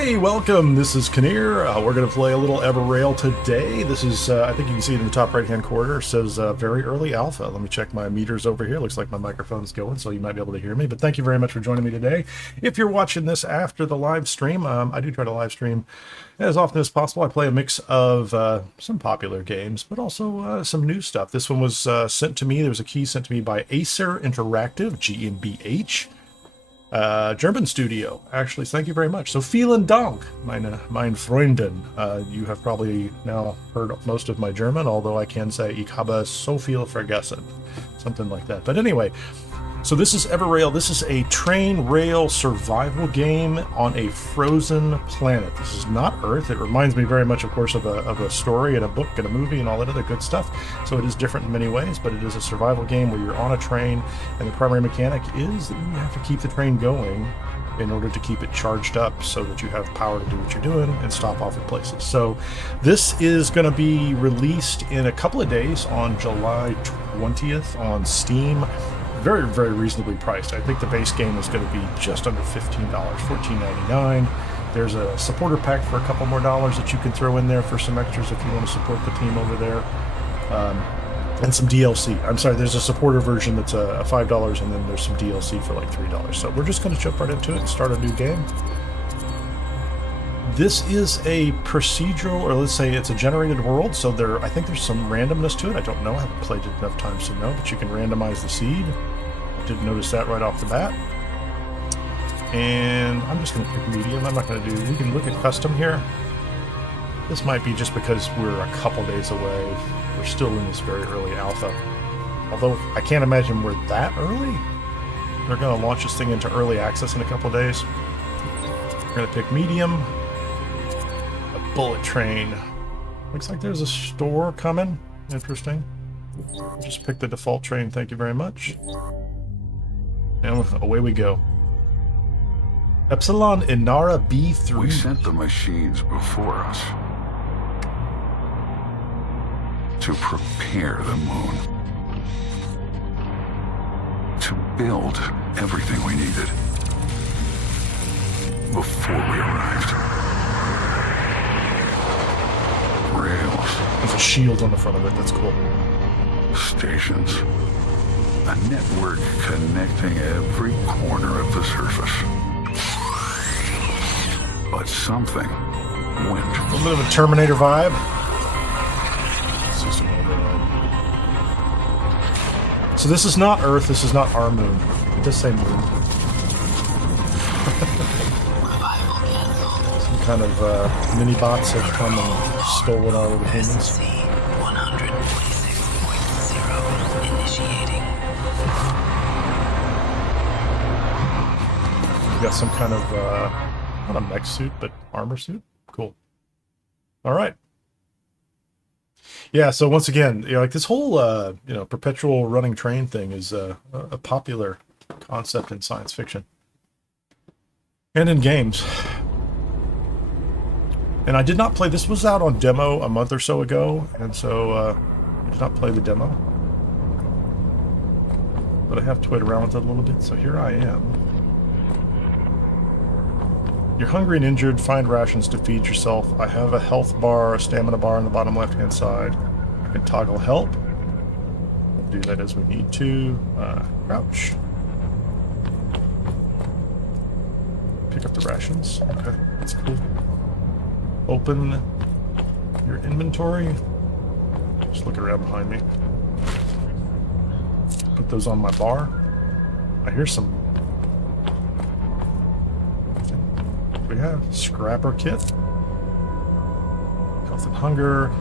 Hey, welcome. This is Kinnear. We're going to play a little EverRail today. This is, I think you can see it in the top right-hand corner. It says very early alpha. Let me check my meters over here. Looks like my microphone's going, so you might be able to hear me. But thank you very much for joining me today. If you're watching this after the live stream, I do try to live stream as often as possible. I play a mix of some popular games, but also some new stuff. This one was sent to me. There was a key sent to me by Aesir Interactive, GmbH. German studio, actually. Thank you very much. So vielen Dank, mein Freunden. You have probably now heard most of my German, although I can say ich habe so viel vergessen. Something like that. But anyway, so this is EverRail. This is a train rail survival game on a frozen planet. This is not Earth. It reminds me very much, of course, of a story and a book and a movie and all that other good stuff. So it is different in many ways, but it is a survival game where you're on a train, and the primary mechanic is that you have to keep the train going in order to keep it charged up so that you have power to do what you're doing and stop off at places. So this is going to be released in a couple of days on July 20th on Steam. Very, very reasonably priced. I think the base game is going to be just under $15, $14.99. There's a supporter pack for a couple more dollars that you can throw in there for some extras if you want to support the team over there. And some DLC. I'm sorry, there's a supporter version that's $5, and then there's some DLC for like $3. So we're just going to jump right into it and start a new game. This is a procedural, or let's say it's a generated world, so I think there's some randomness to it. I don't know, I haven't played it enough times to know, but you can randomize the seed. I did notice that right off the bat. And I'm just going to pick medium. I'm not going to do, we can look at custom here. This might be just because we're a couple days away. We're still in this very early alpha. Although I can't imagine we're that early. They're going to launch this thing into early access in a couple days. We're going to pick medium. Bullet train. Looks like there's a store coming. Interesting. Just pick the default train, thank you very much. And away we go. Epsilon Inara B3. We sent the machines before us to prepare the moon, to build everything we needed before we arrived. Rails. There's a shield on the front of it, that's cool. Stations. A network connecting every corner of the surface. But something went. A little bit of a Terminator vibe. So this is not Earth, this is not our moon. It does say moon. Some kind of mini-bots have come and stolen our little humans. 146.0 initiating. We got some kind of, not a mech suit, but armor suit. Cool. All right. Yeah, so once again, like this whole, perpetual running train thing is a popular concept in science fiction. And in games. And I did not play, this was out on demo a month or so ago, and so I did not play the demo. But I have toyed around with it a little bit, so here I am. You're hungry and injured, find rations to feed yourself. I have a health bar, a stamina bar on the bottom left-hand side. I can toggle help. We'll do that as we need to. Crouch. Pick up the rations. Okay, that's cool. Open your inventory. Just look around behind me. Put those on my bar. I hear some. What do we have? Scrapper kit. Health and hunger.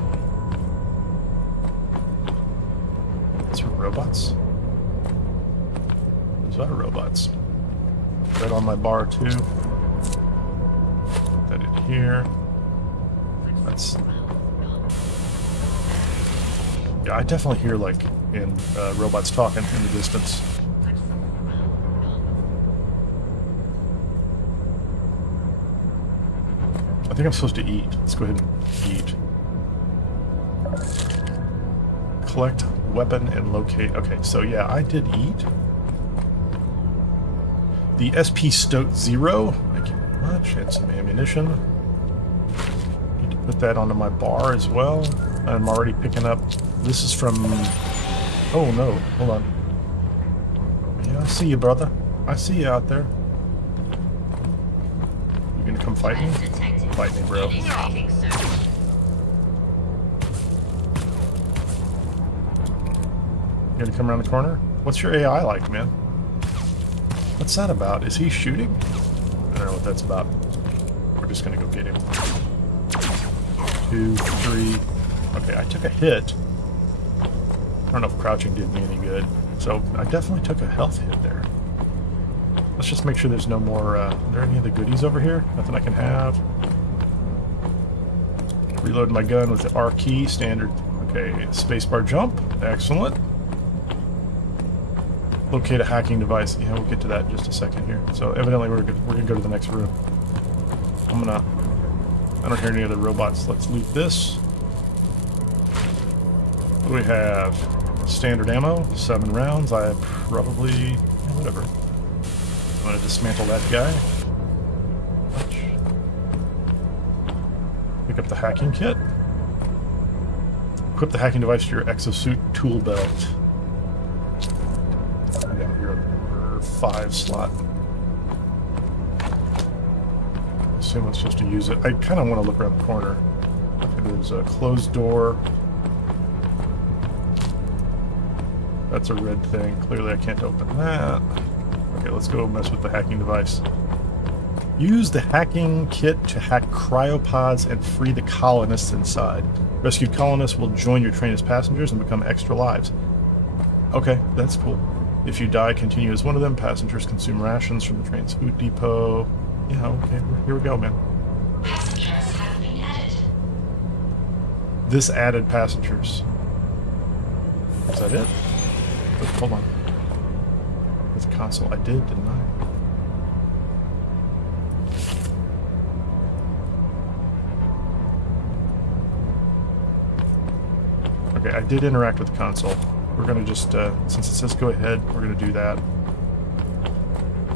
These are robots. Those are robots. Right on my bar too. Put that in here. That's. Yeah, I definitely hear like in robots talking in the distance. I think I'm supposed to eat. Let's go ahead and eat. Collect weapon and locate. Okay, so yeah, I did eat. The SP Stoat 0. much. And some ammunition. Need to put that onto my bar as well. I'm already picking up... This is from... Oh no, hold on. Yeah, I see you, brother. I see you out there. You gonna come fight me? Fight me, bro. You gonna come around the corner? What's your AI like, man? What's that about? Is he shooting? I don't know what that's about. We're just gonna go get him. 2, 3. Okay, I took a hit. I don't know if crouching did me any good. So I definitely took a health hit there. Let's just make sure there's no more... are there any other goodies over here? Nothing I can have. Reload my gun with the R key, standard. Okay, spacebar jump. Excellent. Locate a hacking device. Yeah, we'll get to that in just a second here. So evidently we're gonna go to the next room. I don't hear any other robots. Let's loot this. What do we have? Standard ammo, 7 rounds. I probably... yeah, whatever. I'm gonna dismantle that guy. Pick up the hacking kit. Equip the hacking device to your exosuit tool belt. I got your number 5 slot. I assume I'm supposed to use it. I kind of want to look around the corner. Okay, there's a closed door. That's a red thing. Clearly I can't open that. Okay, let's go mess with the hacking device. Use the hacking kit to hack cryopods and free the colonists inside. Rescued colonists will join your train as passengers and become extra lives. Okay, that's cool. If you die, continue as one of them. Passengers consume rations from the train's food depot. Yeah, okay, here we go, man. Passengers have been added. This added passengers. Is that it? Oh, hold on. With the console, I did, didn't I? Okay, I did interact with the console. We're gonna just, since it says go ahead, we're gonna do that.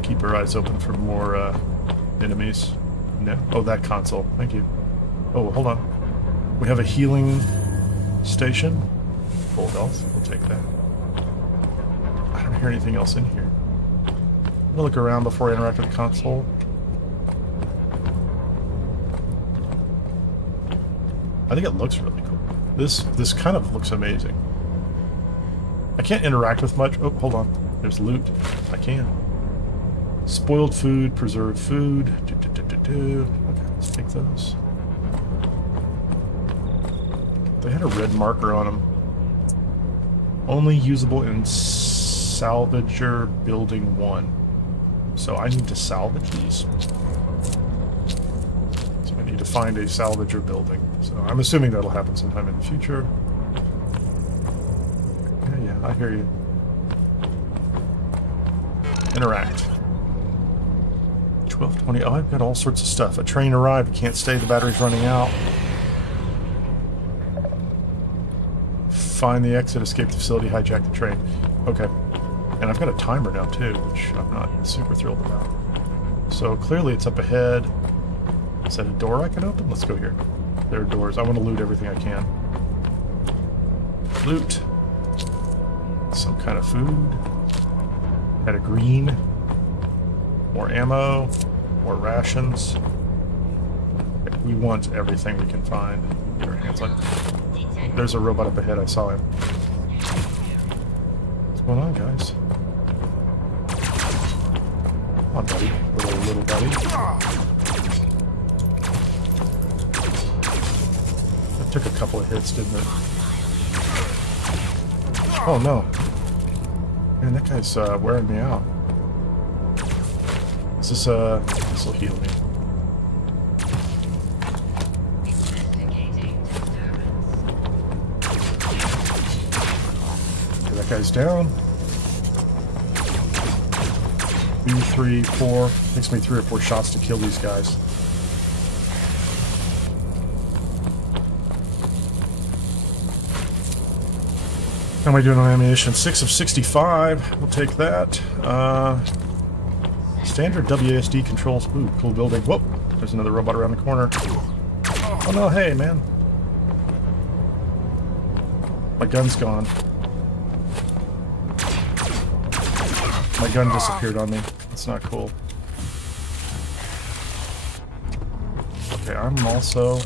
Keep our eyes open for more, enemies. No? Oh, that console. Thank you. Oh, hold on. We have a healing station. Full health. We'll take that. I don't hear anything else in here. I'm gonna look around before I interact with the console. I think it looks really cool. This kind of looks amazing. I can't interact with much. Oh, hold on. There's loot. I can. Spoiled food, preserved food. Okay, let's take those. They had a red marker on them. Only usable in Salvager Building 1. So I need to salvage these. So I need to find a salvager building. So I'm assuming that'll happen sometime in the future. Yeah, I hear you. Interact. 12:20. Oh, I've got all sorts of stuff. A train arrived. I can't stay. The battery's running out. Find the exit, escape the facility, hijack the train. Okay. And I've got a timer now, too, which I'm not super thrilled about. So clearly it's up ahead. Is that a door I can open? Let's go here. There are doors. I want to loot everything I can. Loot. Some kind of food. Had a green. More ammo. More rations. We want everything we can find. Get our hands on it. There's a robot up ahead. I saw him. What's going on, guys? Come on, buddy. Little buddy. That took a couple of hits, didn't it? Oh, no. Man, that guy's wearing me out. Is this, this will heal me. Okay, that guy's down. 2, 3, 4. Takes me 3 or 4 shots to kill these guys. How am I doing on ammunition? 6 of 65. We'll take that. Standard WASD controls. Ooh, cool building. Whoop! There's another robot around the corner. Oh no, hey, man. My gun's gone. My gun disappeared on me. That's not cool. Okay, I'm also...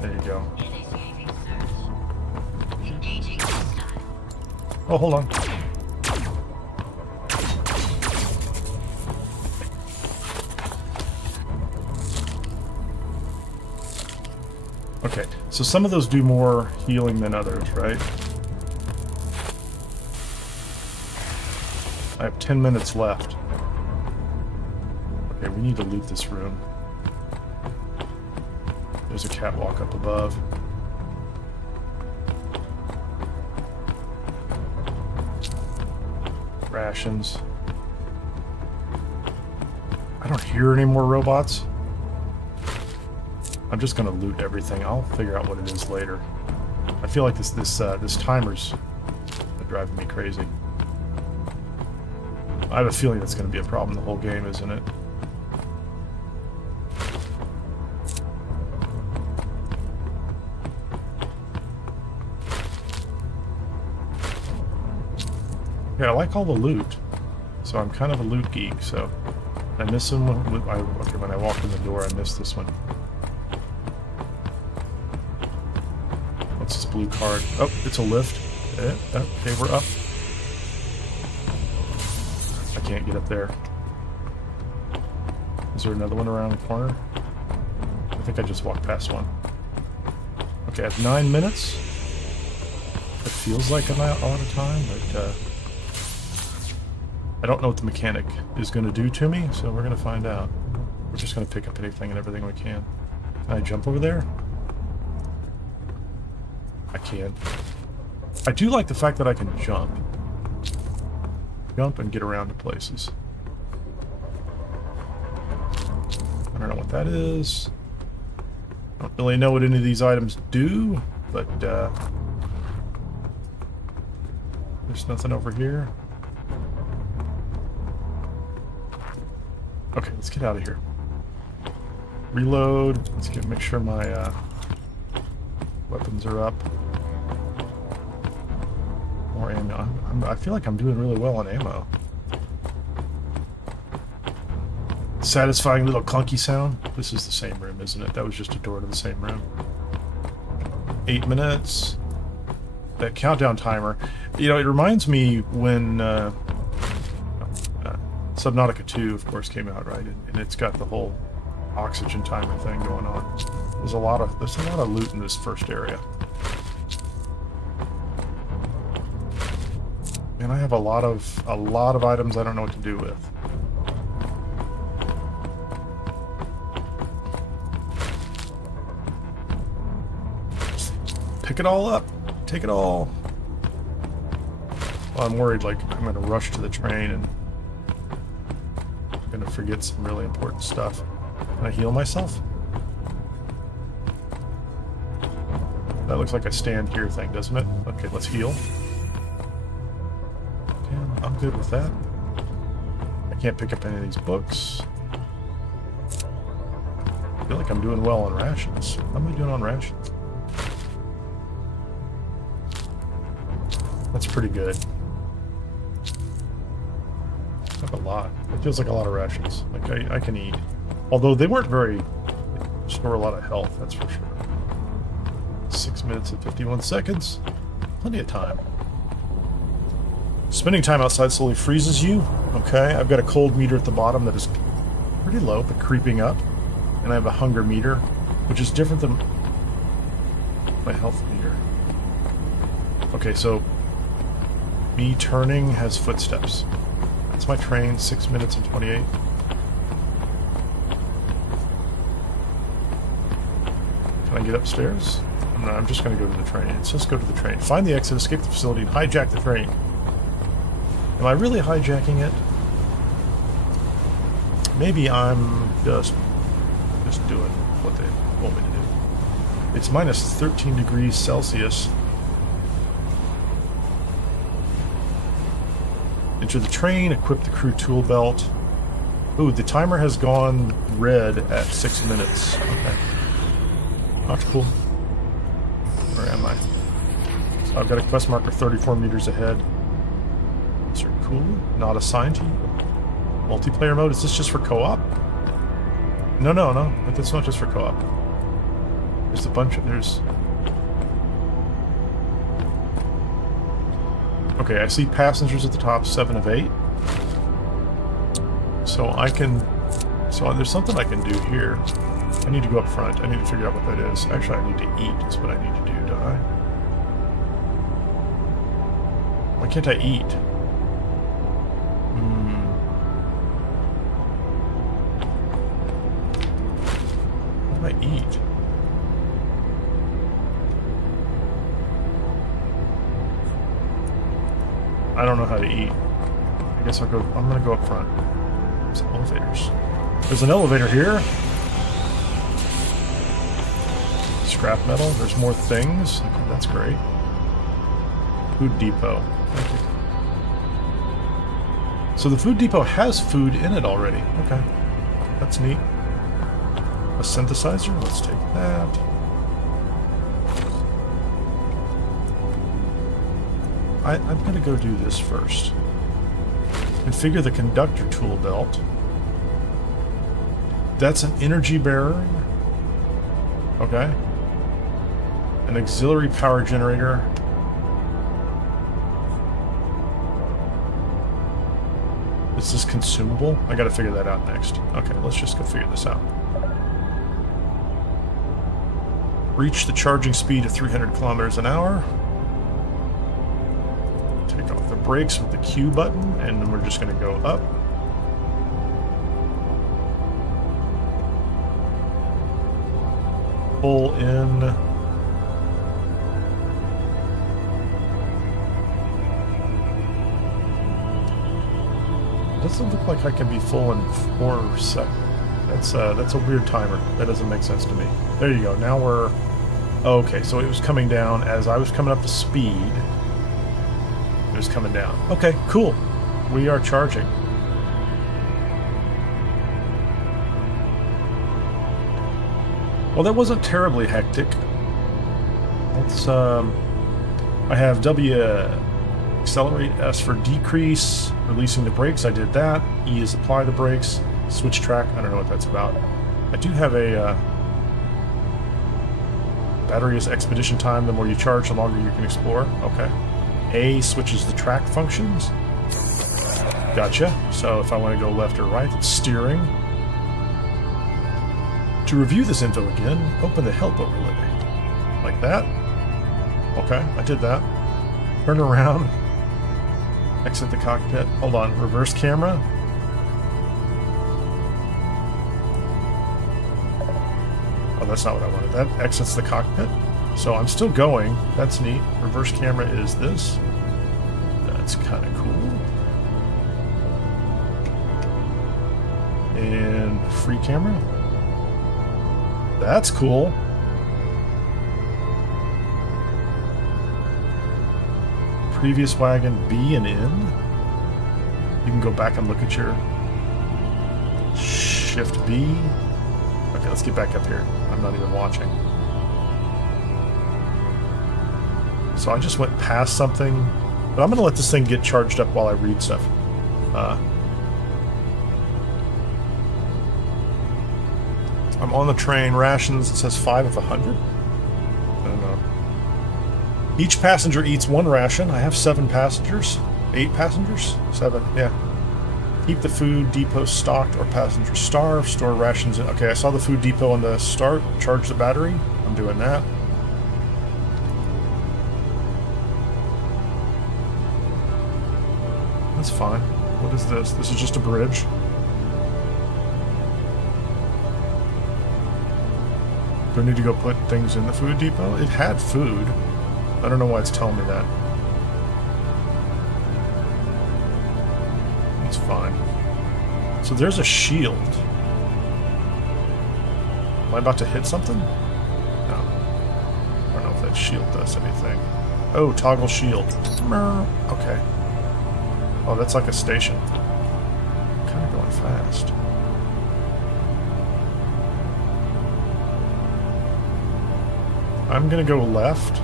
There you go. Oh, hold on. Okay, so some of those do more healing than others, right? I have 10 minutes left. Okay, we need to loot this room. There's a catwalk up above. Rations. I don't hear any more robots. I'm just gonna loot everything. I'll figure out what it is later. I feel like this timer's driving me crazy. I have a feeling that's gonna be a problem the whole game, isn't it? Yeah, I like all the loot, so I'm kind of a loot geek. So I miss them when I walked in the door. I missed this one. What's this blue card? Oh, it's a lift. Okay, we're up. I can't get up there. Is there another one around the corner? I think I just walked past one. Okay, I have 9 minutes. It feels like I'm out of time, but I don't know what the mechanic is going to do to me, so we're going to find out. We're just going to pick up anything and everything we can. Can I jump over there? I can. I do like the fact that I can jump. Jump and get around to places. I don't know what that is. I don't really know what any of these items do, but there's nothing over here. Okay, let's get out of here. Reload. Let's make sure my weapons are up. More ammo. I feel like I'm doing really well on ammo. Satisfying little clunky sound. This is the same room, isn't it? That was just a door to the same room. 8 minutes. That countdown timer. You know, it reminds me when Subnautica 2, of course, came out, right? And it's got the whole oxygen timer thing going on. There's a lot of loot in this first area. And I have a lot of items I don't know what to do with. Just pick it all up. Take it all. Well, I'm worried like I'm gonna rush to the train and I'm gonna forget some really important stuff. Can I heal myself? That looks like a stand here thing, doesn't it? Okay, let's heal. Okay, I'm good with that. I can't pick up any of these books. I feel like I'm doing well on rations. How am I doing on rations? That's pretty good. I have a lot. It feels like a lot of rations. Like I can eat. Although they weren't very... store a lot of health, that's for sure. 6 minutes and 51 seconds. Plenty of time. Spending time outside slowly freezes you. Okay, I've got a cold meter at the bottom that is pretty low, but creeping up. And I have a hunger meter, which is different than my health meter. Okay, so me turning has footsteps. That's my train, 6 minutes and 28. Can I get upstairs? No, I'm just going to go to the train. Let's just go to the train. Find the exit, escape the facility, and hijack the train. Am I really hijacking it? Maybe I'm just doing what they want me to do. It's minus 13 degrees Celsius. Enter the train, equip the crew tool belt. Ooh, the timer has gone red at 6 minutes. Okay. Not cool. Where am I? So I've got a quest marker 34 meters ahead. These are cool. Not assigned to you. Multiplayer mode, is this just for co-op? No, that's not just for co-op. There's a bunch of, okay, I see passengers at the top, 7 of 8. So there's something I can do here. I need to go up front. I need to figure out what that is. Actually, I need to eat is what I need to do, don't I? Why can't I eat? How do I eat? I don't know how to eat. I guess I'm gonna go up front. There's elevators. There's an elevator here. Scrap metal. There's more things. Okay, that's great. Food depot. Thank you. So the food depot has food in it already. Okay. That's neat. A synthesizer. Let's take that. I'm going to go do this first. Configure the conductor tool belt. That's an energy bearer. Okay. An auxiliary power generator. Is this consumable? I got to figure that out next. Okay, let's just go figure this out. Reach the charging speed of 300 kilometers an hour. Take off the brakes with the Q button, and then we're just going to go up. Pull in. It doesn't look like I can be full in 4 seconds. That's a weird timer. That doesn't make sense to me. There you go. Now we're... Okay, so it was coming down as I was coming up to speed. It was coming down. Okay, cool. We are charging. Well, that wasn't terribly hectic. Let's, I have W accelerate, S for decrease, releasing the brakes, I did that. E is apply the brakes, switch track, I don't know what that's about. I do have a battery is expedition time, the more you charge, the longer you can explore. Okay. A switches the track functions. Gotcha. So if I want to go left or right, it's steering. To review this info again, open the help overlay. Like that. Okay, I did that. Turn around. Exit the cockpit. Hold on, reverse camera. Oh, that's not what I wanted. That exits the cockpit. So I'm still going. That's neat. Reverse camera is this. That's kind of cool. And free camera. That's cool. Previous wagon B and in. You can go back and look at your Shift B. Okay, let's get back up here. I'm not even watching. So I just went past something, but I'm going to let this thing get charged up while I read stuff. I'm on the train. Rations, it says 5 of 100. I don't know. Each passenger eats 1 ration. I have 7 passengers. 8 passengers? 7, yeah. Keep the food depot stocked or passengers starve. Store rations in. Okay, I saw the food depot on the start. Charge the battery. I'm doing that. That's fine. What is this? This is just a bridge. Do I need to go put things in the food depot? It had food. I don't know why it's telling me that. It's fine. So there's a shield. Am I about to hit something? No. I don't know if that shield does anything. Oh, toggle shield. Okay. Oh, that's like a station. Kind of going fast. I'm gonna go left.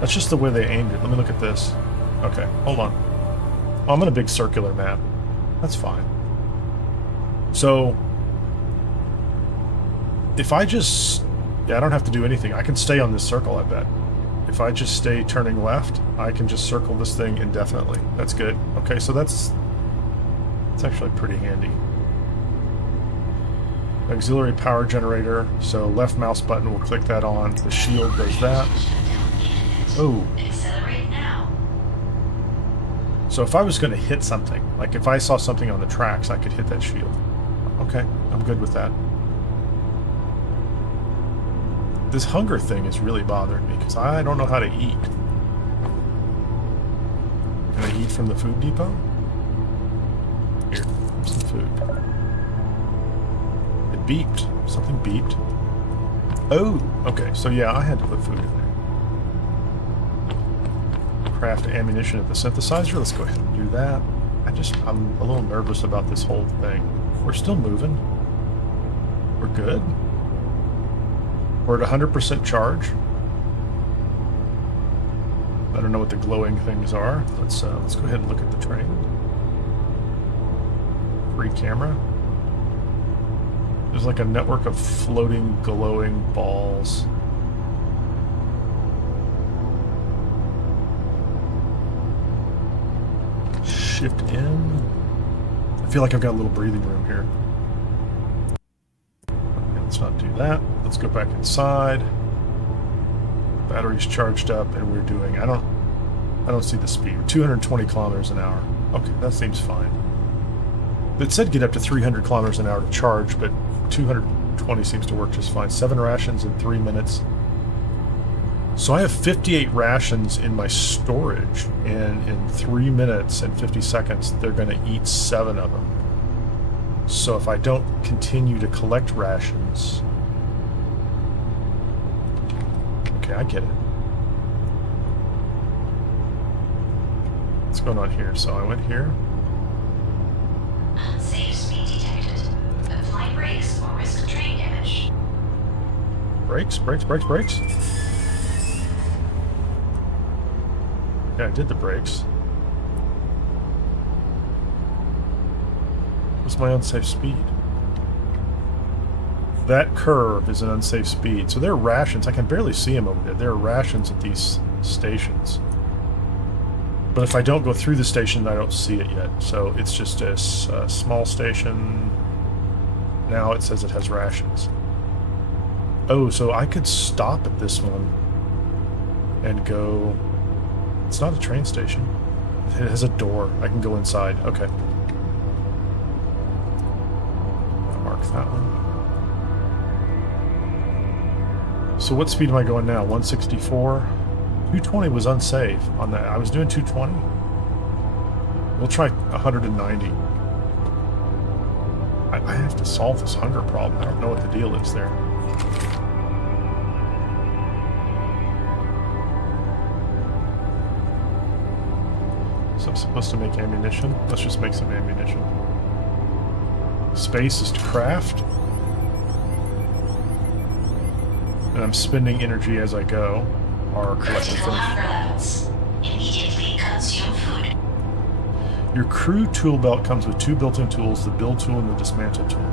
That's just the way they aimed it. Let me look at this. Okay, hold on. Oh, I'm in a big circular map. That's fine. So, if I just... Yeah, I don't have to do anything. I can stay on this circle, I bet. If I just stay turning left, I can just circle this thing indefinitely. That's good. Okay, so that's actually pretty handy. Auxiliary power generator. So left mouse button will click that on. The shield does that. Oh. Accelerate now. So if I was going to hit something, like if I saw something on the tracks, I could hit that shield. Okay, I'm good with that. This hunger thing is really bothering me because I don't know how to eat. Can I eat from the food depot? Here, here's some food. It beeped. Something beeped. Oh, okay. So yeah, I had to put food in there. Craft ammunition at the synthesizer. Let's go ahead and do that. I'm a little nervous about this whole thing. We're still moving. We're good. We're at 100% charge. I don't know what the glowing things are. Let's go ahead and look at the train. Free camera. There's like a network of floating, glowing balls. Shift in. I feel like I've got a little breathing room here. Okay, let's not do that. Let's go back inside. Battery's charged up, and we're doing. I don't see the speed. 220 kilometers an hour. Okay, that seems fine. It said get up to 300 kilometers an hour to charge, but 220 seems to work just fine. 7 rations in 3 minutes. So I have 58 rations in my storage, and in 3 minutes and 50 seconds, they're going to eat 7 of them. So if I don't continue to collect rations... Okay, I get it. What's going on here? So I went here. Unsafe speed detected. Apply brakes or risk train damage. Brakes, brakes, brakes, brakes. Yeah, I did the brakes. What's my unsafe speed? That curve is an unsafe speed. So there are rations. I can barely see them over there. There are rations at these stations. But if I don't go through the station, I don't see it yet. So it's just a small station. Now it says it has rations. Oh, so I could stop at this one and go... It's not a train station. It has a door. I can go inside. Okay. Mark that one. So what speed am I going now? 164? 220 was unsafe on that. I was doing 220. We'll try 190. I have to solve this hunger problem. I don't know what the deal is there. So I'm supposed to make ammunition. Let's just make some ammunition. Space is to craft. And I'm spending energy as I go. Our collection Critical finish. hunger levels. Immediately consume food. Your crew tool belt comes with 2 built-in tools, the build tool and the dismantle tool.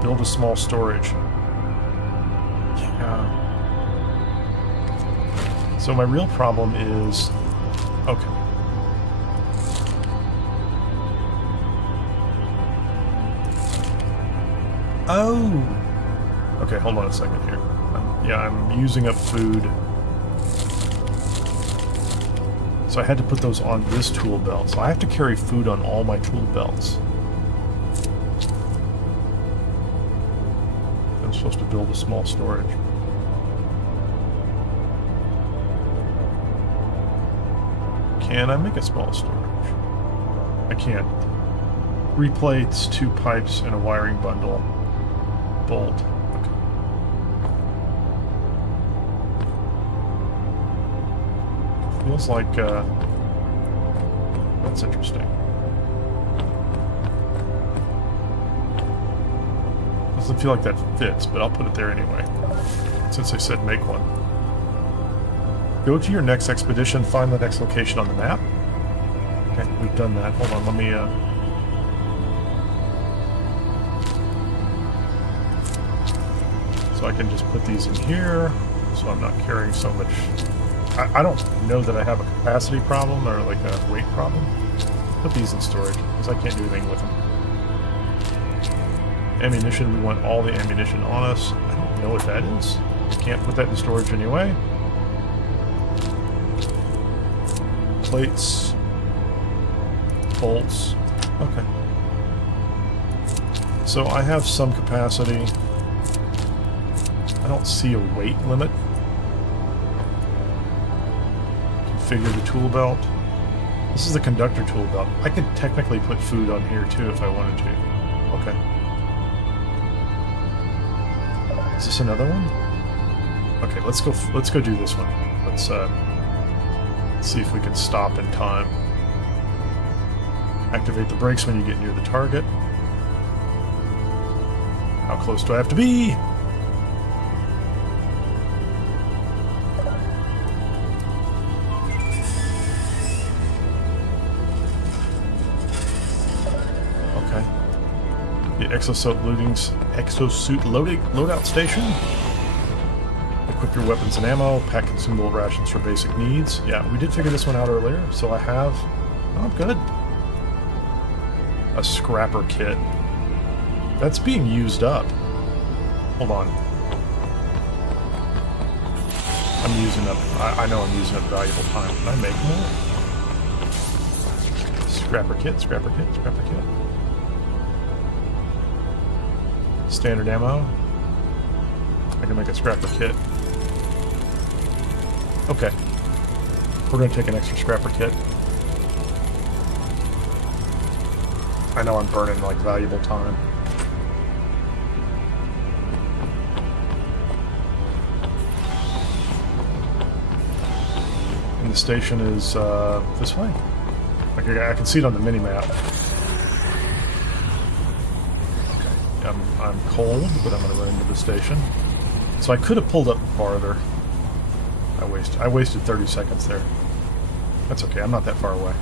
Build a small storage. Yeah. So my real problem is... Okay. Oh! Okay, hold on a second here. I'm using up food. So I had to put those on this tool belt. So I have to carry food on all my tool belts. I'm supposed to build a small storage. Can I make a small storage? I can't. 3 plates, 2 pipes, and a wiring bundle. Bolt. Okay. Feels like That's interesting. Doesn't feel like that fits, but I'll put it there anyway, since I said make one. Go to your next expedition, find the next location on the map. Okay, we've done that. Hold on, let me... So I can just put these in here, so I'm not carrying so much... I don't know that I have a capacity problem or like a weight problem. Put these in storage, because I can't do anything with them. Ammunition, we want all the ammunition on us. I don't know what that is. Can't put that in storage anyway. Plates. Bolts. Okay. So I have some capacity. I don't see a weight limit. Configure the tool belt. This is the conductor tool belt. I could technically put food on here too if I wanted to. Okay. Is this another one? Okay, let's go do this one. Let's see if we can stop in time. Activate the brakes when you get near the target. How close do I have to be? Okay. The exosuit loadout station. Equip your weapons and ammo. Pack consumable rations for basic needs. Yeah, we did figure this one out earlier, so I have... Oh, good. A scrapper kit. That's being used up. Hold on. I'm using up... I know I'm using up valuable time. Can I make more? Scrapper kit, scrapper kit, scrapper kit. Standard ammo. I can make a scrapper kit. Okay. We're going to take an extra scrapper kit. I know I'm burning like valuable time. And the station is this way. Like I can see it on the mini-map. Okay. I'm cold, but I'm going to run into the station. So I could have pulled up farther. I wasted 30 seconds there. That's okay, I'm not that far away.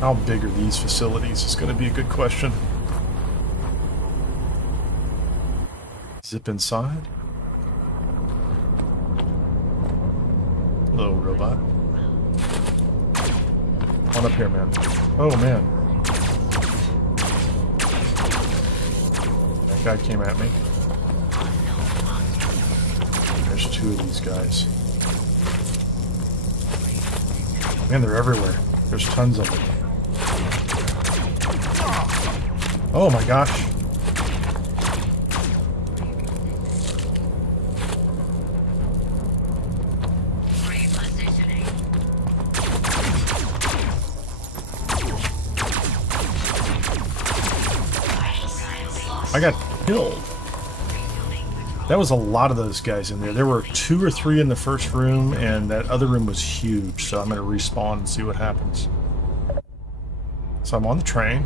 How big are these facilities is going to be a good question. Zip inside. Hello, robot. On up here, man. Oh, man. That guy came at me. There's two of these guys. Man, they're everywhere. There's tons of them. Oh my gosh. I got killed. That was a lot of those guys in there. There were 2 or 3 in the first room, and that other room was huge, so I'm going to respawn and see what happens. So I'm on the train.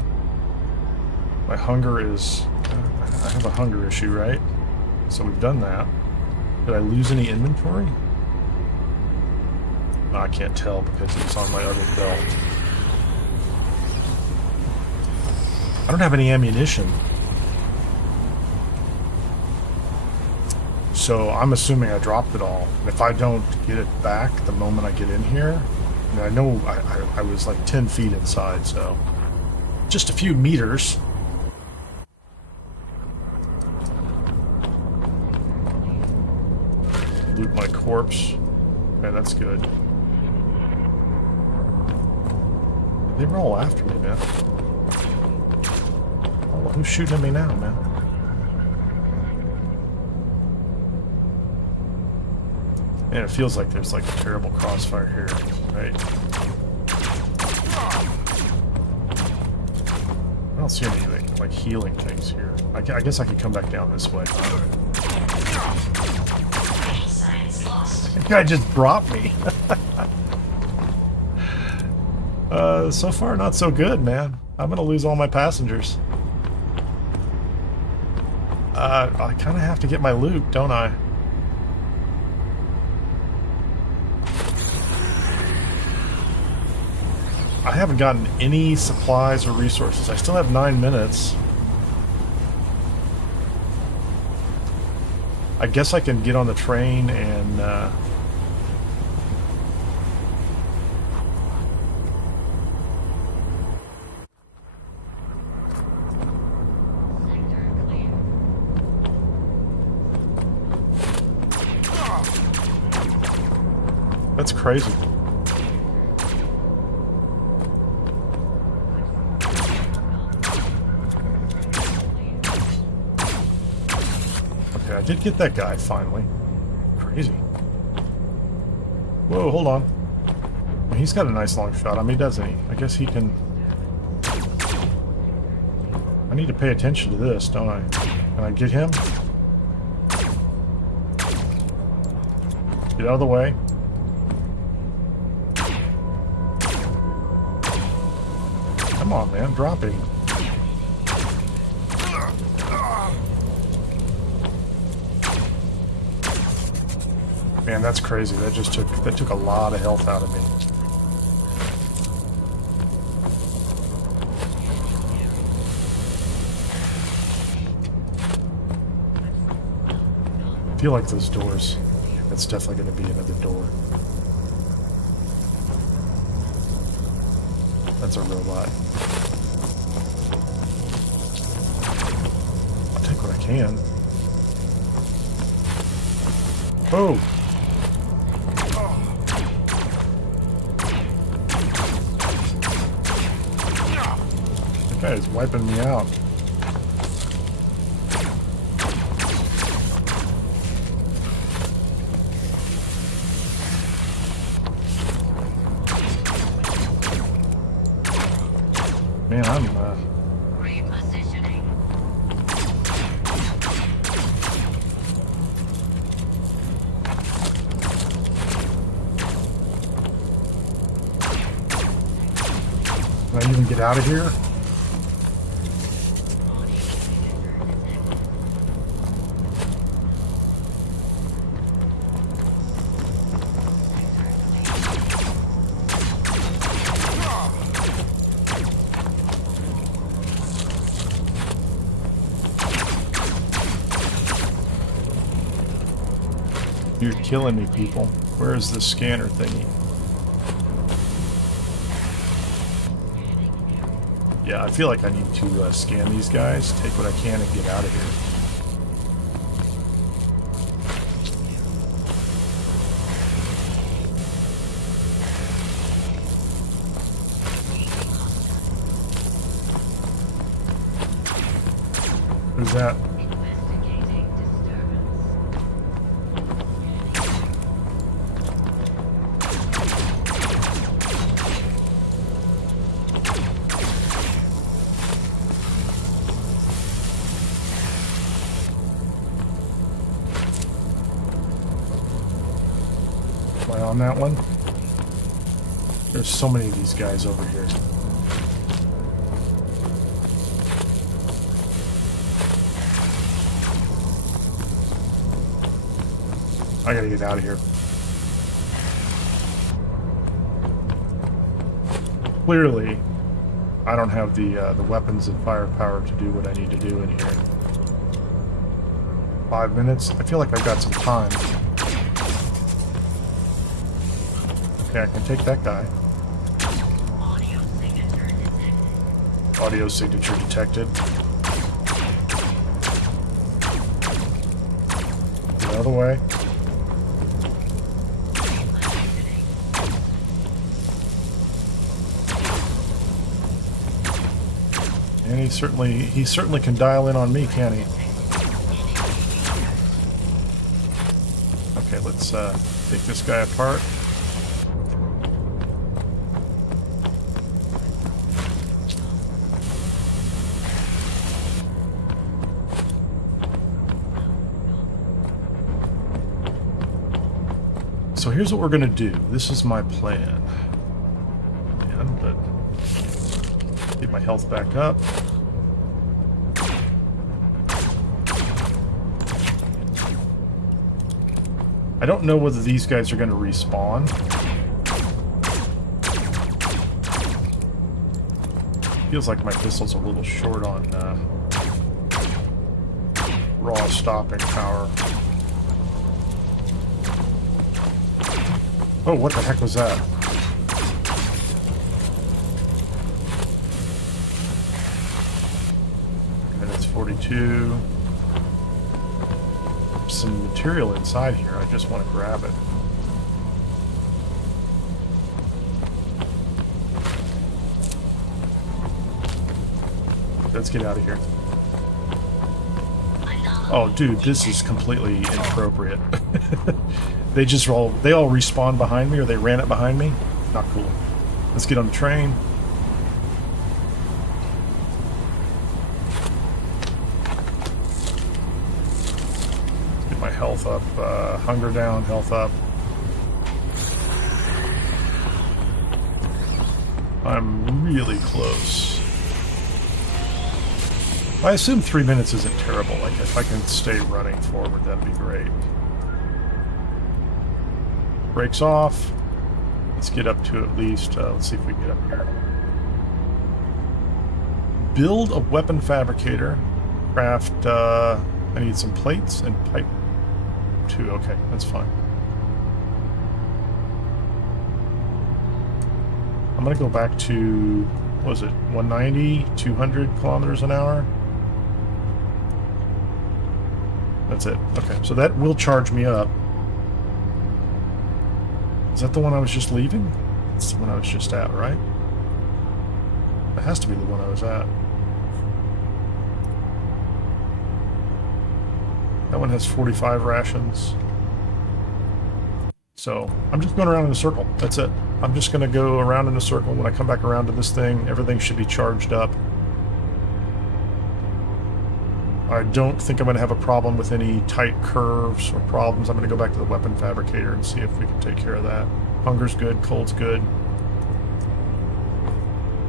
My hunger is... I have a hunger issue, right? So we've done that. Did I lose any inventory? No, I can't tell because it's on my other belt. I don't have any ammunition. So I'm assuming I dropped it all. And if I don't get it back the moment I get in here, I know I was like 10 feet inside, so just a few meters. Loot my corpse. Okay, that's good. They were all after me, man. Oh, who's shooting at me now, man? Man, it feels like there's like a terrible crossfire here, right? I don't see any like healing things here. I guess I could come back down this way. That guy just brought me. So far not so good, man. I'm gonna lose all my passengers. I kind of have to get my loot, don't I? I haven't gotten any supplies or resources. I still have 9 minutes. I guess I can get on the train and that's crazy. Okay, I did get that guy finally. Crazy. Whoa, hold on. He's got a nice long shot on me, doesn't he? I guess he can... I need to pay attention to this, don't I? Can I get him? Get out of the way. Come on, man, drop him. Man, that's crazy. That took a lot of health out of me. I feel like those doors. That's definitely going to be another door. That's a robot. I'll take what I can. Oh! That guy is wiping me out. Man, I'm Repositioning. Can I even get out of here? You're killing me, people. Where is the scanner thingy? Yeah, I feel like I need to scan these guys, take what I can, and get out of here. Who's that? Investigating disturbance. Am I on that one? There's so many of these guys over here. I gotta get out of here. Clearly, I don't have the weapons and firepower to do what I need to do in here. 5 minutes? I feel like I've got some time. Okay, I can take that guy. Audio signature detected. Audio signature detected. Get out of the way. And he certainly can dial in on me, can't he? Okay, let's take this guy apart. So here's what we're gonna do. This is my plan. Man, but Get my health back up. I don't know whether these guys are going to respawn. Feels like my pistol's a little short on raw stopping power. Oh, what the heck was that? Minutes 42. Some material inside here. I just want to grab it. Let's get out of here. Oh, dude, this is completely inappropriate. They all respawned behind me, or they ran it behind me. Not cool. Let's get on the train. Get my health up, hunger down, health up. I'm really close. I assume 3 minutes isn't terrible. Like, if I can stay running forward, that'd be great. Brakes off. Let's get up to at least, let's see if we can get up here. Build a weapon fabricator. Craft, I need some plates and pipe 2. Okay, that's fine. I'm gonna go back to, what was it, 190, 200 kilometers an hour? That's it. Okay, so that will charge me up. Is that the one I was just leaving? That's the one I was just at, right? It has to be the one I was at. That one has 45 rations. So, I'm just going around in a circle. That's it. I'm just going to go around in a circle. When I come back around to this thing, everything should be charged up. I don't think I'm going to have a problem with any tight curves or problems. I'm going to go back to the weapon fabricator and see if we can take care of that. Hunger's good, cold's good.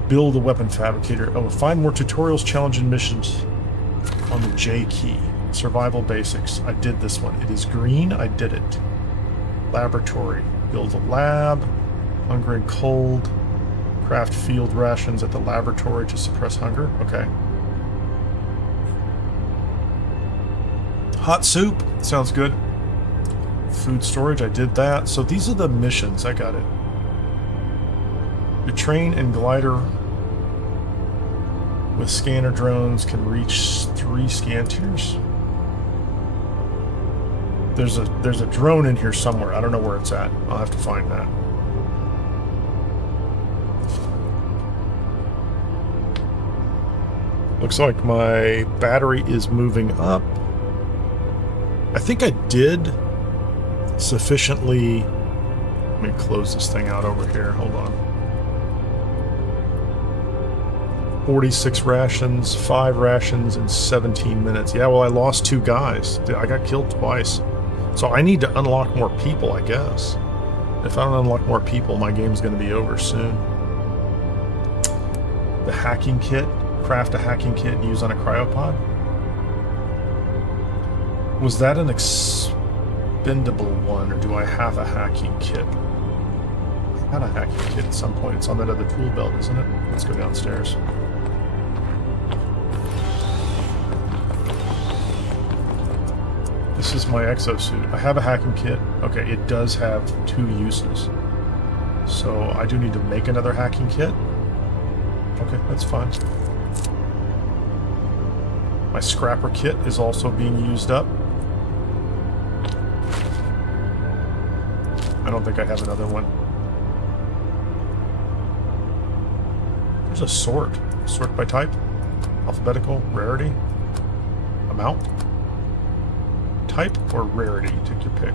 Build a weapon fabricator. Oh, find more tutorials, challenge, and missions on the J key. Survival basics. I did this one. It is green. I did it. Laboratory. Build a lab. Hunger and cold. Craft field rations at the laboratory to suppress hunger. Okay. Hot soup. Sounds good. Food storage. I did that. So these are the missions. I got it. Your train and glider with scanner drones can reach 3 scan tiers. There's a drone in here somewhere. I don't know where it's at. I'll have to find that. Looks like my battery is moving up. I think I did sufficiently. Let me close this thing out over here. Hold on. 46 rations, 5 rations in 17 minutes. Yeah, well, I lost 2 guys. I got killed twice. So I need to unlock more people, I guess. If I don't unlock more people, my game's going to be over soon. The hacking kit. Craft a hacking kit and use on a cryopod. Was that an expendable one, or do I have a hacking kit? I had a hacking kit at some point. It's on that other tool belt, isn't it? Let's go downstairs. This is my exosuit. I have a hacking kit. Okay, it does have 2 uses. So I do need to make another hacking kit. Okay, that's fine. My scrapper kit is also being used up. I don't think I have another one. There's a sort. Sort by type. Alphabetical. Rarity. Amount. Type or rarity. Take your pick.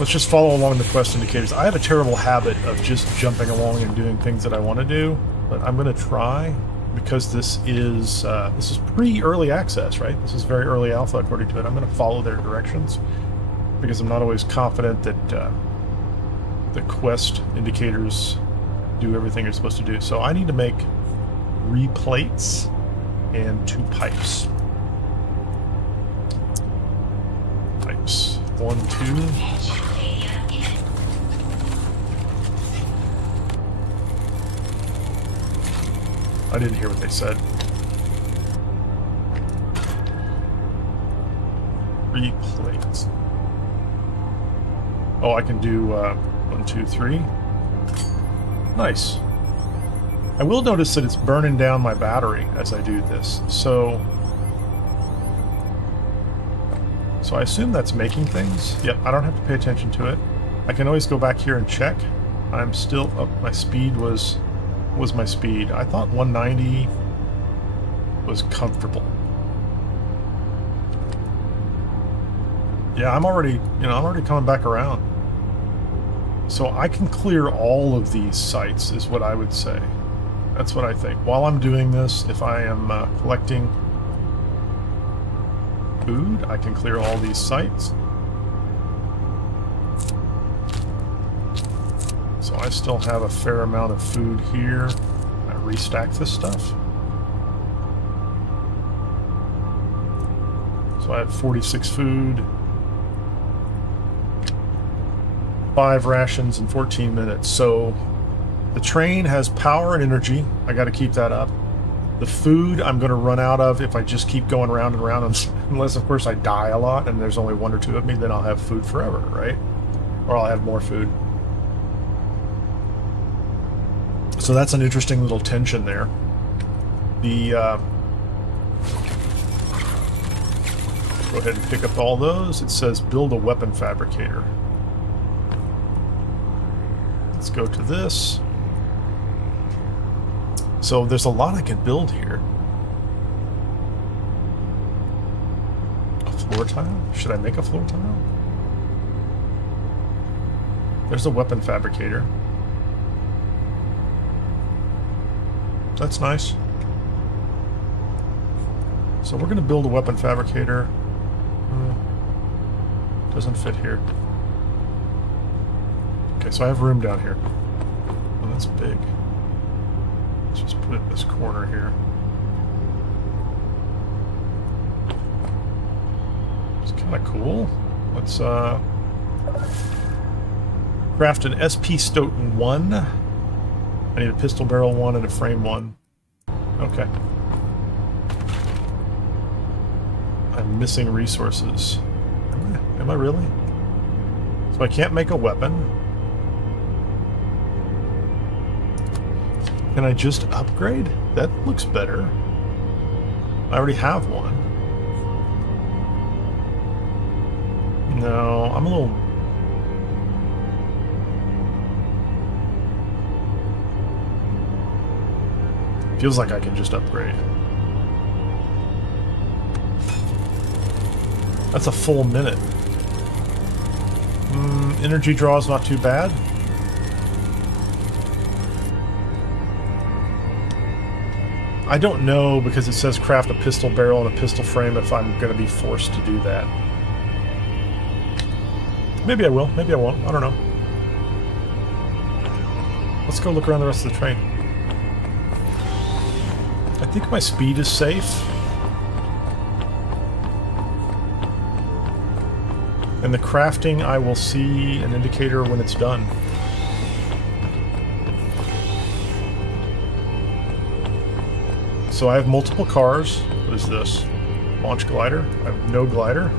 Let's just follow along the quest indicators. I have a terrible habit of just jumping along and doing things that I want to do, but I'm going to try, because this is pre-early access, right? This is very early alpha according to it. I'm going to follow their directions because I'm not always confident that the quest indicators do everything you're supposed to do. So I need to make 3 plates and 2 pipes. Pipes. 1, 2. I didn't hear what they said. 3 plates. Oh, I can do 1, 2, 3. Nice. I will notice that it's burning down my battery as I do this. So I assume that's making things. Yep, I don't have to pay attention to it. I can always go back here and check. I'm still up. My speed was my speed. I thought 190 was comfortable. Yeah, I'm already coming back around. So I can clear all of these sites, is what I would say. That's what I think. While I'm doing this, if I am collecting food, I can clear all these sites. So I still have a fair amount of food here. I restack this stuff. So I have 46 food. 5 rations in 14 minutes. So the train has power and energy. I got to keep that up. The food I'm going to run out of if I just keep going round and round, unless of course I die a lot and there's only 1 or 2 of me, then I'll have food forever, right? Or I'll have more food. So that's an interesting little tension there. The go ahead and pick up all those. It says build a weapon fabricator. Let's go to this. So there's a lot I can build here. A floor tile? Should I make a floor tile? There's a weapon fabricator. That's nice. So we're going to build a weapon fabricator. Doesn't fit here. Okay, so I have room down here. Oh, that's big. Let's just put it in this corner here. It's kind of cool. Let's craft an SP Stoughton 1. I need a pistol barrel 1 and a frame 1. Okay. I'm missing resources. Am I really? So I can't make a weapon. Can I just upgrade? That looks better. I already have one. No, I'm a little... Feels like I can just upgrade. That's a full minute. Energy draw is not too bad. I don't know, because it says craft a pistol barrel and a pistol frame, if I'm going to be forced to do that. Maybe I will, maybe I won't, I don't know. Let's go look around the rest of the train. I think my speed is safe. And the crafting, I will see an indicator when it's done. So I have multiple cars. What is this? Launch glider? I have no glider.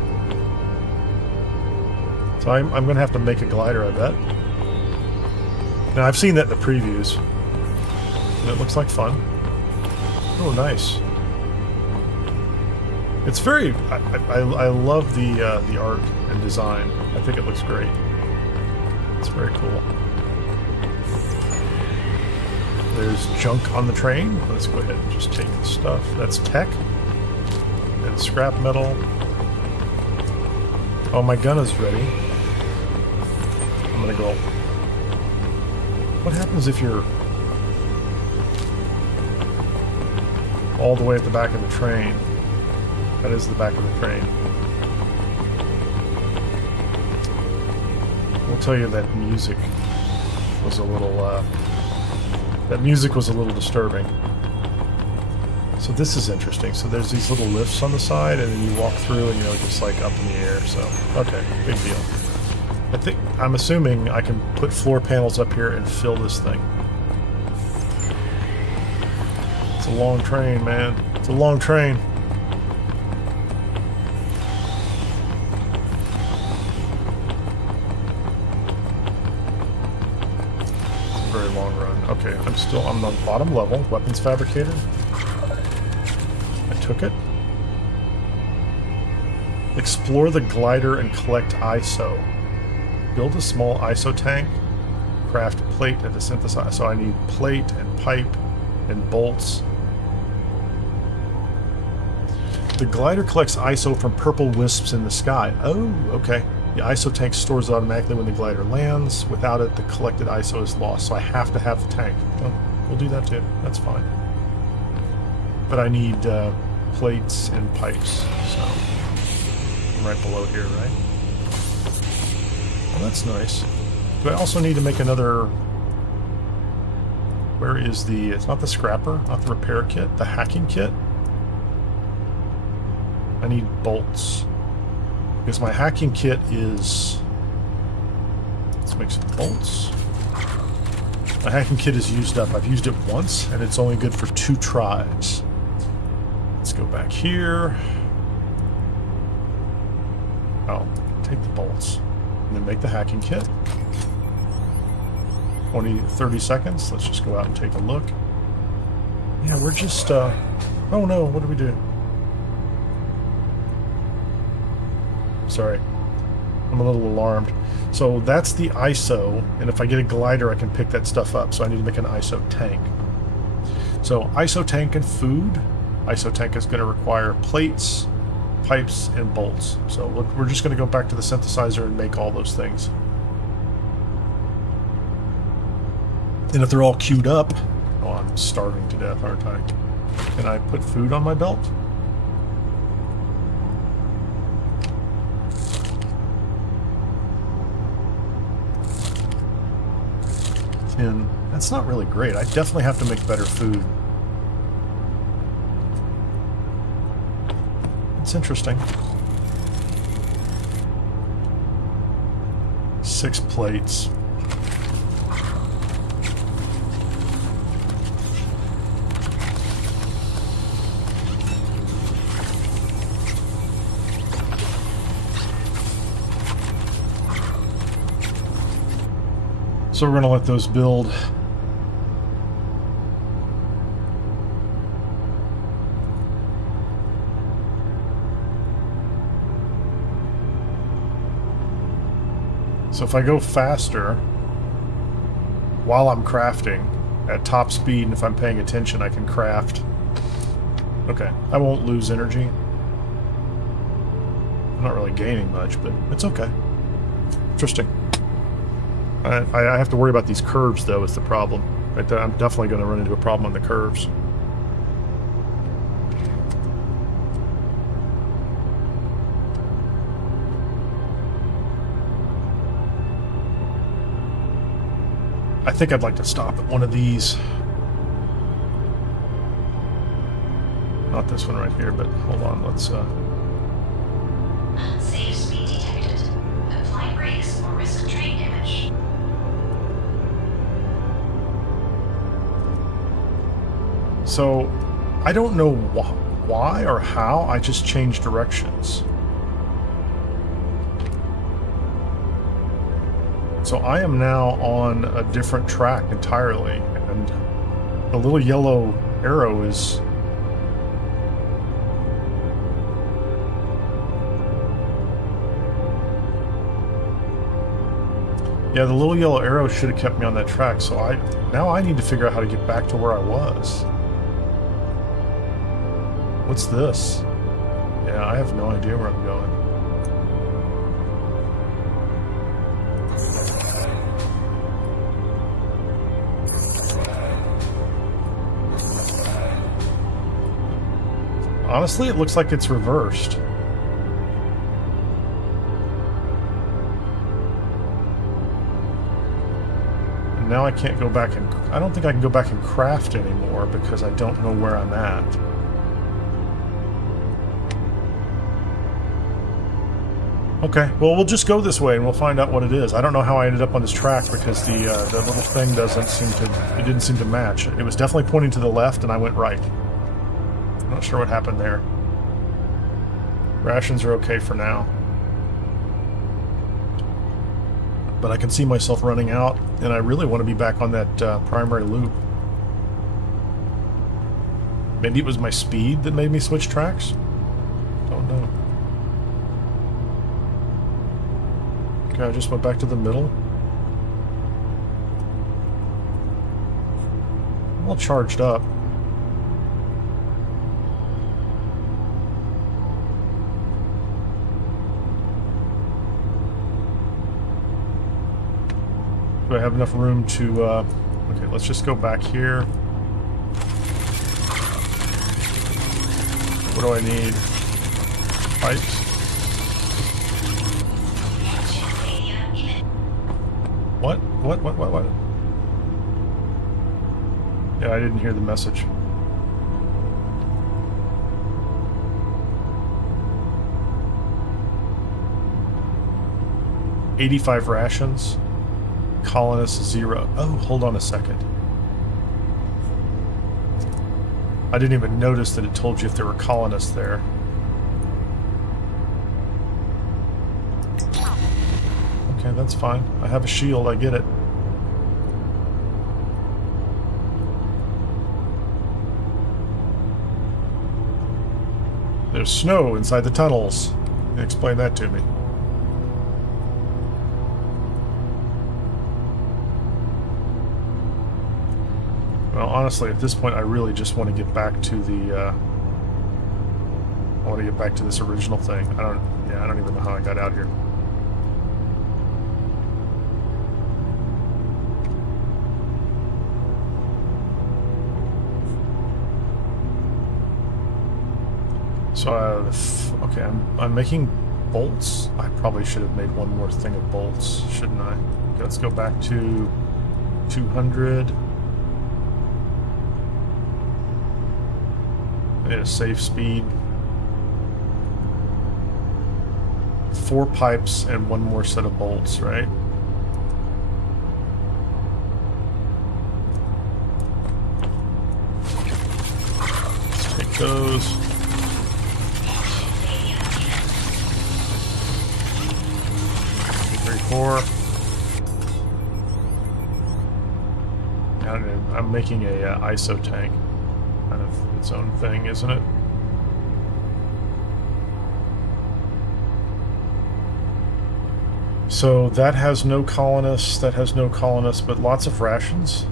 So I'm going to have to make a glider, I bet. Now, I've seen that in the previews. And it looks like fun. Oh, nice. It's very... I love the art and design. I think it looks great. It's very cool. There's junk on the train. Let's go ahead and just take the stuff. That's tech. And scrap metal. Oh, my gun is ready. I'm gonna go... What happens if you're all the way at the back of the train? That is the back of the train. We'll tell you that music was a little, that music was a little disturbing. So this is interesting. So there's these little lifts on the side, and then you walk through and, you know, just like up in the air. So, okay, big deal. I'm assuming I can put floor panels up here and fill this thing. It's a long train, man. It's a long train. It's a very long run. Okay, I'm on the bottom level. Weapons fabricator. I took it. Explore the glider and collect ISO. Build a small ISO tank. Craft plate at the synthesizer. So I need plate and pipe and bolts. The glider collects ISO from purple wisps in the sky. Oh, okay. The ISO tank stores it automatically when the glider lands. Without it, the collected ISO is lost. So I have to have the tank. Oh, we'll do that too. That's fine. But I need plates and pipes. So I'm right below here, right? Well, that's nice. Do I also need to make another... Where is the... It's not the scrapper, not the repair kit, the hacking kit. I need bolts. Because my hacking kit is... Let's make some bolts. My hacking kit is used up. I've used it once, and it's only good for 2 tries. Let's go back here. Oh, take the bolts. And then make the hacking kit. 30 seconds. Let's just go out and take a look. Yeah, we're just, oh no, what did we do? Sorry. I'm a little alarmed. So that's the ISO, and if I get a glider, I can pick that stuff up. So I need to make an ISO tank. So ISO tank and food. ISO tank is going to require plates, pipes, and bolts. So we're just going to go back to the synthesizer and make all those things. And if they're all queued up... Oh, I'm starving to death, aren't I? Can I put food on my belt? Tin. That's not really great. I definitely have to make better food. It's interesting. 6 plates. So we're going to let those build. So if I go faster while I'm crafting at top speed, and if I'm paying attention, I can craft. Okay, I won't lose energy. I'm not really gaining much, but it's okay. Interesting. I have to worry about these curves, though, is the problem. I'm definitely going to run into a problem on the curves. I think I'd like to stop at one of these. Not this one right here, but hold on, let's... Unsafe speed detected. Apply brakes or risk train damage. So, I don't know why or how, I just changed directions. So I am now on a different track entirely, and the little yellow arrow is... Yeah, the little yellow arrow should have kept me on that track, so now I need to figure out how to get back to where I was. What's this? Yeah, I have no idea where I'm going. Honestly, it looks like it's reversed. Now I can't go back and... I don't think I can go back and craft anymore because I don't know where I'm at. Okay, well, we'll just go this way and we'll find out what it is. I don't know how I ended up on this track because the little thing doesn't seem to... It didn't seem to match. It was definitely pointing to the left and I went right. I'm not sure what happened there. Rations are okay for now. But I can see myself running out, and I really want to be back on that primary loop. Maybe it was my speed that made me switch tracks? Don't know. Okay, I just went back to the middle. I'm all charged up. Do I have enough room to, okay, let's just go back here. What do I need? Pipes? What? What? Yeah, I didn't hear the message. $85 rations. Colonists 0. Oh, hold on a second. I didn't even notice that it told you if there were colonists there. Okay, that's fine. I have a shield, I get it. There's snow inside the tunnels. Explain that to me. Well, honestly, at this point, I really just want to get back to the, I want to get back to this original thing. I don't even know how I got out here. So, okay, I'm making bolts. I probably should have made one more thing of bolts, shouldn't I? Okay, let's go back to 200. Yeah, safe speed. 4 pipes and 1 more set of bolts, right? Let's take those. Three, 4. I'm making a ISO tank. Kind of its own thing, isn't it? So that has no colonists, that has no colonists, but lots of rations.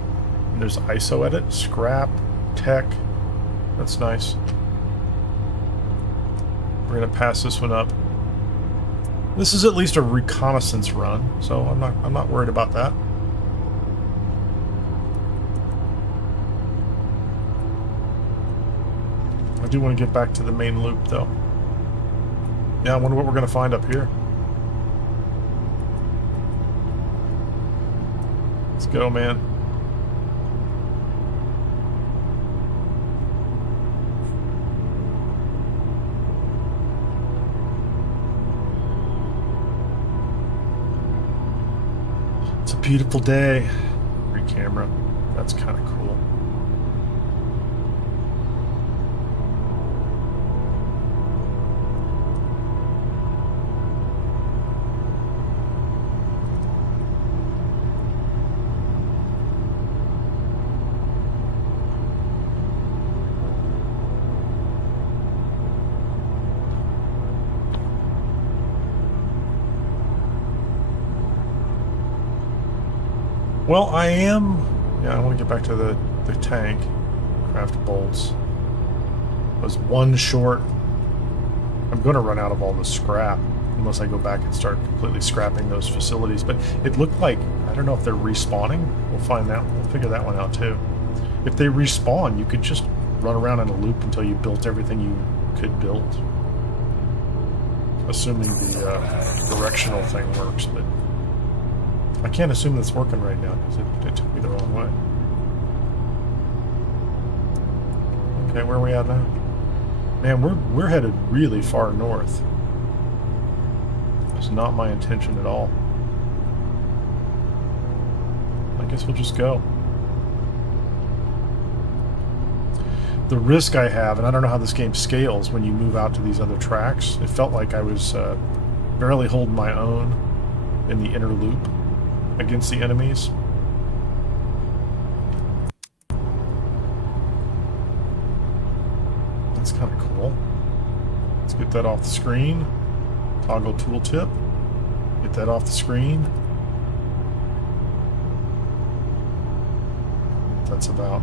And there's ISO edit, scrap, tech. That's nice. We're gonna pass this one up. This is at least a reconnaissance run, so I'm not worried about that. I do want to get back to the main loop, though. Yeah, I wonder what we're going to find up here. Let's go, man. It's a beautiful day. Free camera. That's kind of cool. Well, I am... Yeah, I want to get back to the tank. Craft bolts. I was 1 short. I'm going to run out of all the scrap unless I go back and start completely scrapping those facilities. But it looked like... I don't know if they're respawning. We'll find out. We'll figure that one out, too. If they respawn, you could just run around in a loop until you built everything you could build. Assuming the directional thing works, but... I can't assume that's working right now because it took me the wrong way. Okay, where are we at now? Man, we're headed really far north. It's not my intention at all. I guess we'll just go. The risk I have, and I don't know how this game scales when you move out to these other tracks, it felt like I was barely holding my own in the inner loop against the enemies. That's kind of cool. Let's get that off the screen. Toggle tooltip. Get that off the screen. That's about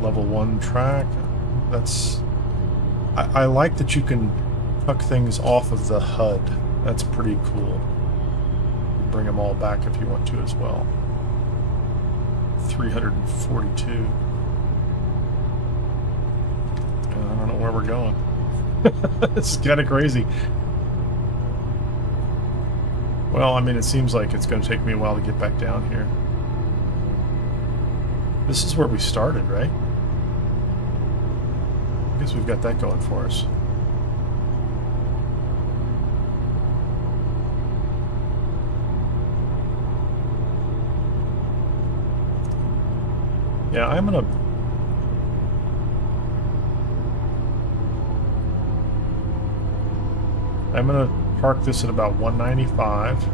level 1 track. That's... I like that you can tuck things off of the HUD. That's pretty cool. Bring them all back if you want to as well. 342. I don't know where we're going. This is kind of crazy. Well, I mean, it seems like it's going to take me a while to get back down here. This is where we started, right? I guess we've got that going for us. Yeah, I'm gonna park this at about 195.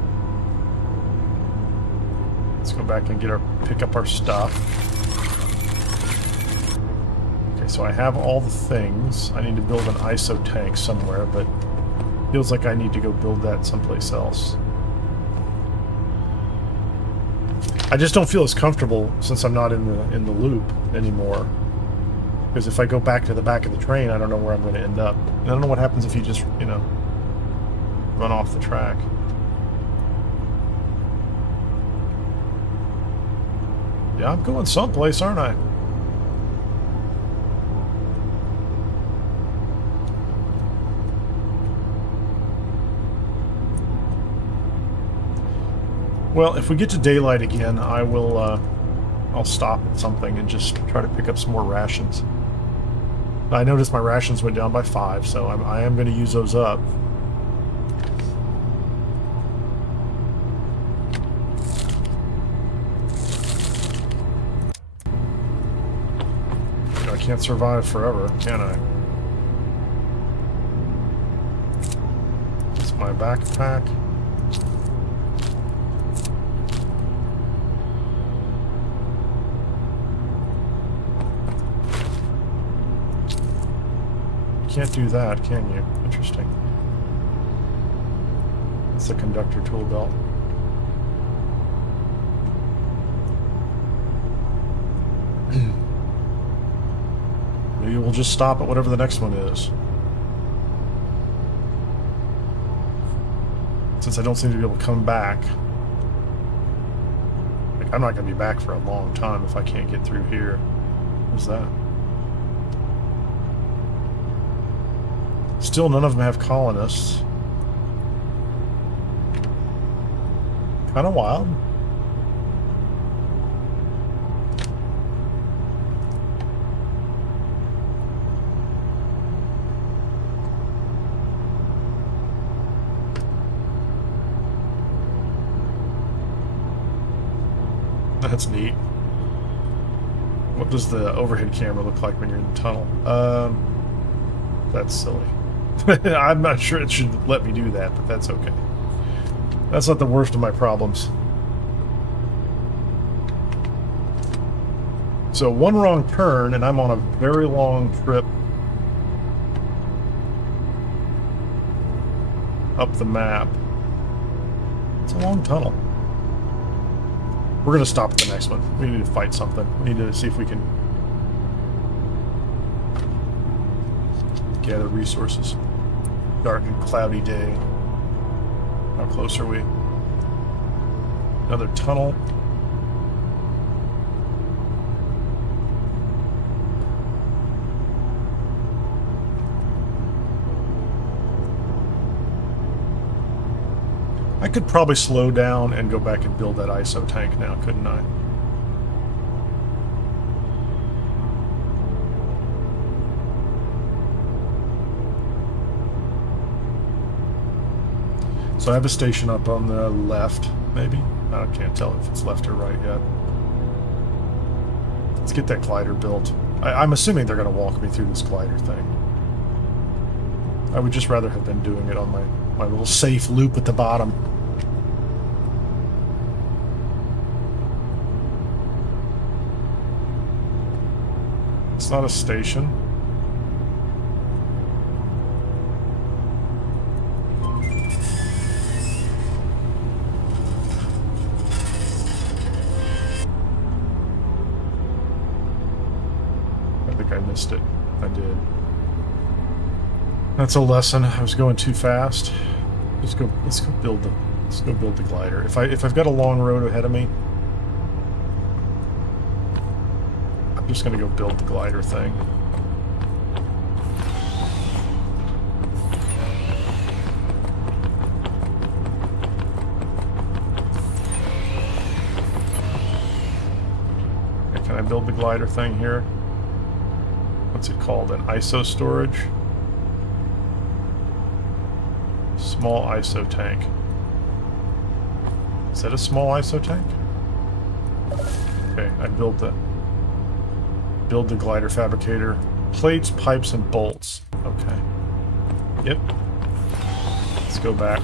Let's go back and pick up our stuff. Okay, so I have all the things. I need to build an ISO tank somewhere, but feels like I need to go build that someplace else. I just don't feel as comfortable since I'm not in the loop anymore. Because if I go back to the back of the train, I don't know where I'm going to end up. And I don't know what happens if you just, you know, run off the track. Yeah, I'm going someplace, aren't I? Well, if we get to daylight again, I will, I'll stop at something and just try to pick up some more rations. I noticed my rations went down by 5, so I am going to use those up. I can't survive forever, can I? It's my backpack. Can't do that, can you? Interesting. It's the conductor tool belt. Maybe we'll just stop at whatever the next one is. Since I don't seem to be able to come back. Like, I'm not going to be back for a long time if I can't get through here. What's that? Still, none of them have colonists. Kind of wild. That's neat. What does the overhead camera look like when you're in the tunnel? That's silly. I'm not sure it should let me do that, but that's okay. That's not the worst of my problems. So one wrong turn and I'm on a very long trip up the map. It's a long tunnel. We're going to stop at the next one. We need to fight something. We need to see if we can gather resources. Dark and cloudy day. How close are we? Another tunnel. I could probably slow down and go back and build that ISO tank now, couldn't I? So I have a station up on the left, maybe? I can't tell if it's left or right yet. Let's get that glider built. I'm assuming they're going to walk me through this glider thing. I would just rather have been doing it on my little safe loop at the bottom. It's not a station. I think I missed it. I did. That's a lesson. I was going too fast. Let's go build the glider. If I've got a long road ahead of me, I'm just gonna go build the glider thing. Okay, can I build the glider thing here? What's it called? An ISO storage? Small ISO tank. Is that a small ISO tank? Okay, I built the glider fabricator. Plates, pipes, and bolts. Okay. Yep. Let's go back.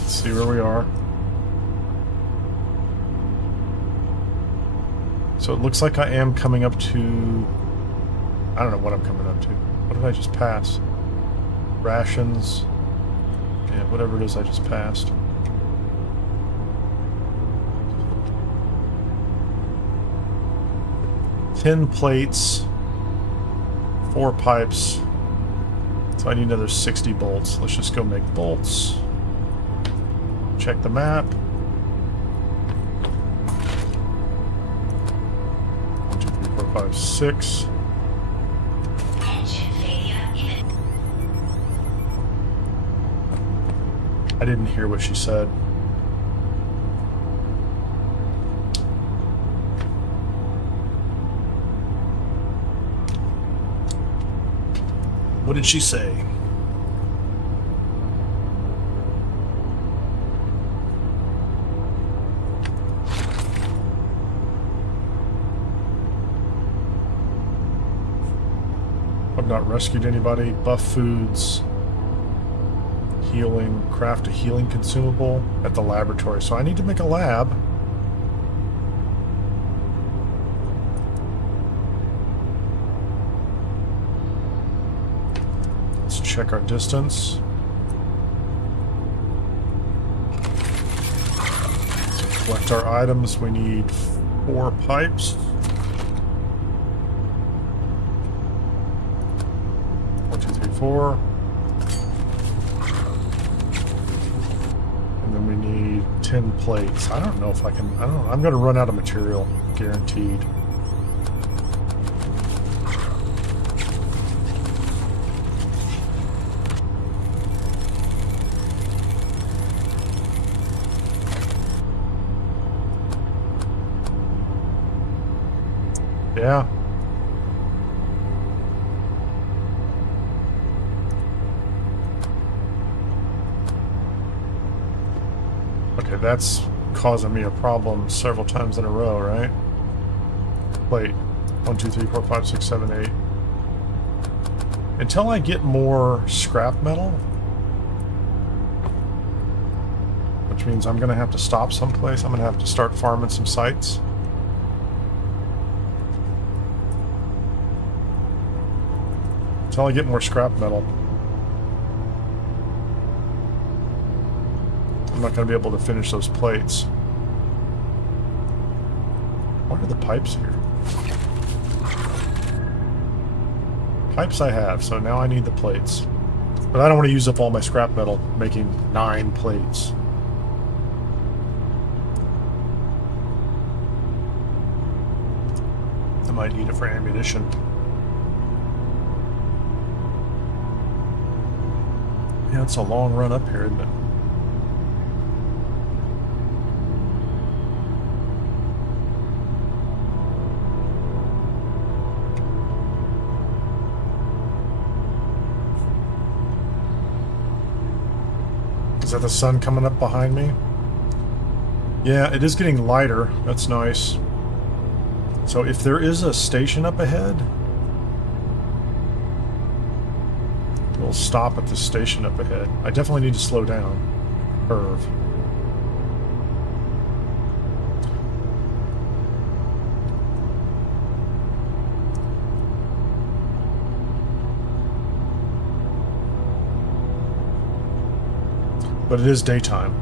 Let's see where we are. So it looks like I am coming up to... I don't know what I'm coming up to. What did I just pass? Rations. Yeah, whatever it is I just passed. Tin plates. 4 pipes. So I need another 60 bolts. Let's just go make bolts. Check the map. 1, 2, 3, 4, 5, 6. I didn't hear what she said. What did she say? I've not rescued anybody. Buff foods. Healing. Craft a healing consumable at the laboratory. So I need to make a lab. Let's check our distance. So collect our items. We need 4 pipes. 1, 2, 3, 4. And then we need 10 plates. I don't know if I can... I don't know. I'm going to run out of material. Guaranteed. Yeah. Okay, that's causing me a problem several times in a row, right? Plate. 1, 2, 3, 4, 5, 6, 7, 8. Until I get more scrap metal, which means I'm going to have to stop someplace. I'm going to have to start farming some sites. Until I get more scrap metal, I'm not going to be able to finish those plates. What are the pipes here? Pipes I have, so now I need the plates. But I don't want to use up all my scrap metal making 9 plates. might need it for ammunition. Yeah, it's a long run up here, isn't it? Is that the sun coming up behind me? Yeah, it is getting lighter. That's nice. So if there is a station up ahead, we'll stop at the station up ahead. I definitely need to slow down. Curve. But it is daytime.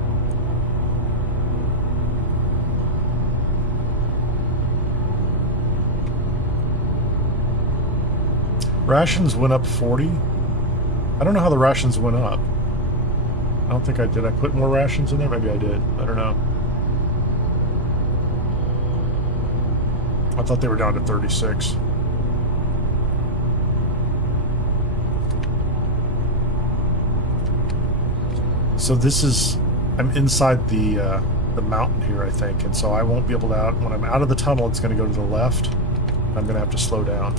Rations went up 40. I don't know how the rations went up. I don't think I did. I put more rations in there? Maybe I did. I don't know. I thought they were down to 36. So this is... I'm inside the mountain here, I think, and so I won't be able to... When I'm out of the tunnel, it's going to go to the left. I'm going to have to slow down.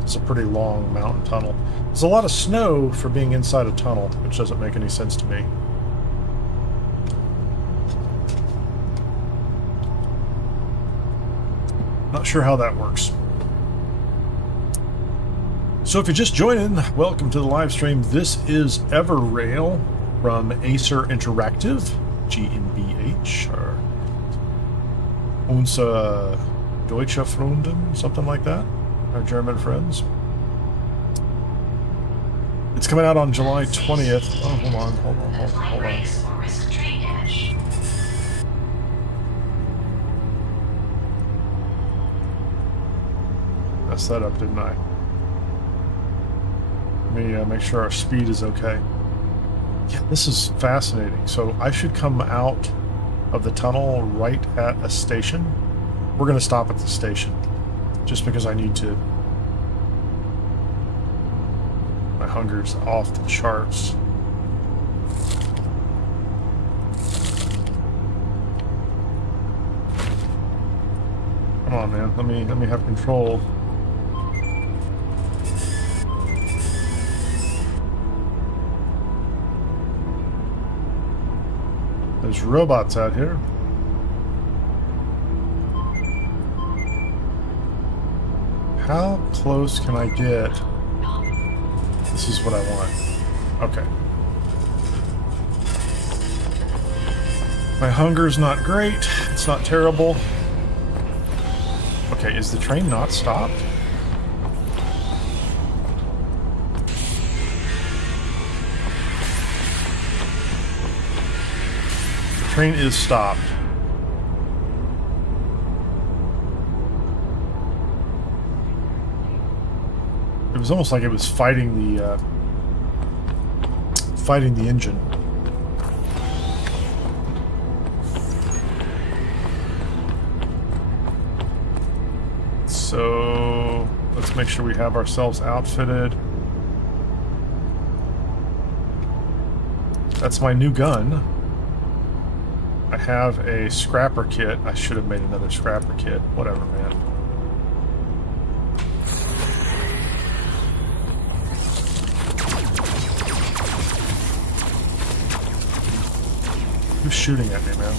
It's a pretty long mountain tunnel. There's a lot of snow for being inside a tunnel, which doesn't make any sense to me. Not sure how that works. So if you're just joining, welcome to the live stream. This is EverRail from Aesir Interactive, GmbH, or Unser Deutsche Freunden, something like that. Our German friends. It's coming out on July 20th. Oh, hold on. Flight breaks or risk train damage. Messed that up, didn't I? Let me make sure our speed is okay. Yeah, this is fascinating. So I should come out of the tunnel right at a station. We're going to stop at the station. Just because I need to. My hunger's off the charts. Come on, man. Let me have control. There's robots out here. How close can I get? This is what I want. Okay. My hunger's not great. It's not terrible. Okay, is the train not stopped? The train is stopped. It was almost like it was fighting the engine. So let's make sure we have ourselves outfitted. That's my new gun. I have a scrapper kit. I should have made another scrapper kit. Whatever, man. Who's shooting at me, man?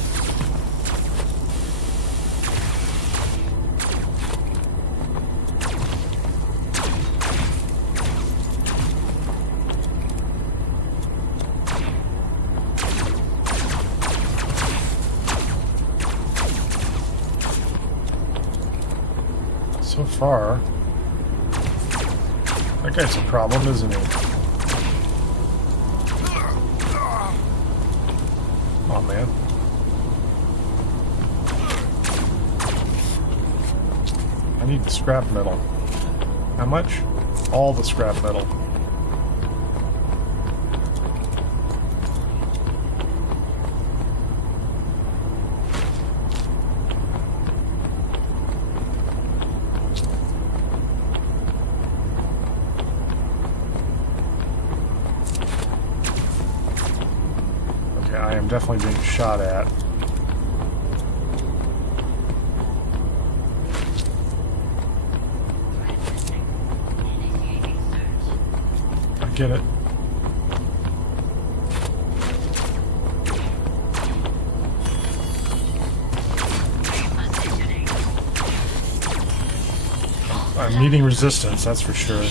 So far, that guy's a problem, isn't he? Come on, man. I need the scrap metal. How much? All the scrap metal. I'm definitely being shot at. I get it. I'm meeting resistance, that's for sure.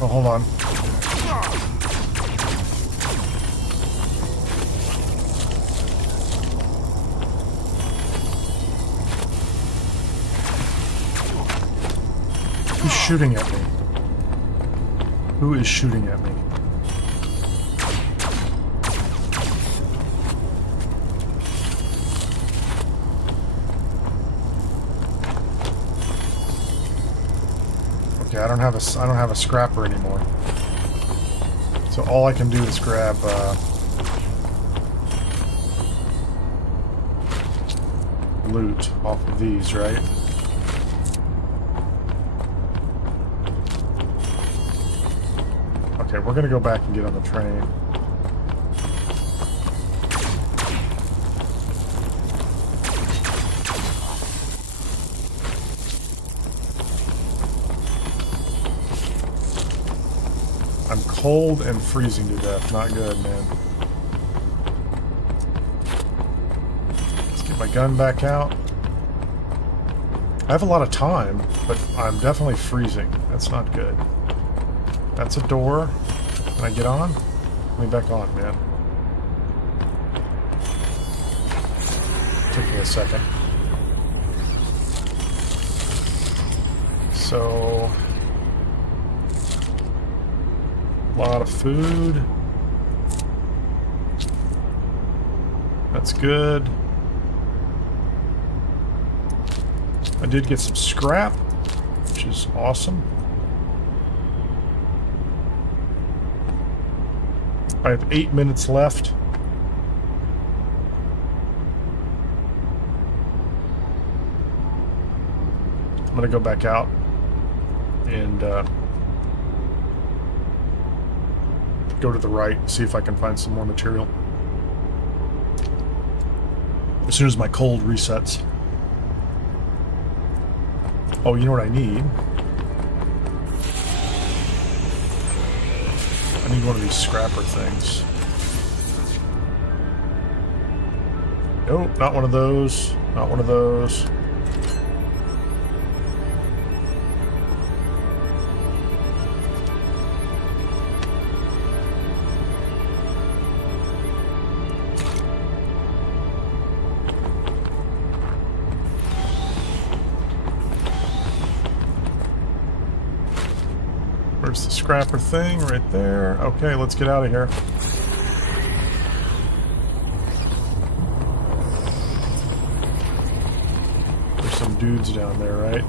Oh, hold on. Who's shooting at me? Who is shooting at me? Okay, I don't have a scrapper anymore. So all I can do is grab loot off of these, right? Okay, we're gonna go back and get on the train. I'm cold and freezing to death. Not good, man. Let's get my gun back out. I have a lot of time, but I'm definitely freezing. That's not good. That's a door. Can I get on? Let me back on, man. Took me a second. So... a lot of food. That's good. I did get some scrap, which is awesome. I have 8 minutes left. I'm gonna go back out and go to the right, see if I can find some more material. As soon as my cold resets. Oh, you know what I need? I need one of these scrapper things. Nope, not one of those. Not one of those. Where's the scrapper thing? Right there. Okay, let's get out of here. There's some dudes down there, right?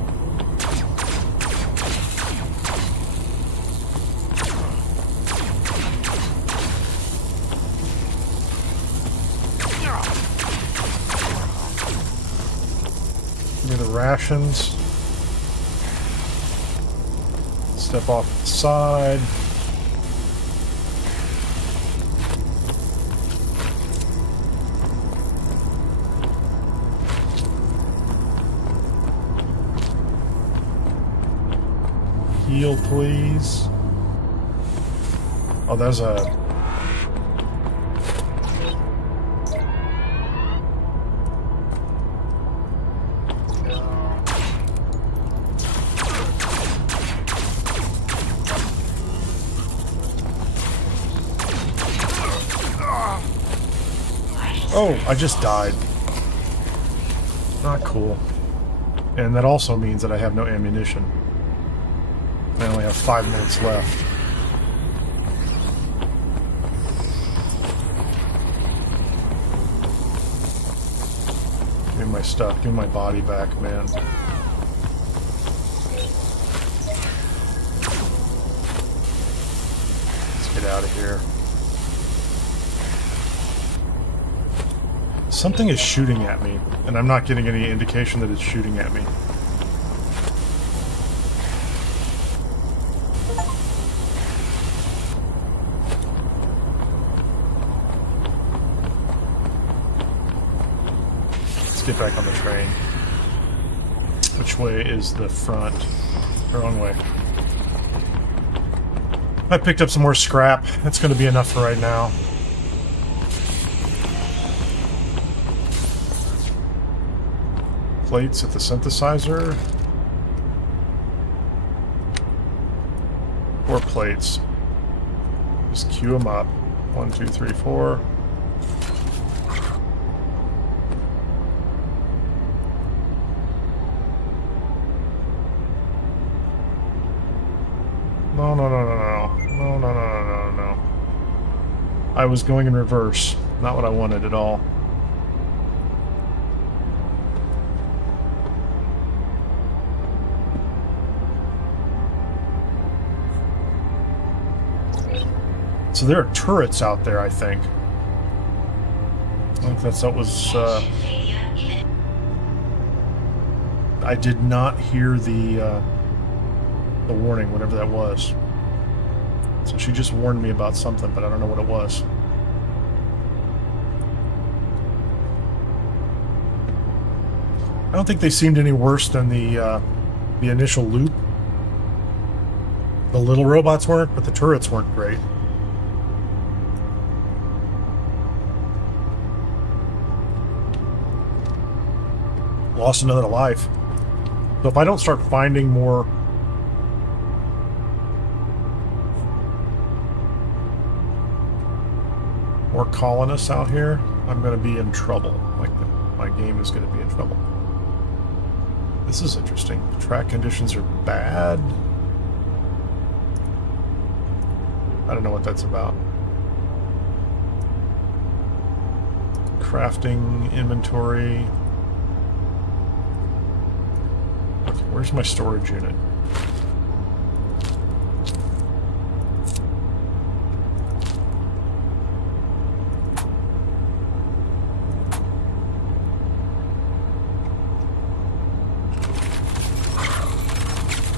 Give me the rations. Step off to the side. Heal, please. Oh, there's a... Oh, I just died. Not cool. And that also means that I have no ammunition. I only have 5 minutes left. Give me my stuff. Give me my body back, man. Let's get out of here. Something is shooting at me, and I'm not getting any indication that it's shooting at me. get back on the train. Which way is the front? The wrong way. I picked up some more scrap. That's going to be enough for right now. Plates at the synthesizer. 4 plates. Just queue them up. 1, 2, 3, 4. No, no, no, no, no. No, no, no, no, no, no. I was going in reverse. Not what I wanted at all. So there are turrets out there, I think. I think that's what was... I did not hear the warning, whatever that was. So she just warned me about something, but I don't know what it was. I don't think they seemed any worse than the initial loop. The little robots weren't, but the turrets weren't great. Lost another life. So if I don't start finding more colonists out here, I'm going to be in trouble. Like, my game is going to be in trouble. This is interesting. The track conditions are bad. I don't know what that's about. Crafting, inventory. Where's my storage unit?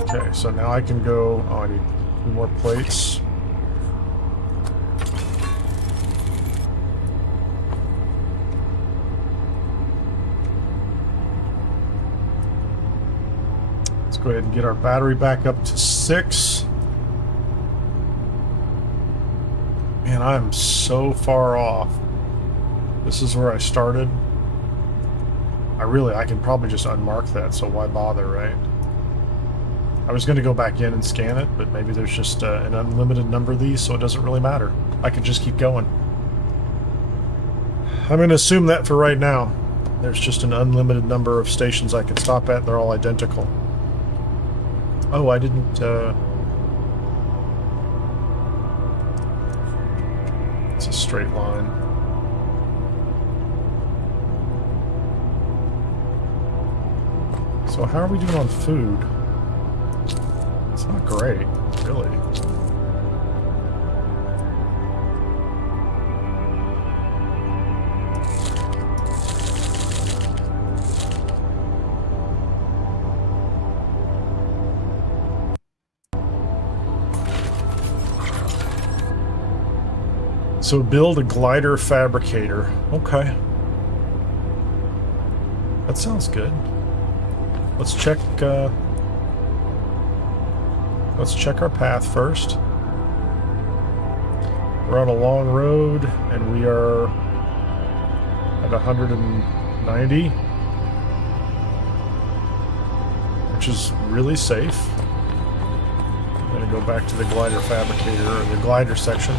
Okay, so now I can go... Oh, I need 2 more plates. Let's go ahead and get our battery back up to 6. Man, I'm so far off. This is where I started. I can probably just unmark that, so why bother, right? I was going to go back in and scan it, but maybe there's just an unlimited number of these, so it doesn't really matter. I could just keep going. I'm going to assume that for right now. There's just an unlimited number of stations I can stop at. They're all identical. Oh, I didn't... It's a straight line. So how are we doing on food? It's not great, really. So build a glider fabricator. Okay. That sounds good. Let's check our path first. We're on a long road and we are at 190, which is really safe. I'm gonna go back to the glider fabricator, or the glider section.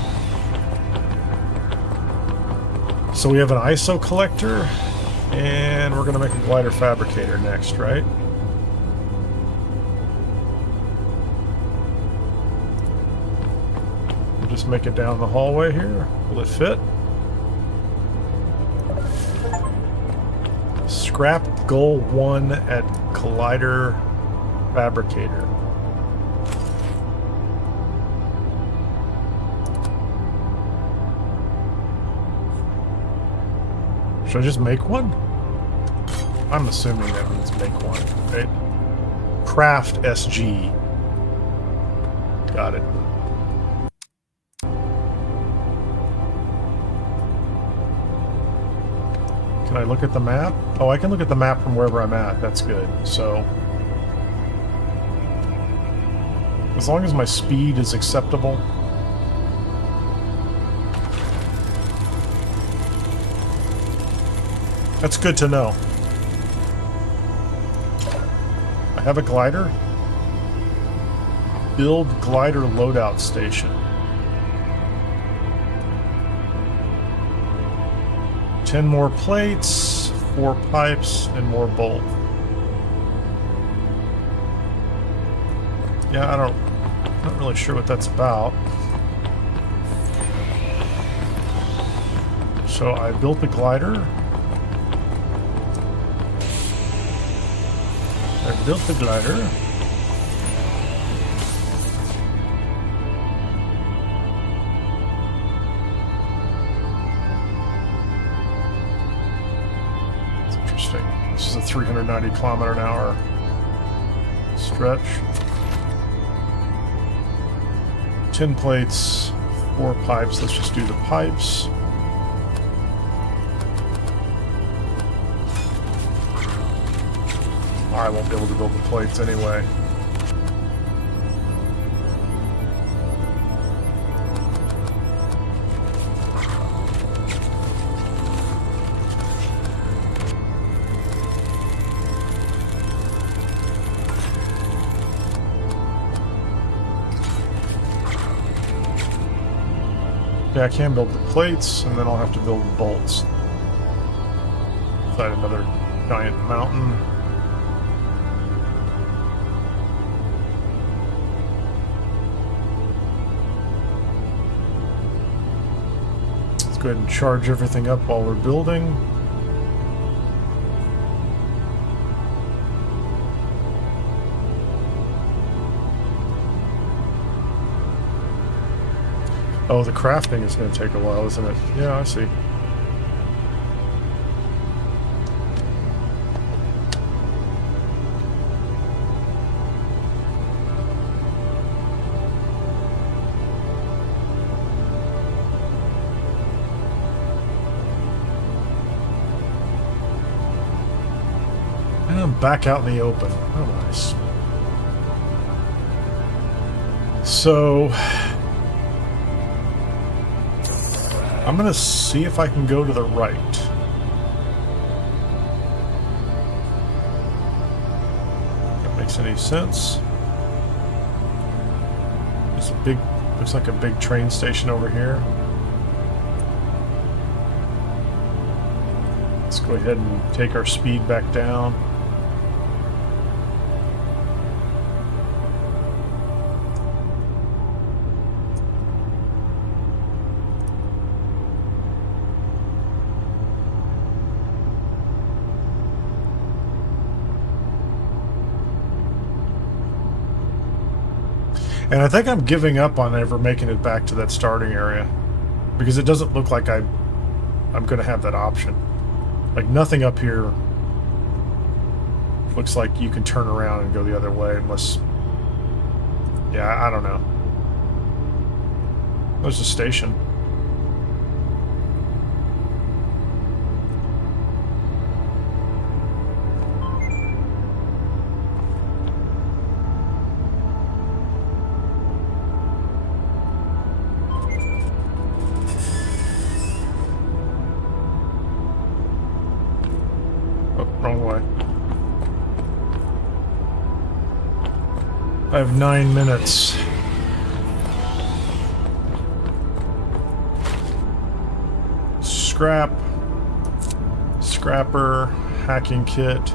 So we have an ISO collector, and we're gonna make a glider fabricator next, right? We'll just make it down the hallway here. Will it fit? Scrap goal 1 at collider fabricator. Should I just make one? I'm assuming that means make one, right? Craft SG. Got it. Can I look at the map? Oh, I can look at the map from wherever I'm at. That's good. So, as long as my speed is acceptable. That's good to know. I have a glider. Build glider loadout station. 10 more plates, 4 pipes, and more bolt. Yeah, I'm not really sure what that's about. So I built the glider. I built the glider. This is a 390 kilometer an hour stretch. 10 plates, 4 pipes. Let's just do the pipes. I won't be able to build the plates anyway. Yeah, I can build the plates, and then I'll have to build the bolts. Inside another giant mountain. Let's go ahead and charge everything up while we're building. Oh, the crafting is going to take a while, isn't it? Yeah, I see. And I'm back out in the open. Oh, nice. So I'm going to see if I can go to the right. If that makes any sense. There's a big, looks like a big train station over here. Let's go ahead and take our speed back down. And I think I'm giving up on ever making it back to that starting area, because it doesn't look like I'm going to have that option. Like, nothing up here looks like you can turn around and go the other way unless... Yeah, I don't know. There's a station. Wrong way. I have 9 minutes. Scrap. Scrapper. Hacking kit.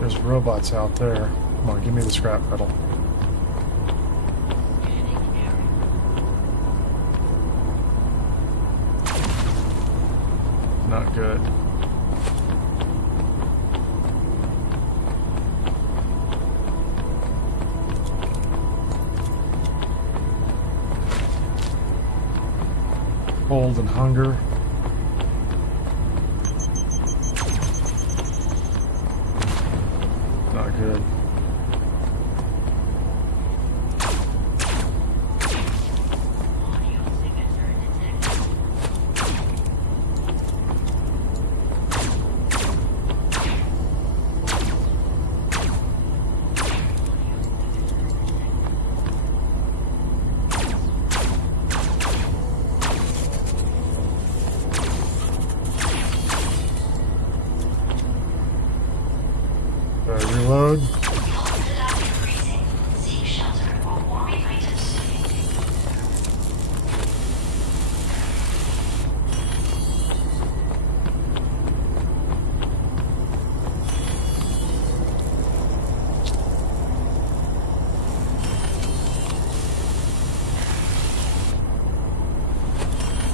There's robots out there. Come on, give me the scrap metal. Not good. Cold and hunger. Not good. Reload. Seek shelter or warming items.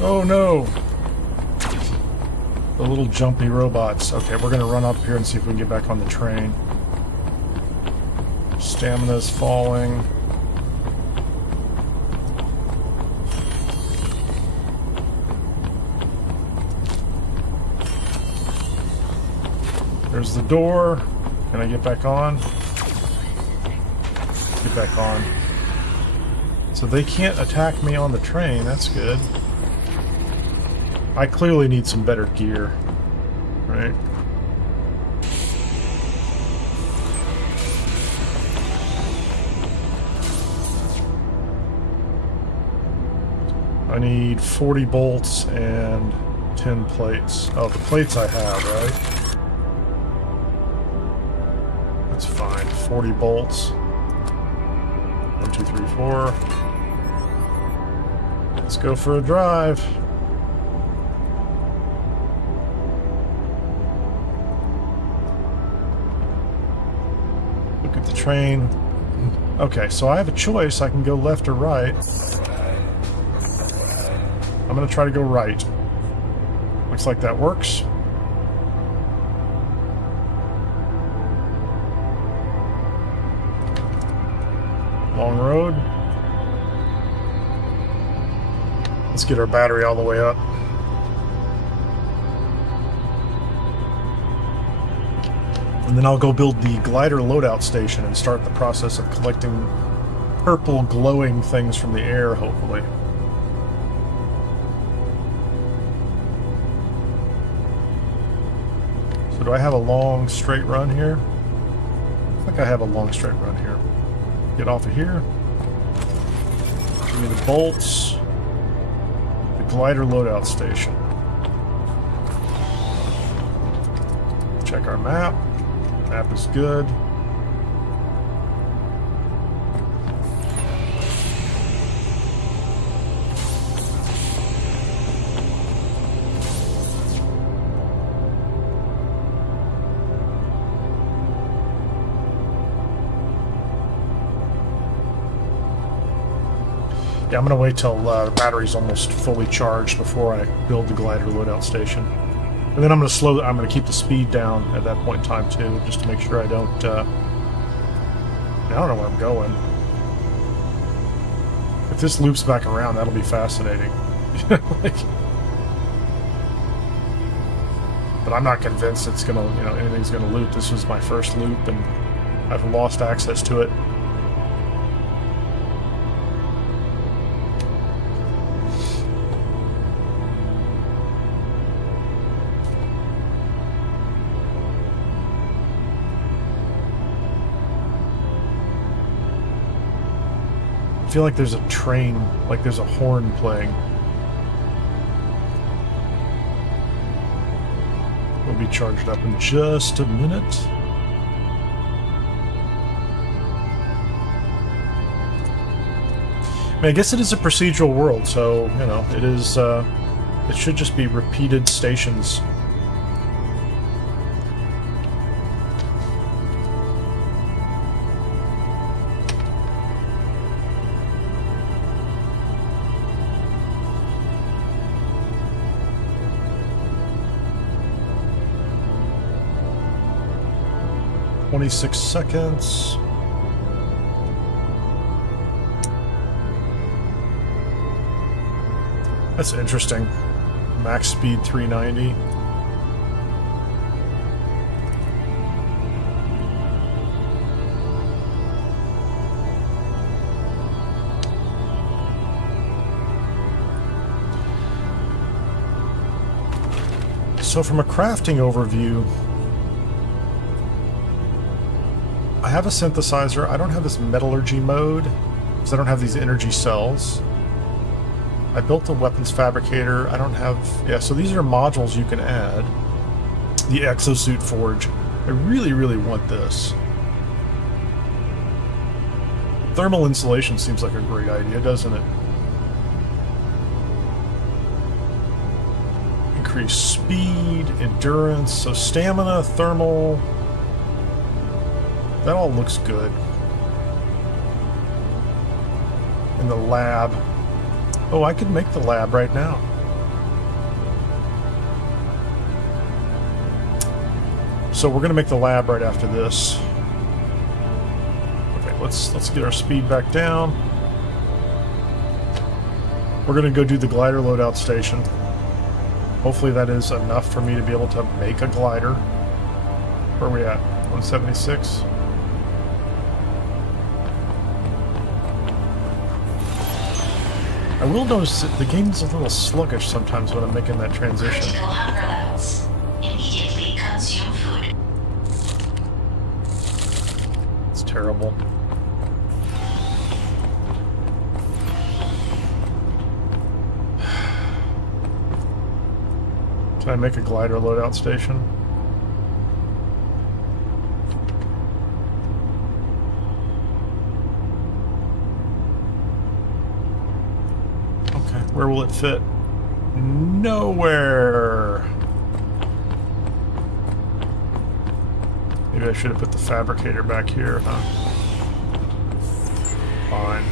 Oh no! The little jumpy robots. Okay, we're gonna run up here and see if we can get back on the train. Stamina's falling. There's the door. Can I get back on? Get back on. So they can't attack me on the train. That's good. I clearly need some better gear, right? I need 40 bolts and 10 plates. Oh, the plates I have, right? That's fine. 40 bolts. 1, 2, 3, 4. Let's go for a drive. Look at the train. Okay, so I have a choice. I can go left or right. I'm going to try to go right. Looks like that works. Long road. Let's get our battery all the way up. And then I'll go build the glider loadout station and start the process of collecting purple glowing things from the air, hopefully. So do I have a long straight run here? I think I have a long straight run here. Get off of here. Give me the bolts. The glider loadout station. Check our map. Map is good. Yeah, I'm gonna wait till the battery's almost fully charged before I build the glider loadout station. And then I'm gonna keep the speed down at that point in time too, just to make sure I don't know where I'm going. If this loops back around, that'll be fascinating. Like, but I'm not convinced it's gonna, anything's gonna loop. This was my first loop, and I've lost access to it. I feel like there's a train, like there's a horn playing. We'll be charged up in just a minute. I mean, I guess it is a procedural world, so, it is, it should just be repeated stations. 26 seconds. That's interesting. Max speed 390. So from a crafting overview, I have a synthesizer. I don't have this metallurgy mode because I don't have these energy cells. I built a weapons fabricator. I don't have... Yeah, so these are modules you can add. The exosuit forge. I really, really want this. Thermal insulation seems like a great idea, doesn't it? Increase speed, endurance, so stamina, thermal. That all looks good. In the lab. Oh, I could make the lab right now. So we're gonna make the lab right after this. Okay, let's get our speed back down. We're gonna go do the glider loadout station. Hopefully that is enough for me to be able to make a glider. Where are we at? 176? I will notice that the game's a little sluggish sometimes when I'm making that transition. Critical hunger levels. Immediately consume food. It's terrible. Can I make a glider loadout station? Okay, where will it fit? Nowhere! Maybe I should have put the fabricator back here, huh? Fine.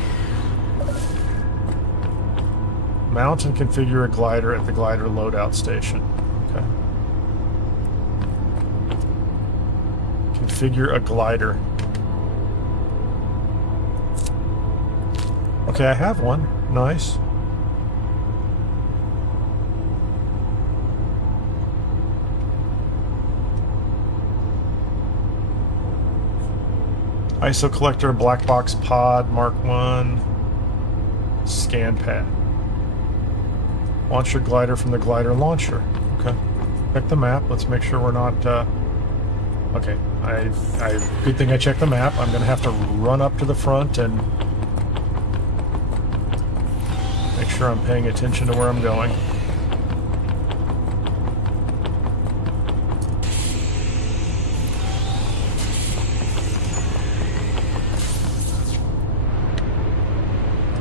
Mount and configure a glider at the glider loadout station. Okay. Configure a glider. Okay, I have one. Nice. ISO collector, black box pod, Mark 1, scan pad. Launch your glider from the glider launcher. Okay. Check the map. Let's make sure we're not... Okay. Good thing I checked the map. I'm going to have to run up to the front and make sure I'm paying attention to where I'm going.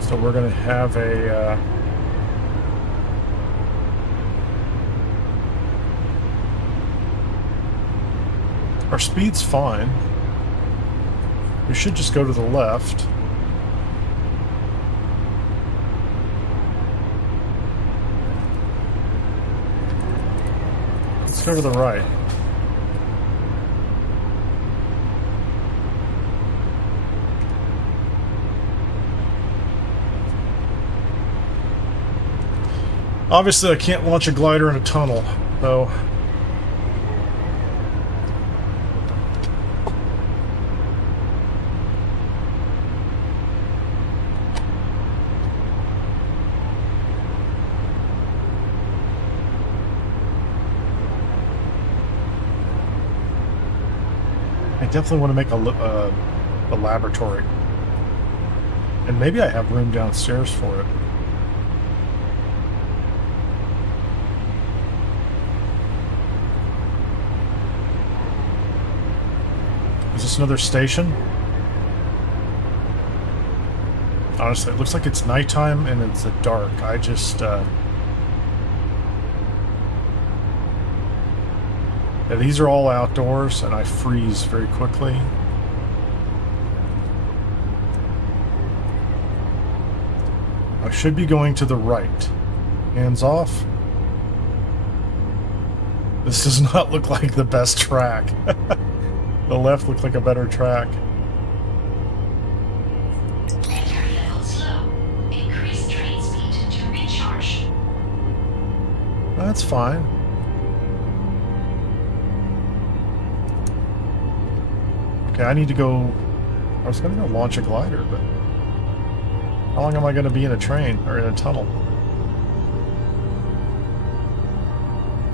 So we're going to have a... Our speed's fine. We should just go to the left. Let's go to the right. Obviously, I can't launch a glider in a tunnel, though. I definitely want to make a laboratory. And maybe I have room downstairs for it. Is this another station? Honestly, it looks like it's nighttime and it's dark. I just... Yeah, these are all outdoors, and I freeze very quickly. I should be going to the right. Hands off. This does not look like the best track. The left looked like a better track. Enter level slow. Increase train speed to recharge. That's fine. Okay, I need to go... I was going to go launch a glider, but... How long am I going to be in a train, or in a tunnel?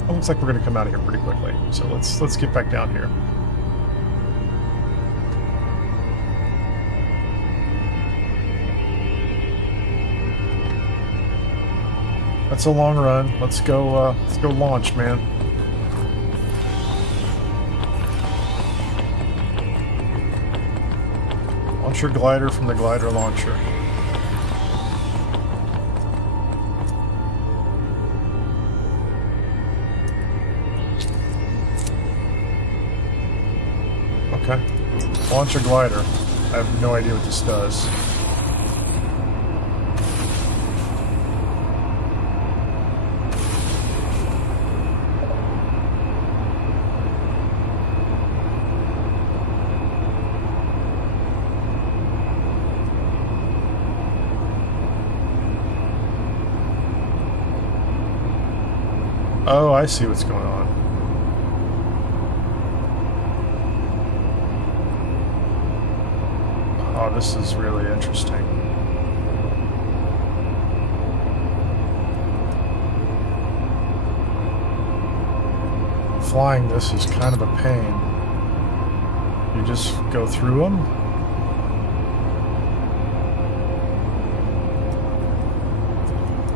It looks like we're going to come out of here pretty quickly, so let's get back down here. That's a long run. Let's go launch, man. Launch your glider from the glider launcher. Okay. Launch a glider. I have no idea what this does. Oh, I see what's going on. Oh, this is really interesting. Flying this is kind of a pain. You just go through them.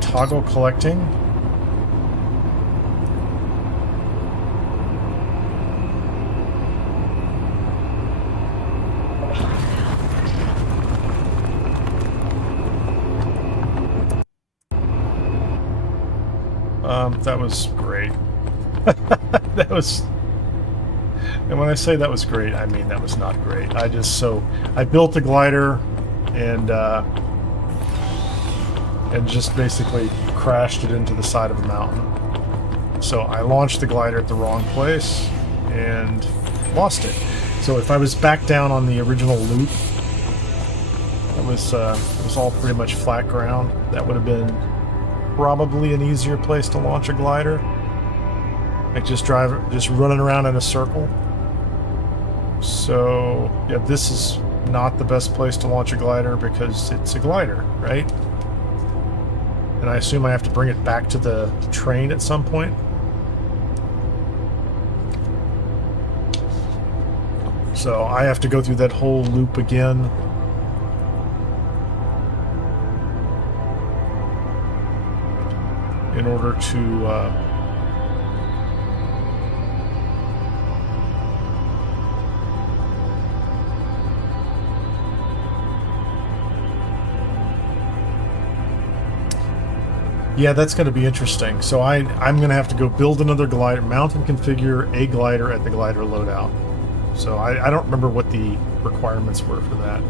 Toggle collecting. That was great. That was... And when I say that was great, I mean that was not great. I built the glider and just basically crashed it into the side of a mountain. So I launched the glider at the wrong place and lost it. So if I was back down on the original loop, it was all pretty much flat ground. That would have been probably an easier place to launch a glider. Like just running around in a circle. So yeah, this is not the best place to launch a glider because it's a glider, right? And I assume I have to bring it back to the train at some point. So I have to go through that whole loop again. In order to yeah, that's going to be interesting. So I'm going to have to go build another glider, mount and configure a glider at the glider loadout. So I don't remember what the requirements were for that.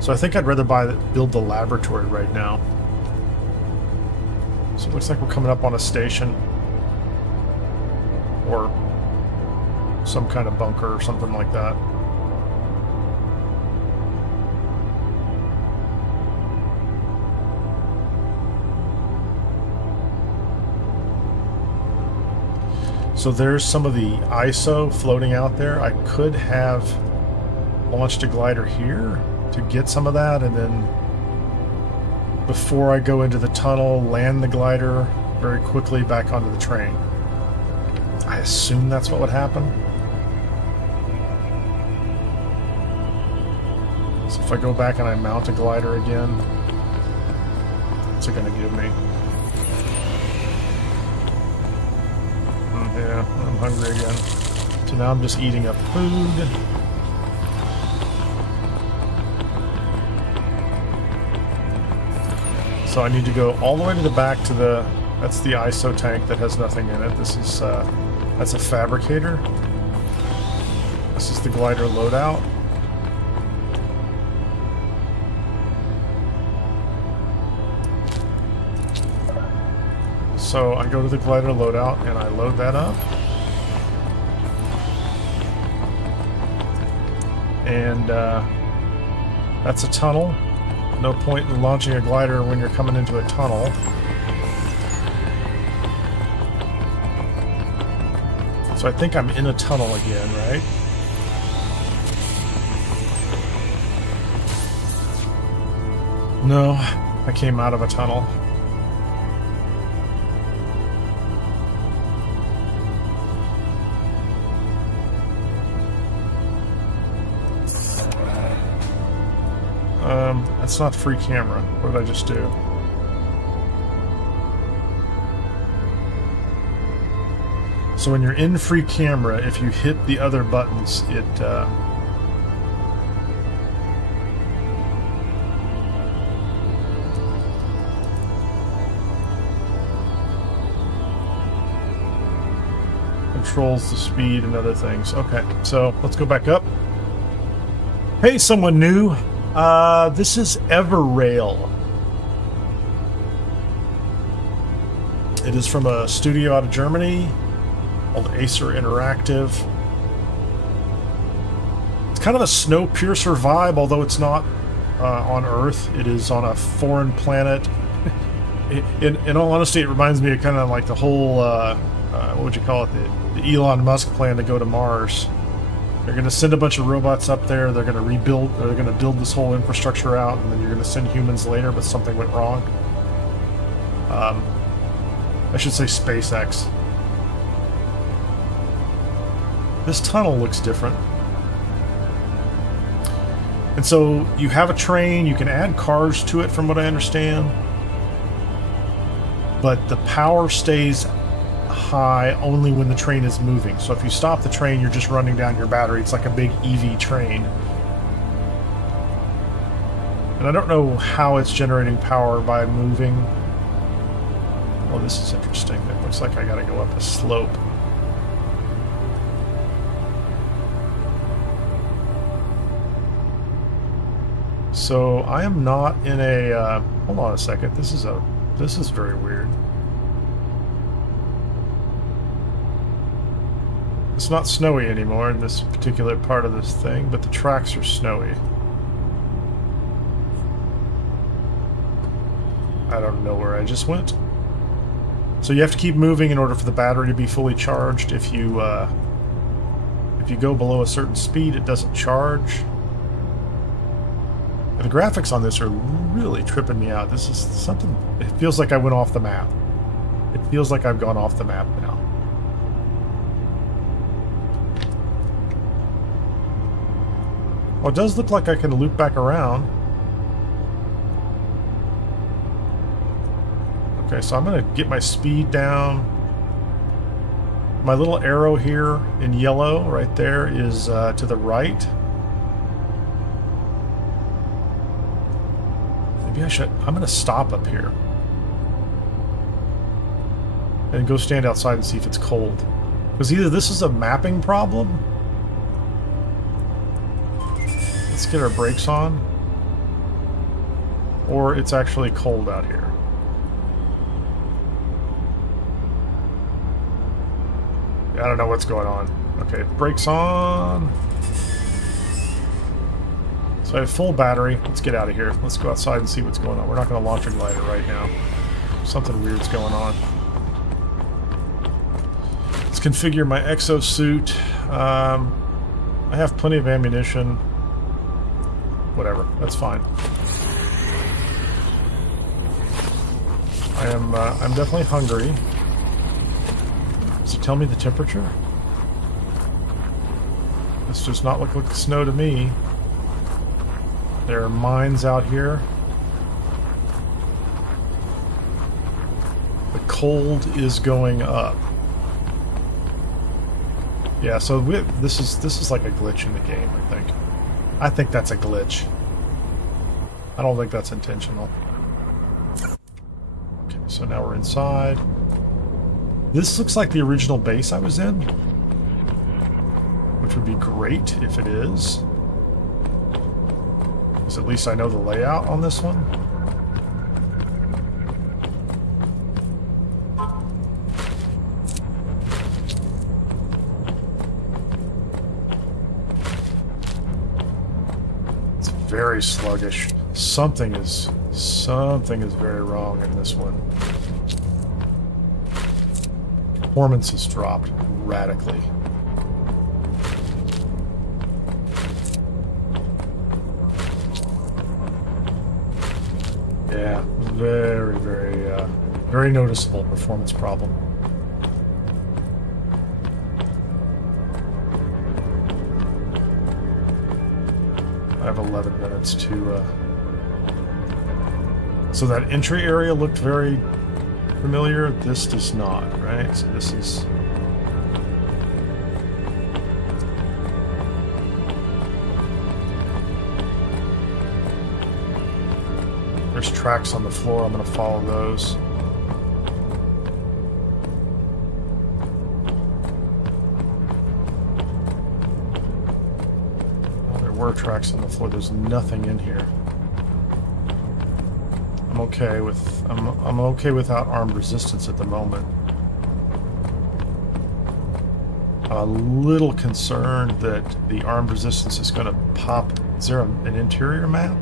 So I think I'd rather build the laboratory right now. So it looks like we're coming up on a station. Or some kind of bunker or something like that. So there's some of the ISO floating out there. I could have launched a glider here to get some of that, and then before I go into the tunnel, land the glider very quickly back onto the train. I assume that's what would happen. So if I go back and I mount a glider again, what's it going to give me? Yeah, I'm hungry again. So now I'm just eating up food. So I need to go all the way to the back to the... That's the ISO tank that has nothing in it. This is... that's a fabricator. This is the glider loadout. So I go to the glider loadout and I load that up. And that's a tunnel. No point in launching a glider when you're coming into a tunnel. So I think I'm in a tunnel again, right? No, I came out of a tunnel. That's not free camera. What did I just do? So when you're in free camera, if you hit the other buttons, it controls the speed and other things. Okay, so let's go back up. Hey, someone new. This is EverRail. It is from a studio out of Germany called Aesir Interactive. It's kind of a Snowpiercer vibe, although it's not on Earth. It is on a foreign planet. In all honesty, it reminds me of kind of like the whole, what would you call it, the Elon Musk plan to go to Mars. They're going to send a bunch of robots up there, they're going to rebuild, or they're going to build this whole infrastructure out, and then you're going to send humans later, but something went wrong. I should say SpaceX. This tunnel looks different. And so you have a train, you can add cars to it from what I understand, but the power stays high only when the train is moving. So if you stop the train, you're just running down your battery. It's like a big EV train. And I don't know how it's generating power by moving. Oh, this is interesting. It looks like I gotta go up a slope. So I am not in a hold on a second. This is very weird. It's not snowy anymore in this particular part of this thing, but the tracks are snowy. I don't know where I just went. So you have to keep moving in order for the battery to be fully charged. If you go below a certain speed, it doesn't charge. The graphics on this are really tripping me out. This is something... It feels like I went off the map. It feels like I've gone off the map now. Well, it does look like I can loop back around. Okay, so I'm going to get my speed down. My little arrow here in yellow right there is to the right. Maybe I should... I'm going to stop up here. And go stand outside and see if it's cold. Because either this is a mapping problem... Let's get our brakes on. Or it's actually cold out here. I don't know what's going on. Okay, brakes on. So I have full battery. Let's get out of here. Let's go outside and see what's going on. We're not going to launch a glider right now. Something weird's going on. Let's configure my exosuit. I have plenty of ammunition. Whatever, that's fine. I'm definitely hungry. Does it tell me the temperature? This does not look like snow to me. There are mines out here. The cold is going up. Yeah, so this is like a glitch in the game, I think. I think that's a glitch. I don't think that's intentional. Okay, so now we're inside. This looks like the original base I was in, which would be great if it is. Because at least I know the layout on this one. very sluggish. Something is very wrong in this one. Performance has dropped radically. Yeah, very noticeable performance problem. I have 11 minutes to... So that entry area looked very familiar. This does not, right? So this is... There's tracks on the floor. I'm going to follow those. Oh, there were tracks on the floor. There's nothing in here. I'm okay with I'm okay without armed resistance at the moment. A little concerned that the armed resistance is going to pop. Is there an interior map?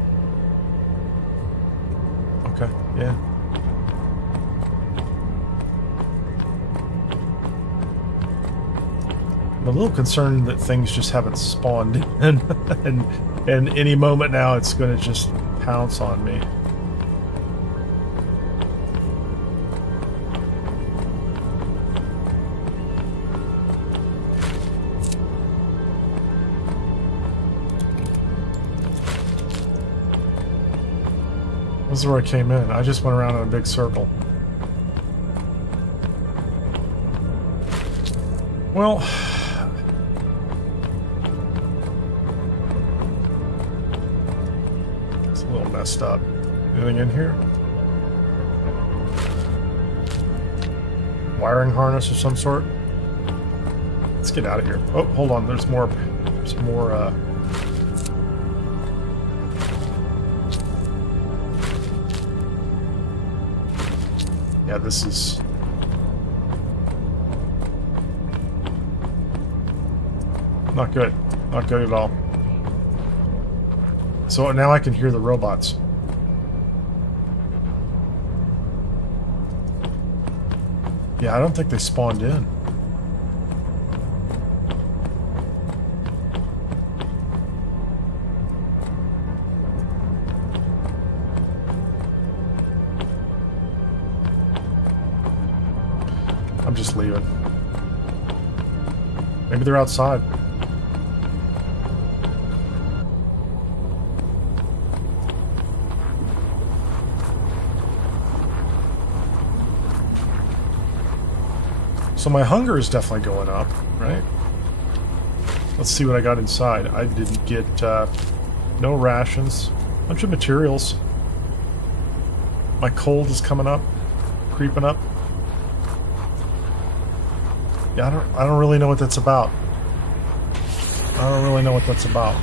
Okay, yeah. I'm a little concerned that things just haven't spawned in, and any moment now it's going to just pounce on me. This is where I came in. I just went around in a big circle. Well... It's a little messed up. Anything in here? Wiring harness of some sort? Let's get out of here. Oh, hold on. There's more... Yeah, this is... Not good. Not good at all. So now I can hear the robots. Yeah, I don't think they spawned in. I'm just leaving. Maybe they're outside. So my hunger is definitely going up, right? Let's see what I got inside. I didn't get no rations. Bunch of materials. My cold is coming up, creeping up. Yeah, I don't really know what that's about. I don't really know what that's about.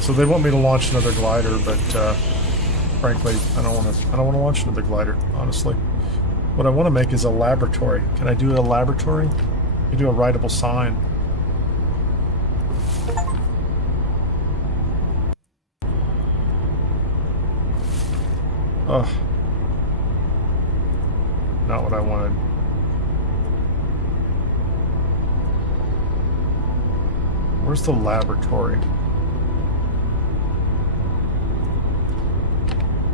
So they want me to launch another glider, but frankly, I don't want to launch another glider, honestly. What I want to make is a laboratory. Can I do a laboratory? I can do a writable sign. Ugh. Not what I wanted. Where's the laboratory?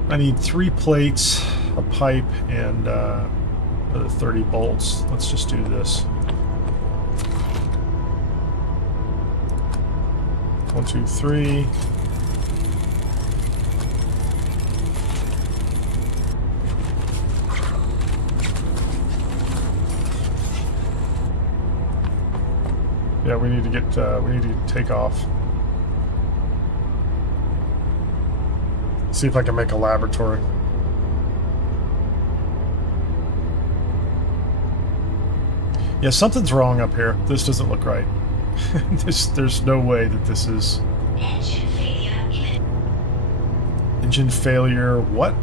I need 3 plates, a pipe, and 30 bolts. Let's just do this. 1, 2, 3. Yeah, we need to take off. See if I can make a laboratory. Yeah, something's wrong up here. This doesn't look right. There's no way that this is... Engine failure. Engine failure, what?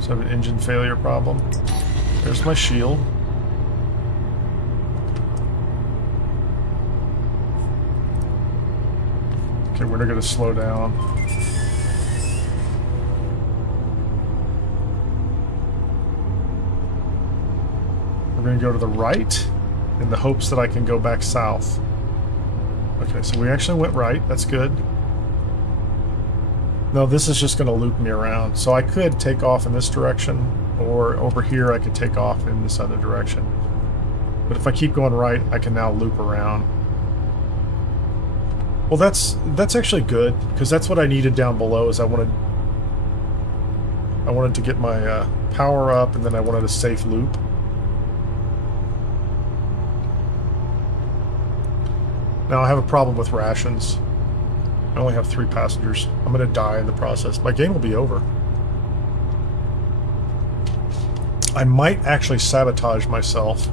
So I have an engine failure problem. There's my shield. Okay, we're going to slow down. We're going to go to the right in the hopes that I can go back south. Okay, so we actually went right. That's good. No, this is just going to loop me around. So I could take off in this direction, or over here I could take off in this other direction. But if I keep going right, I can now loop around. Well, that's actually good, because that's what I needed down below. Is I wanted to get my power up, and then I wanted a safe loop. Now I have a problem with rations. I only have 3 passengers. I'm going to die in the process. My game will be over. I might actually sabotage myself.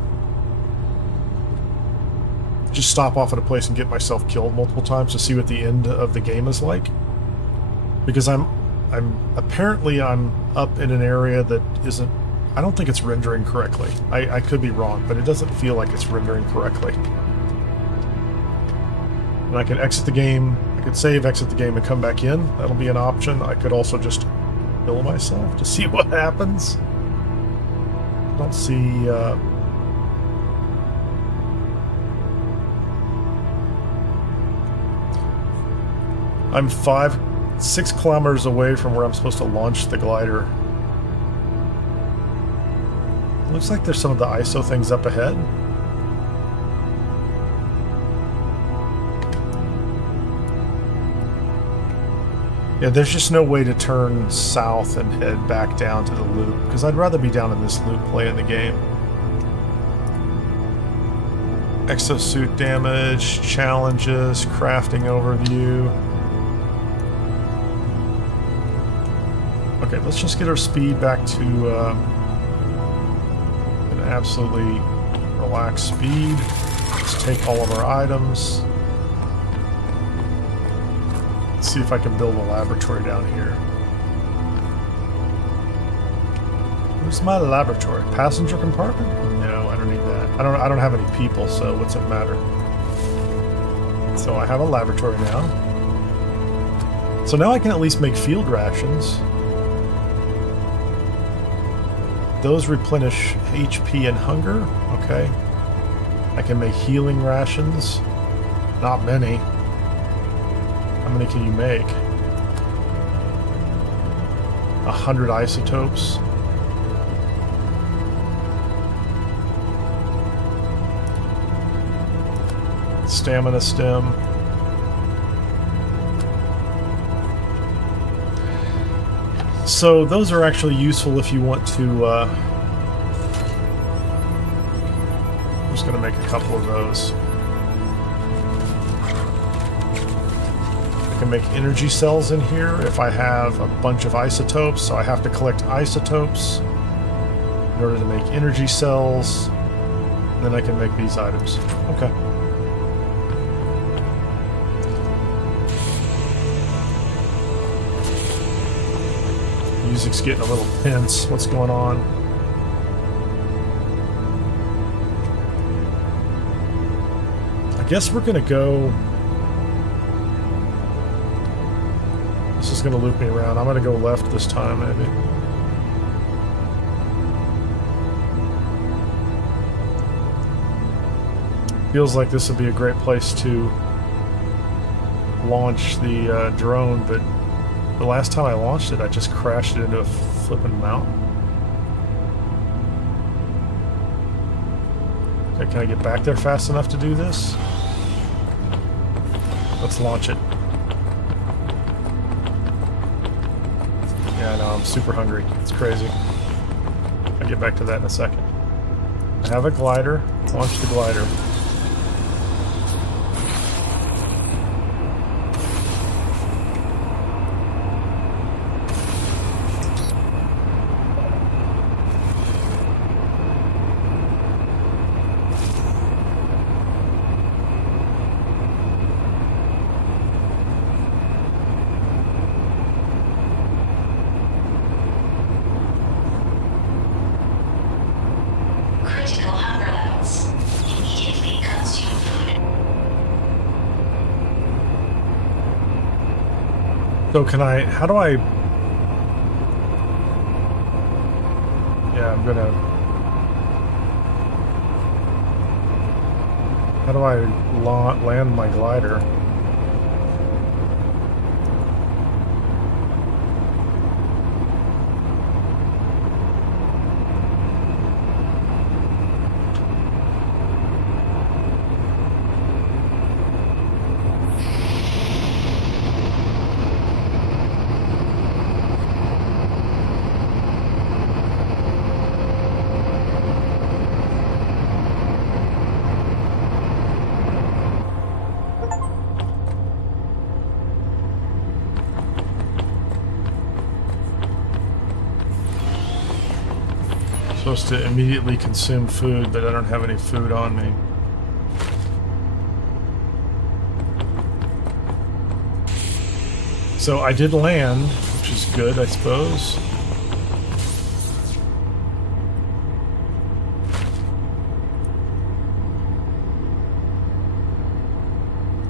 Just stop off at a place and get myself killed multiple times to see what the end of the game is like. Because I'm apparently I'm up in an area that isn't... I don't think it's rendering correctly. I could be wrong, but it doesn't feel like it's rendering correctly. And I can exit the game. I could save, exit the game, and come back in. That'll be an option. I could also just kill myself to see what happens. I don't see... I'm 6 kilometers away from where I'm supposed to launch the glider. Looks like there's some of the ISO things up ahead. Yeah, there's just no way to turn south and head back down to the loop, because I'd rather be down in this loop playing the game. Exosuit damage, challenges, crafting overview. Okay, let's just get our speed back to an absolutely relaxed speed. Let's take all of our items. Let's see if I can build a laboratory down here. Where's my laboratory? Passenger compartment? No, I don't need that. I don't have any people, so what's it matter? So I have a laboratory now. So now I can at least make field rations. Those replenish HP and hunger. Okay. I can make healing rations. Not many. How many can you make? 100 isotopes. Stamina stem. So those are actually useful if you want to... I'm just going to make a couple of those. I can make energy cells in here if I have a bunch of isotopes, so I have to collect isotopes in order to make energy cells. And then I can make these items. Okay. Music's getting a little tense. What's going on? I guess we're gonna go... This is gonna loop me around. I'm gonna go left this time, maybe. Feels like this would be a great place to launch the drone, but the last time I launched it, I just crashed it into a flipping mountain. Okay, can I get back there fast enough to do this? Let's launch it. Yeah, I know, I'm super hungry. It's crazy. I'll get back to that in a second. I have a glider. Launch the glider. Critical hunger levels. Immediately consume food. So can I, how do I, yeah, I'm gonna, how do I land my glider? Supposed to immediately consume food, but I don't have any food on me. So I did land, which is good, I suppose.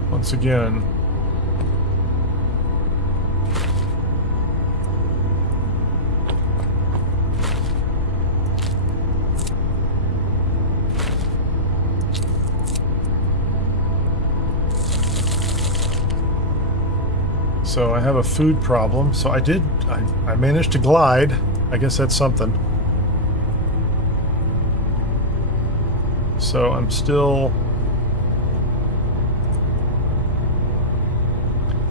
Once again, so I have a food problem. So I managed to glide. I guess that's something. So I'm still...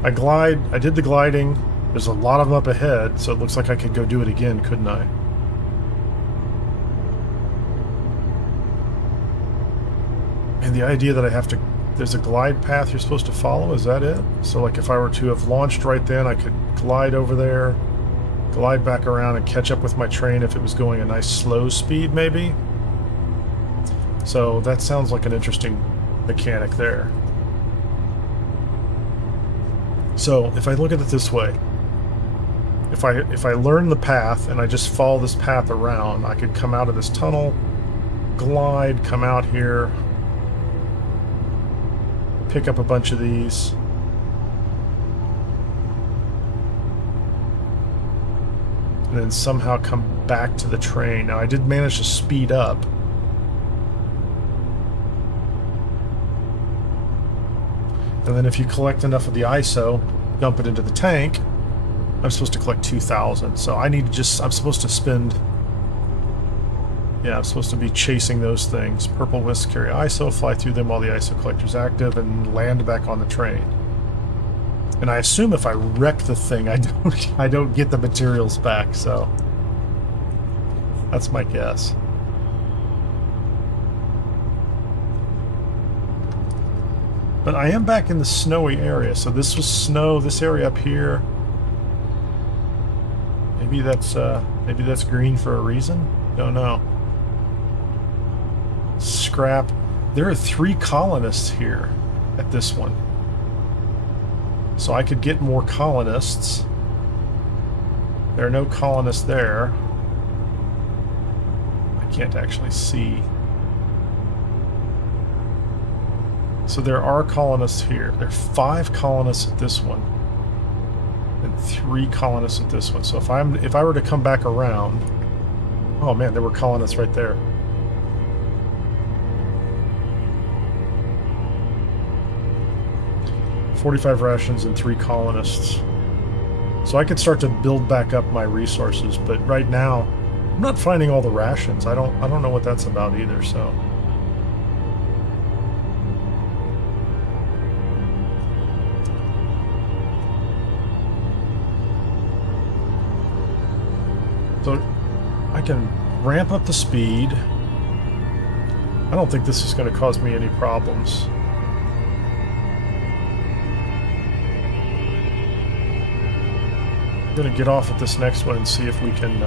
I did the gliding. There's a lot of them up ahead, so it looks like I could go do it again, couldn't I? And the idea that I have to... There's a glide path you're supposed to follow, is that it? So like if I were to have launched right then, I could glide over there, glide back around and catch up with my train if it was going a nice slow speed maybe. So that sounds like an interesting mechanic there. So if I look at it this way, if I learn the path and I just follow this path around, I could come out of this tunnel, glide, come out here, pick up a bunch of these. And then somehow come back to the train. Now I did manage to speed up. And then if you collect enough of the ISO, dump it into the tank, I'm supposed to collect 2,000. So I need to just, I'm supposed to spend, yeah, I'm supposed to be chasing those things. Purple wisps carry ISO, fly through them while the ISO collector's active, and land back on the train. And I assume if I wreck the thing, I don't get the materials back, so that's my guess. But I am back in the snowy area, so this was snow, this area up here. Maybe that's green for a reason? Don't know. Scrap. There are 3 colonists here at this one. So I could get more colonists. There are no colonists there. I can't actually see. So there are colonists here. There are 5 colonists at this one, and 3 colonists at this one. So if I were to come back around, oh man, there were colonists right there. $45 rations and 3 colonists. So I could start to build back up my resources, but right now I'm not finding all the rations. I don't know what that's about either. So. So I can ramp up the speed. I don't think this is going to cause me any problems. I'm going to get off at this next one and see if we can...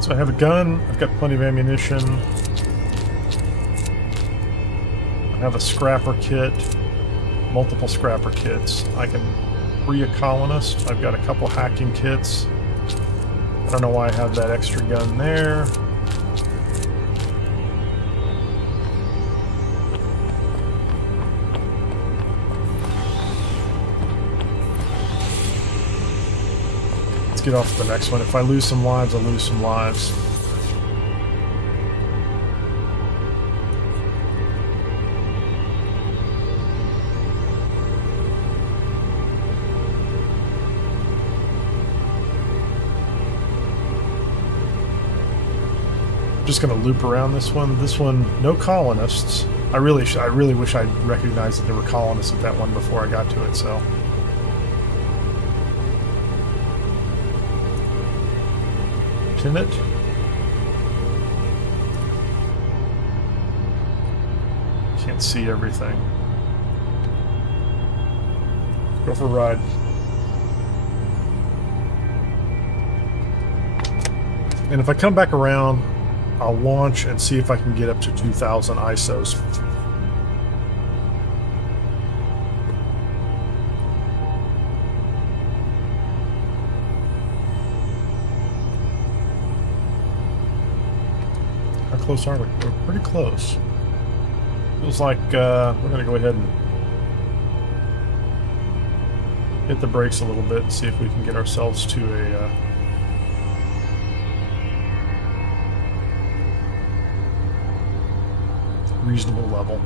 So I have a gun, I've got plenty of ammunition. I have a scrapper kit, multiple scrapper kits. I can free a colonist. I've got a couple hacking kits. I don't know why I have that extra gun there. Let's get off to the next one. If I lose some lives, I'll lose some lives. Just gonna loop around this one. This one, no colonists. I really wish I'd recognized that there were colonists at that one before I got to it. So, pin it. Can't see everything. Go for a ride. And if I come back around, I'll launch and see if I can get up to 2,000 ISOs. How close are we? We're pretty close. Feels like we're going to go ahead and hit the brakes a little bit and see if we can get ourselves to a reasonable level.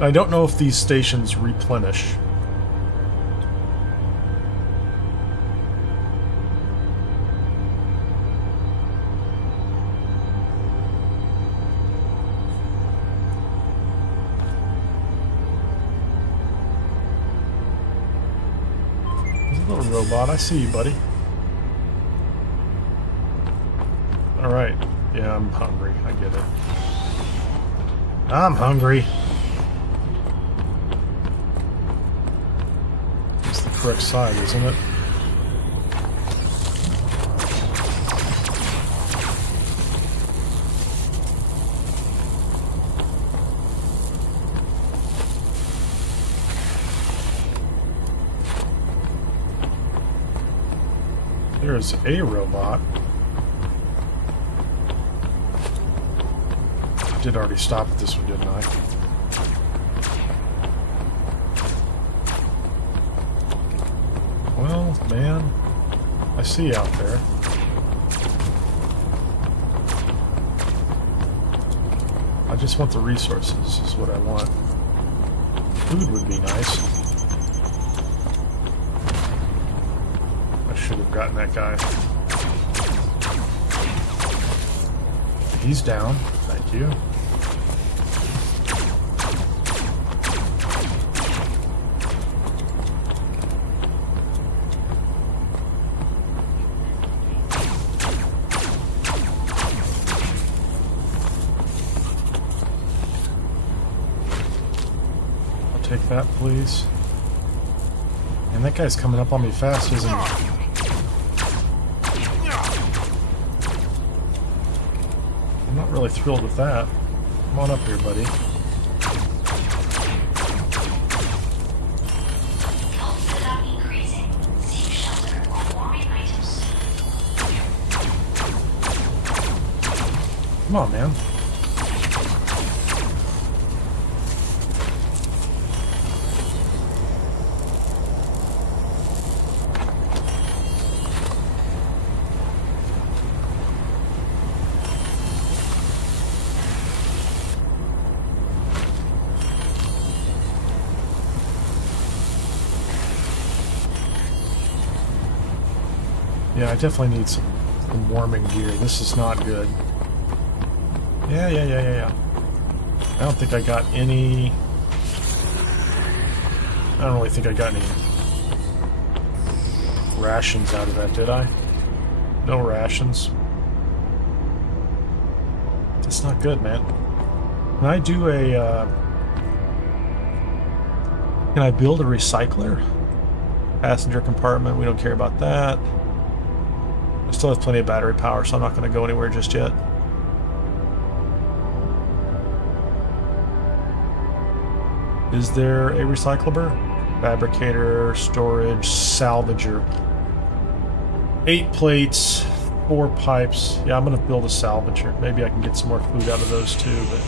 I don't know if these stations replenish. There's a little robot. I see you, buddy. All right. Yeah, I'm hungry. I get it. I'm hungry. It's the correct side, isn't it? There's a robot. Did already stop at this one, didn't I? Well, man, I see you out there. I just want the resources, is what I want. Food would be nice. I should have gotten that guy. He's down. Thank you. Take that, please. And that guy's coming up on me fast, isn't he? I'm not really thrilled with that. Come on up here, buddy. Health setup increasing. Seek shelter or warming items. Come on, man. Yeah, I definitely need some warming gear. This is not good. Yeah. I don't think I got any... I don't really think I got any rations out of that, did I? No rations. That's not good, man. Can I do a... Can I build a recycler? Passenger compartment, we don't care about that. I still have plenty of battery power, so I'm not going to go anywhere just yet. Is there a recycler? Fabricator, storage, salvager. 8 plates, 4 pipes. Yeah, I'm going to build a salvager. Maybe I can get some more food out of those too, but...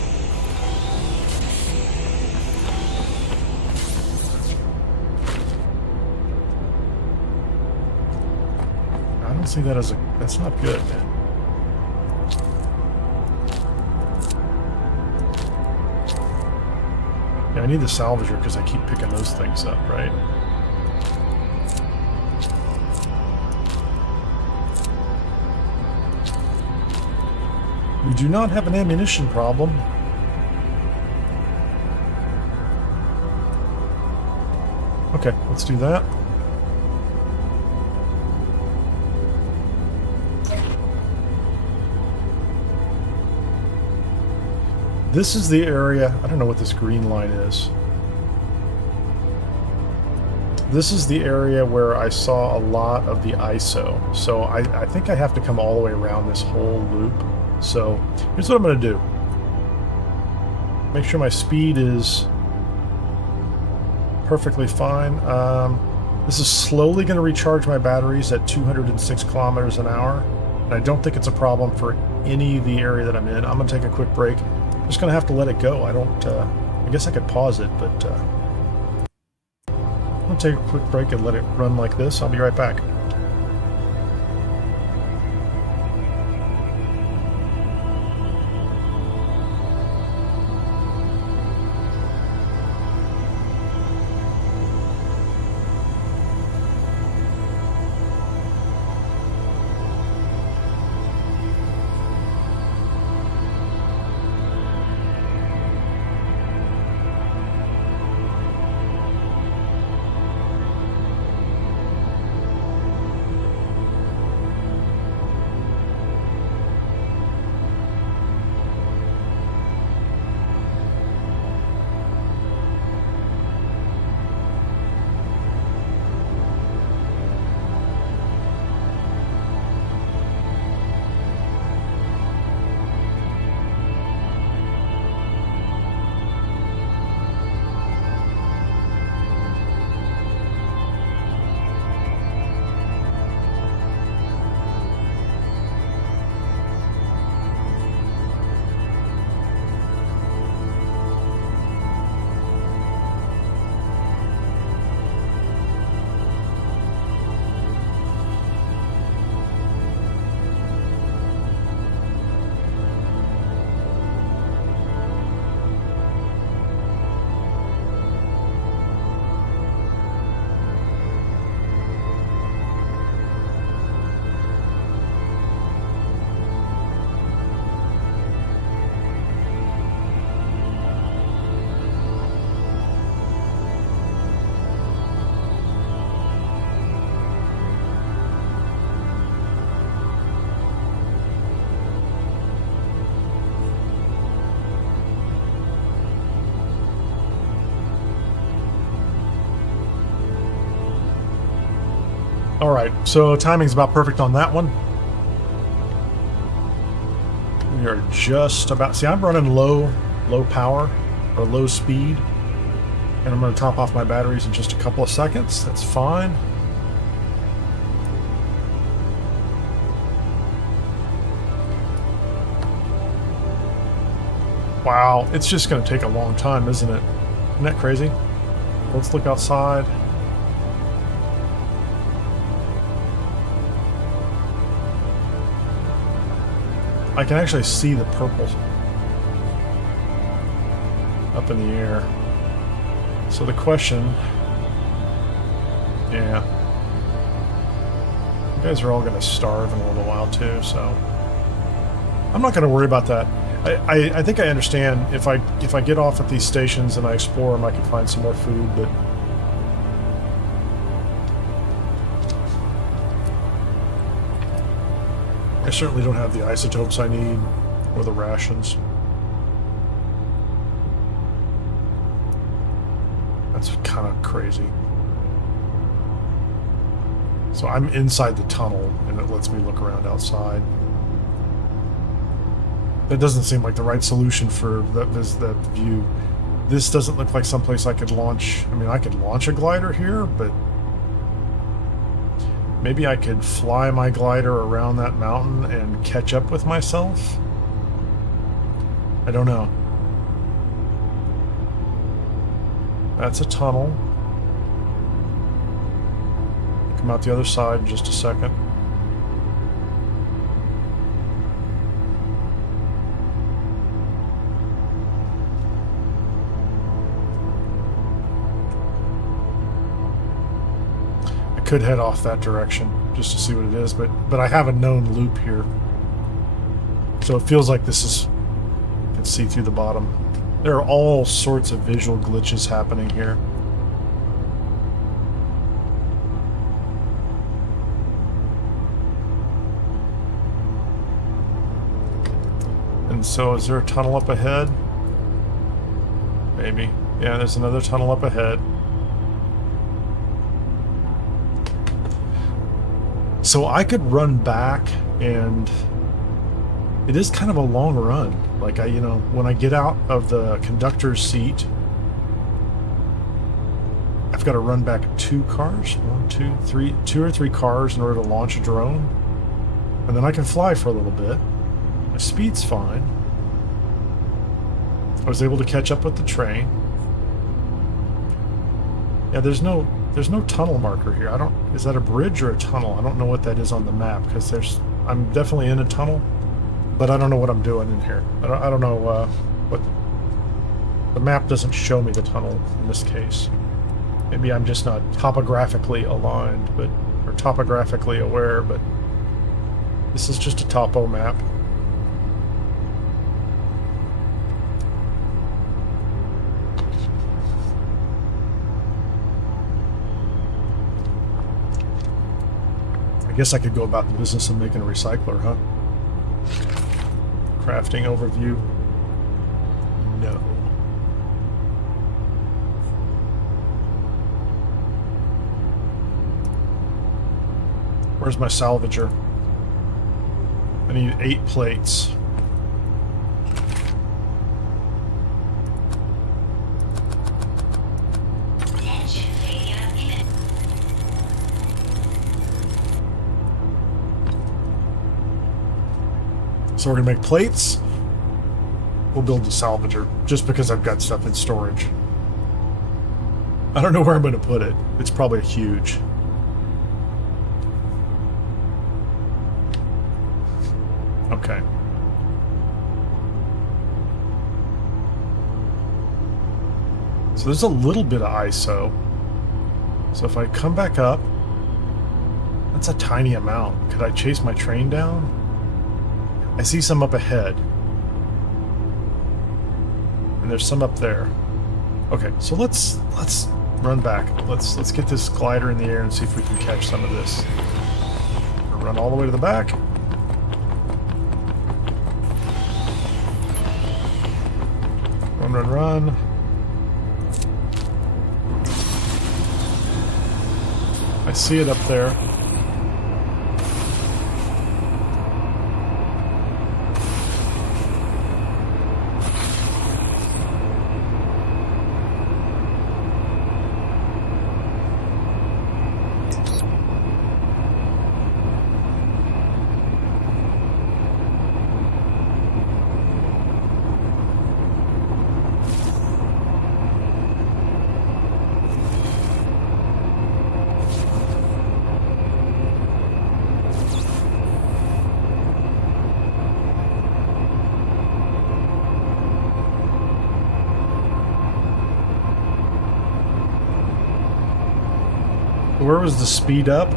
I don't see that as a... That's not good, man. Yeah, I need the salvager because I keep picking those things up, right? We do not have an ammunition problem. Okay, let's do that. This is the area, I don't know what this green line is. This is the area where I saw a lot of the ISO. So I think I have to come all the way around this whole loop. So here's what I'm going to do. Make sure my speed is perfectly fine. This is slowly going to recharge my batteries at 206 kilometers an hour. And I don't think it's a problem for any of the area that I'm in. I'm going to take a quick break. I'm just going to have to let it go. I don't, I guess I could pause it, but I'm going to take a quick break and let it run like this. I'll be right back. Alright, so timing's about perfect on that one. We are just about... See, I'm running low power, or low speed. And I'm going to top off my batteries in just a couple of seconds. That's fine. Wow, it's just going to take a long time, isn't it? Isn't that crazy? Let's look outside. I can actually see the purple up in the air. So the question... Yeah. You guys are all going to starve in a little while too, so... I'm not going to worry about that. I think I understand if I get off at these stations and I explore them, I can find some more food, but... I certainly don't have the isotopes I need, or the rations. That's kind of crazy. So I'm inside the tunnel, and it lets me look around outside. That doesn't seem like the right solution for that view. This doesn't look like someplace I could launch. I mean, I could launch a glider here, but maybe I could fly my glider around that mountain and catch up with myself? I don't know. That's a tunnel. Come out the other side in just a second. Could head off that direction just to see what it is, but I have a known loop here, so it feels like this is, you can see through the bottom. There are all sorts of visual glitches happening here. And so is there a tunnel up ahead? Maybe. Yeah, there's another tunnel up ahead. So I could run back, and it is kind of a long run. Like, you know, when I get out of the conductor's seat, I've got to run back 2 cars, 2 or 3 cars in order to launch a drone. And then I can fly for a little bit. My speed's fine. I was able to catch up with the train. Yeah, there's no tunnel marker here. I don't. Is that a bridge or a tunnel? I don't know what that is on the map, because I'm definitely in a tunnel, but I don't know what I'm doing in here. I don't know what. The map doesn't show me the tunnel in this case. Maybe I'm just not topographically aligned, or topographically aware. But this is just a topo map. I guess I could go about the business of making a recycler, huh? Crafting overview. No. Where's my salvager? I need 8 plates. So we're gonna make plates. We'll build the salvager just because I've got stuff in storage. I don't know where I'm gonna put it. It's probably huge. Okay. So there's a little bit of ISO. So if I come back up, that's a tiny amount. Could I chase my train down? I see some up ahead. And there's some up there. Okay, so let's run back. Let's get this glider in the air and see if we can catch some of this. Run all the way to the back. Run, run, run. I see it up there. Where was the speed up?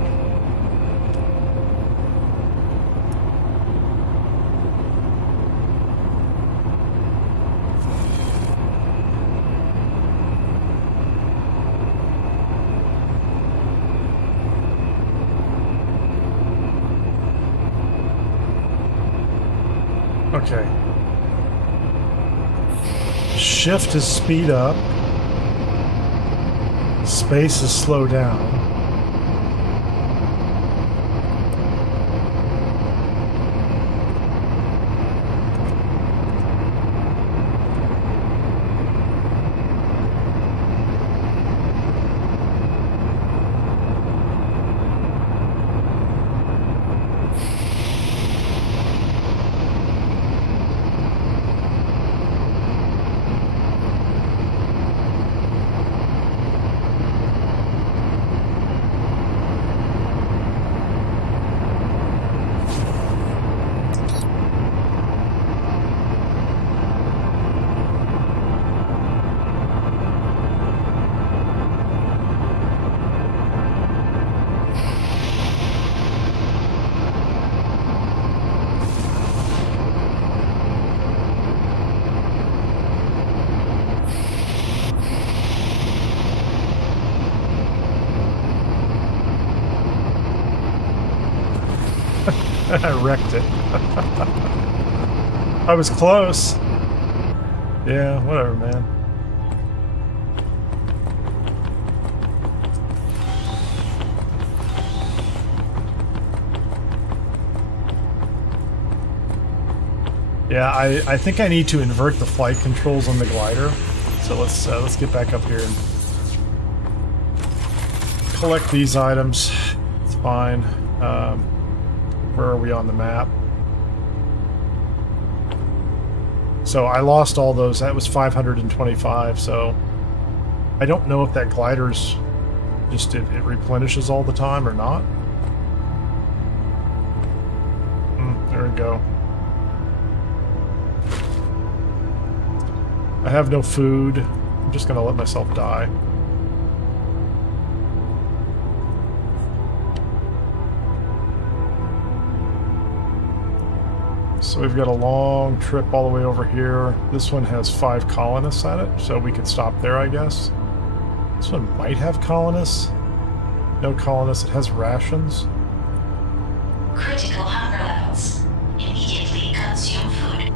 Okay. Shift is speed up. Space is slow down. I wrecked it. I was close. Yeah, whatever, man. Yeah, I think I need to invert the flight controls on the glider. So let's get back up here and collect these items. It's fine. Where are we on the map? So I lost all those. That was 525. So I don't know if that glider's just it replenishes all the time or not. There we go. I have no food. I'm just gonna let myself die. So we've got a long trip all the way over here. This one has 5 colonists at it, so we could stop there, I guess. This one might have colonists. No colonists. It has rations. Critical hunger levels. Immediately consume food.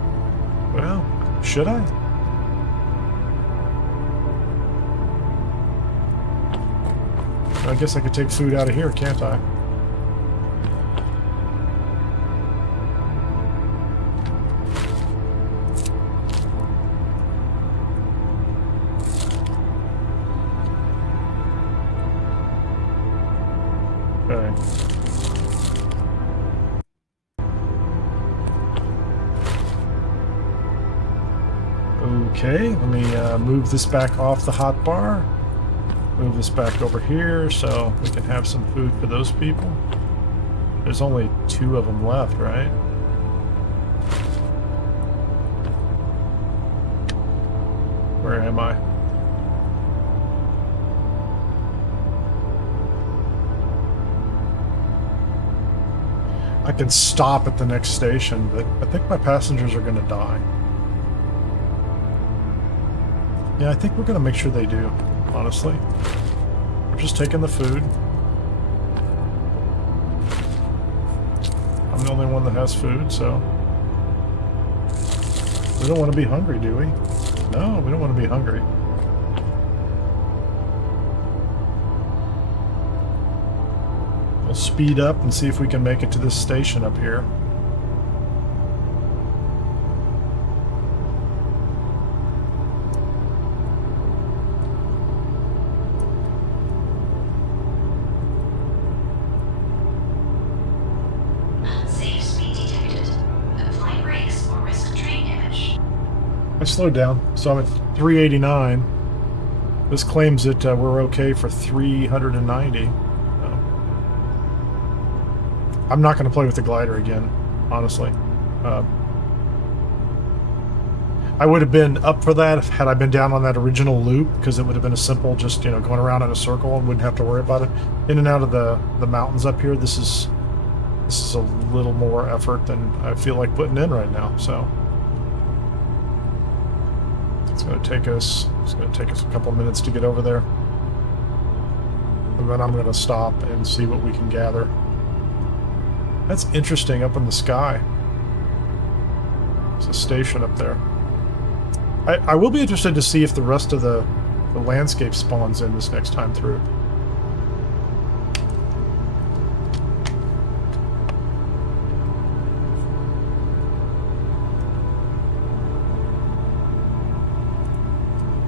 Well, should I? I guess I could take food out of here, can't I? Okay. Okay, let me move this back off the hotbar. Move this back over here so we can have some food for those people. There's only 2 of them left, right? Where am I? I can stop at the next station, but I think my passengers are going to die. Yeah, I think we're going to make sure they do, honestly. We're just taking the food. I'm the only one that has food, so... We don't want to be hungry, do we? No, we don't want to be hungry. We'll speed up and see if we can make it to this station up here. Unsafe speed detected. Apply brakes or risk train damage. I slowed down, so I'm at 389. This claims that we're okay for 390. I'm not going to play with the glider again, honestly. I would have been up for that had I been down on that original loop, because it would have been a simple, just, you know, going around in a circle and wouldn't have to worry about it. In and out of the mountains up here, this is a little more effort than I feel like putting in right now. So it's going to take us a couple minutes to get over there, and then I'm going to stop and see what we can gather. That's interesting up in the sky. There's a station up there. I will be interested to see if the rest of the landscape spawns in this next time through.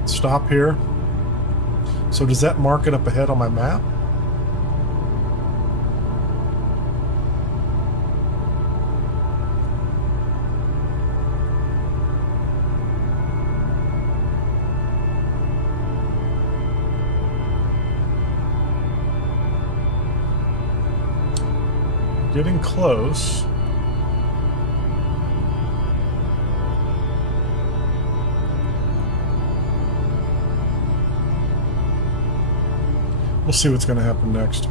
Stop here. So does that mark it up ahead on my map? Getting close. We'll see what's going to happen next.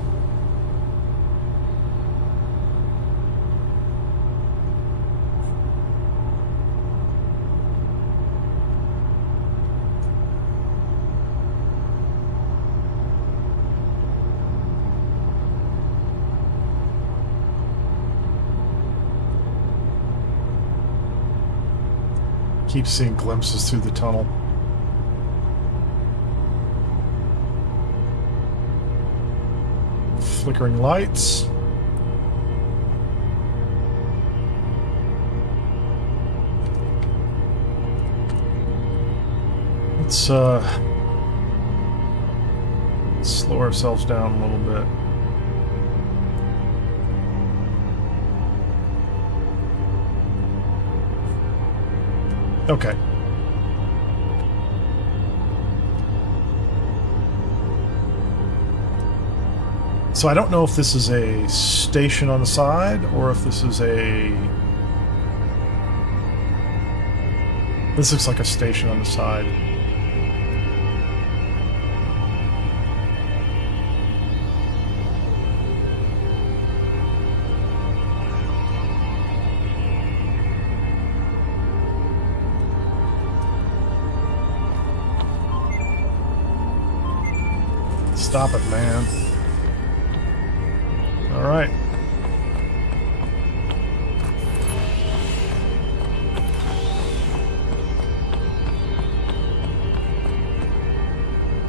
keep seeing glimpses through the tunnel. Flickering lights. Let's slow ourselves down a little bit. Okay. So I don't know if this is a station on the side or if this is a... This looks like a station on the side. Stop it, man. All right.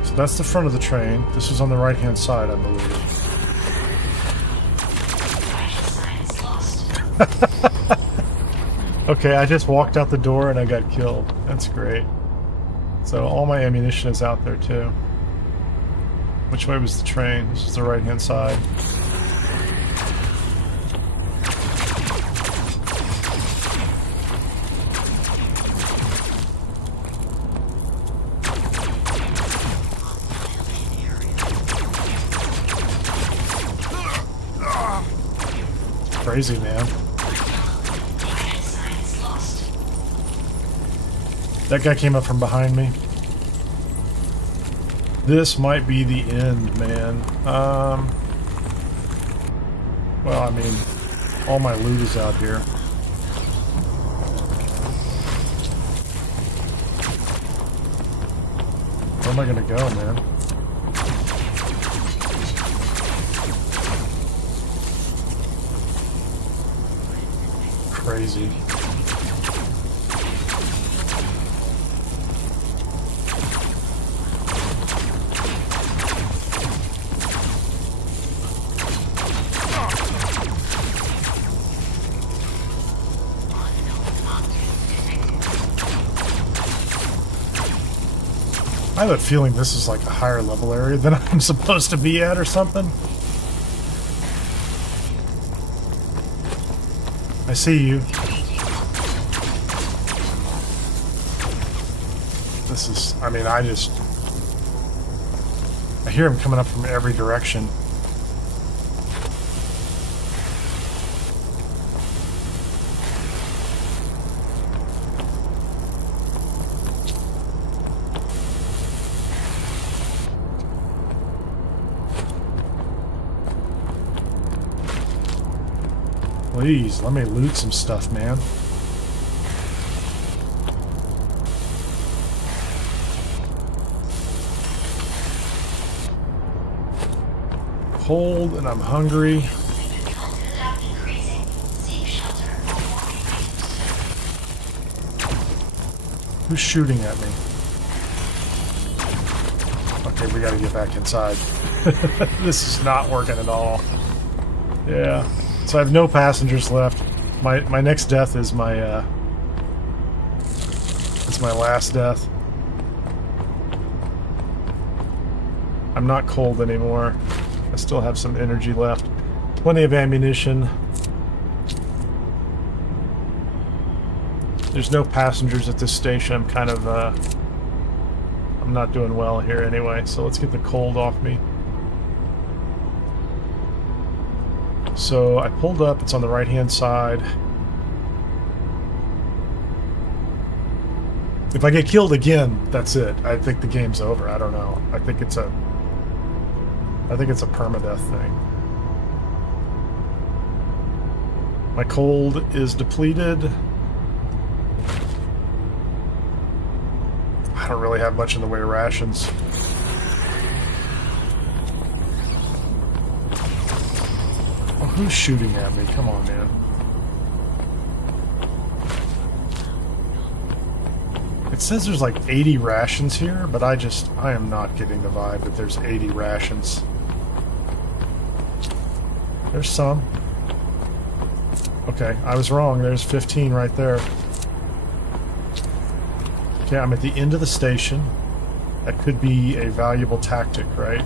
So that's the front of the train. This is on the right-hand side, I believe. Okay, I just walked out the door and I got killed. That's great. So all my ammunition is out there, too. Which way was the train? This is the right-hand side. Crazy, man. That guy came up from behind me. This might be the end, man. Well, I mean, all my loot is out here. Where am I gonna go, man? Crazy. I have a feeling this is like a higher level area than I'm supposed to be at or something. I see you. This is, I mean, I hear him coming up from every direction. Please, let me loot some stuff, man. Cold and I'm hungry. Who's shooting at me? Okay, we gotta get back inside. This is not working at all. Yeah. So I have no passengers left. My next death is my it's my last death. I'm not cold anymore. I still have some energy left. Plenty of ammunition. There's no passengers at this station. I'm kind of I'm not doing well here anyway. So let's get the cold off me. So I pulled up, it's on the right-hand side. If I get killed again, that's it. I think the game's over. I don't know. I think it's a permadeath thing. My cold is depleted. I don't really have much in the way of rations. Who's shooting at me? Come on, man. It says there's like 80 rations here, but I am not getting the vibe that there's 80 rations. There's some. Okay, I was wrong. There's 15 right there. Okay, I'm at the end of the station. That could be a valuable tactic, right?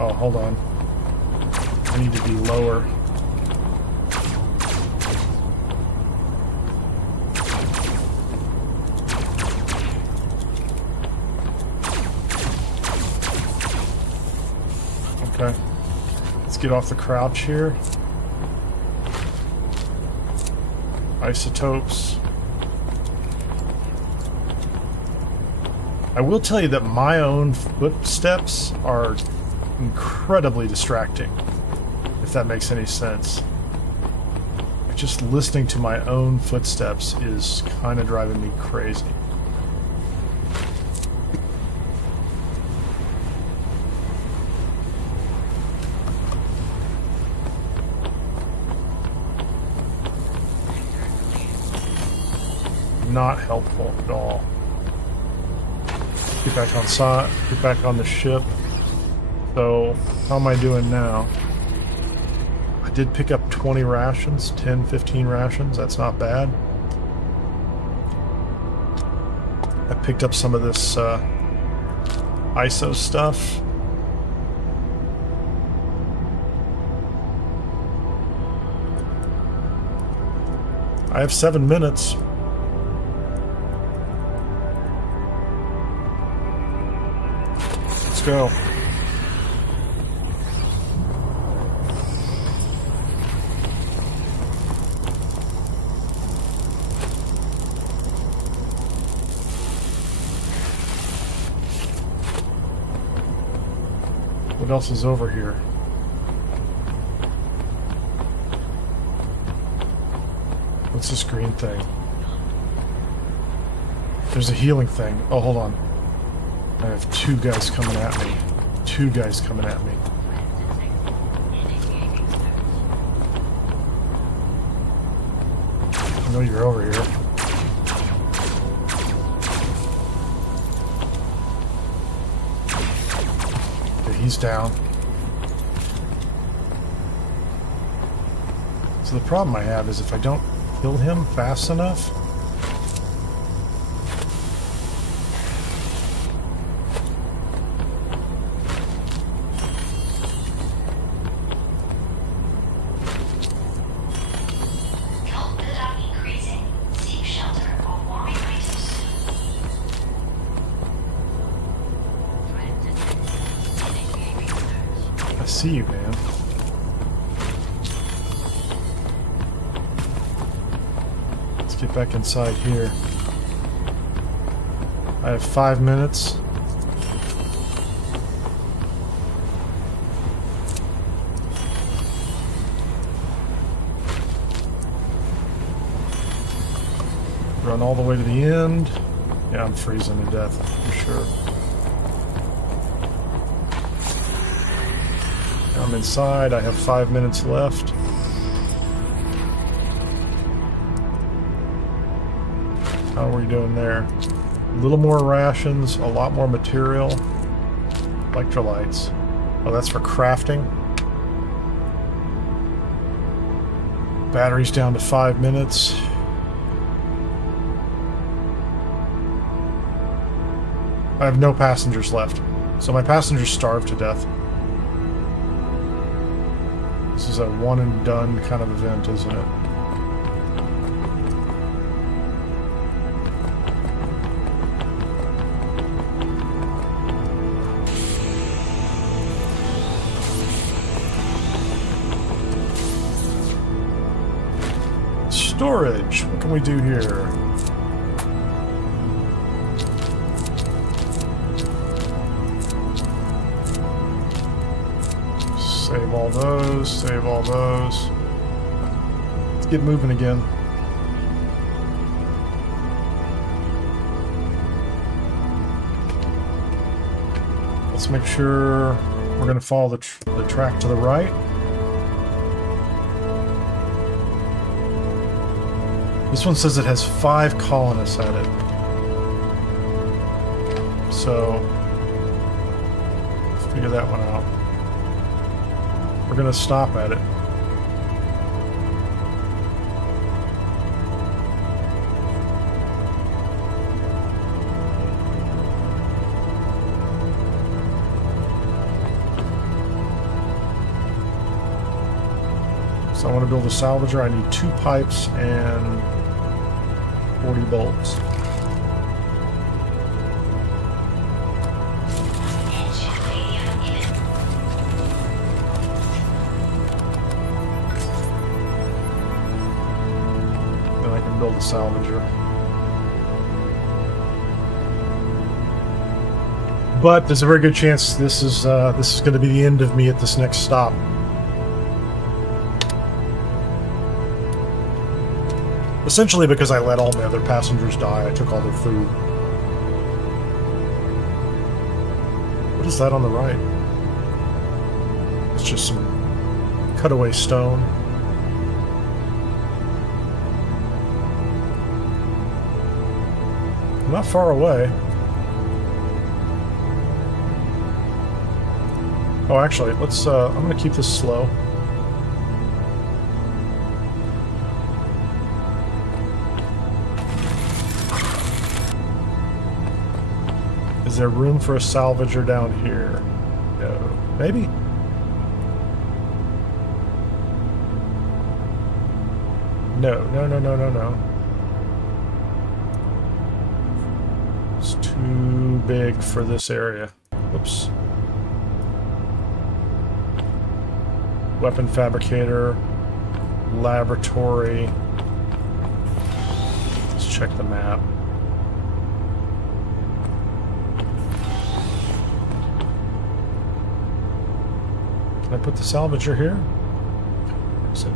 Oh, hold on. I need to be lower. Okay. Let's get off the crouch here. Isotopes. I will tell you that my own footsteps are incredibly distracting, if that makes any sense. Just listening to my own footsteps is kind of driving me crazy. Not helpful at all. Get back on site, get back on the ship. So, how am I doing now? I did pick up 20 rations, 10, 15 rations, that's not bad. I picked up some of this ISO stuff. I have 7 minutes. Let's go. What else is over here? What's this green thing? There's a healing thing. Oh, hold on. I have 2 guys coming at me. 2 guys coming at me. I know you're over here. Okay, he's down. So the problem I have is if I don't kill him fast enough, I see you, man. Let's get back inside here. I have 5 minutes. Run all the way to the end. Yeah, I'm freezing to death, for sure. I'm inside. I have 5 minutes left. How are we doing there? A little more rations, a lot more material. Electrolytes. Oh, that's for crafting. Battery's down to 5 minutes. I have no passengers left. So my passengers starved to death. This is a one and done kind of event, isn't it? Storage. What can we do here? Save all those, save all those. Let's get moving again. Let's make sure we're going to follow the track to the right. This one says it has 5 colonists at it. So, let's figure that one out. We're going to stop at it. So I want to build a salvager. I need 2 pipes and 40 bolts. Then I can build a salvager. But there's a very good chance this is going to be the end of me at this next stop. Essentially because I let all my other passengers die, I took all their food. What is that on the right? It's just some cutaway stone. Not far away. Oh, actually, let's, I'm gonna keep this slow. Is there room for a salvager down here? No. Maybe? No. It's too big for this area. Whoops. Weapon fabricator. Laboratory. Let's check the map. Can I put the salvager here? Is it?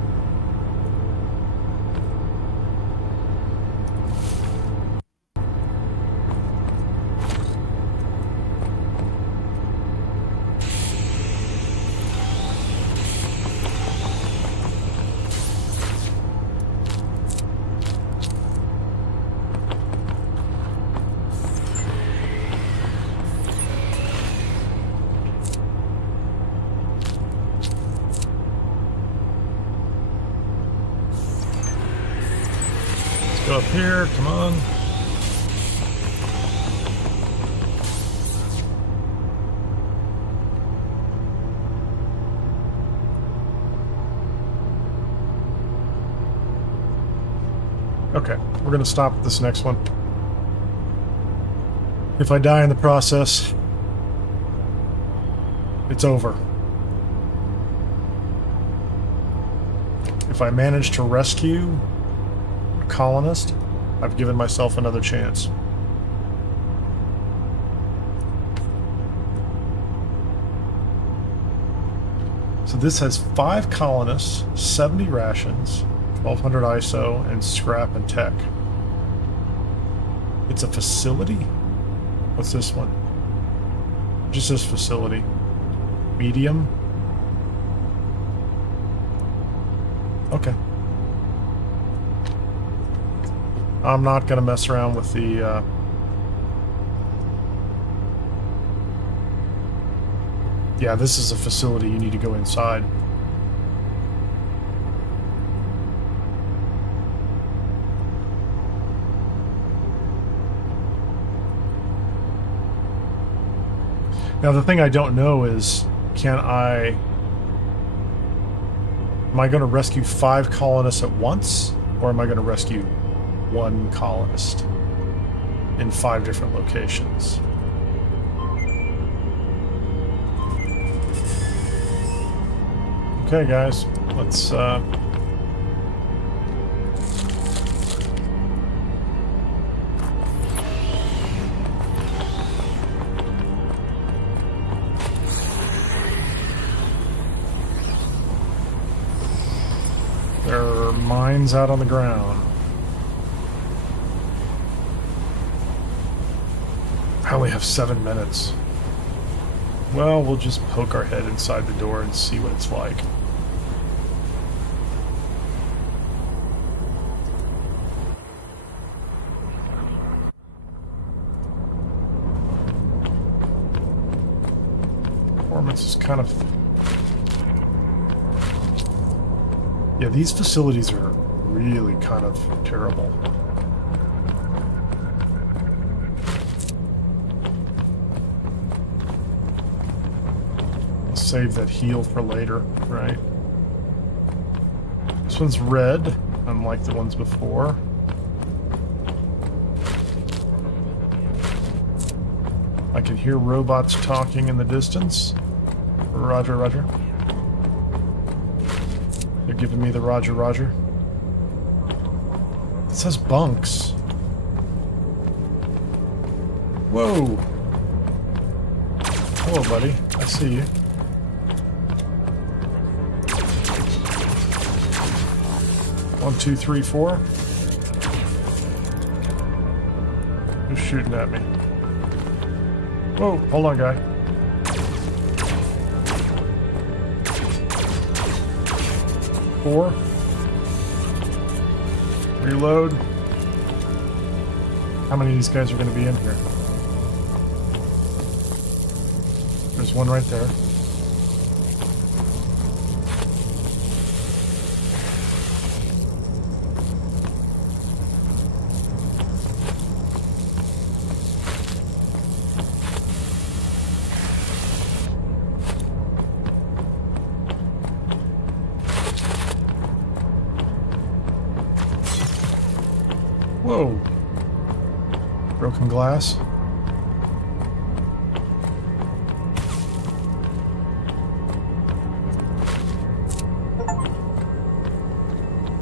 Go up here, come on. Okay, we're gonna stop at this next one. If I die in the process, it's over. If I manage to rescue colonist, I've given myself another chance. So this has 5 colonists, 70 rations, 1200 ISO, and scrap and tech. It's a facility? What's this one? Just says facility. Medium? Okay. I'm not going to mess around with the yeah, this is a facility. You need to go inside. Now the thing I don't know is, am I going to rescue 5 colonists at once, or am I going to rescue 1 colonist in 5 different locations? Okay, guys, let's there are mines out on the ground. I only have 7 minutes. Well, we'll just poke our head inside the door and see what it's like. This is kind of... Yeah, these facilities are really kind of terrible. I'll save that heal for later, right? This one's red, unlike the ones before. I can hear robots talking in the distance. Roger, roger. They're giving me the roger, roger. It says bunks. Whoa! Hello, buddy. I see you. One, two, three, four. Who's shooting at me? Whoa, hold on, guy. Four. Reload. How many of these guys are going to be in here? There's one right there. Whoa! Broken glass.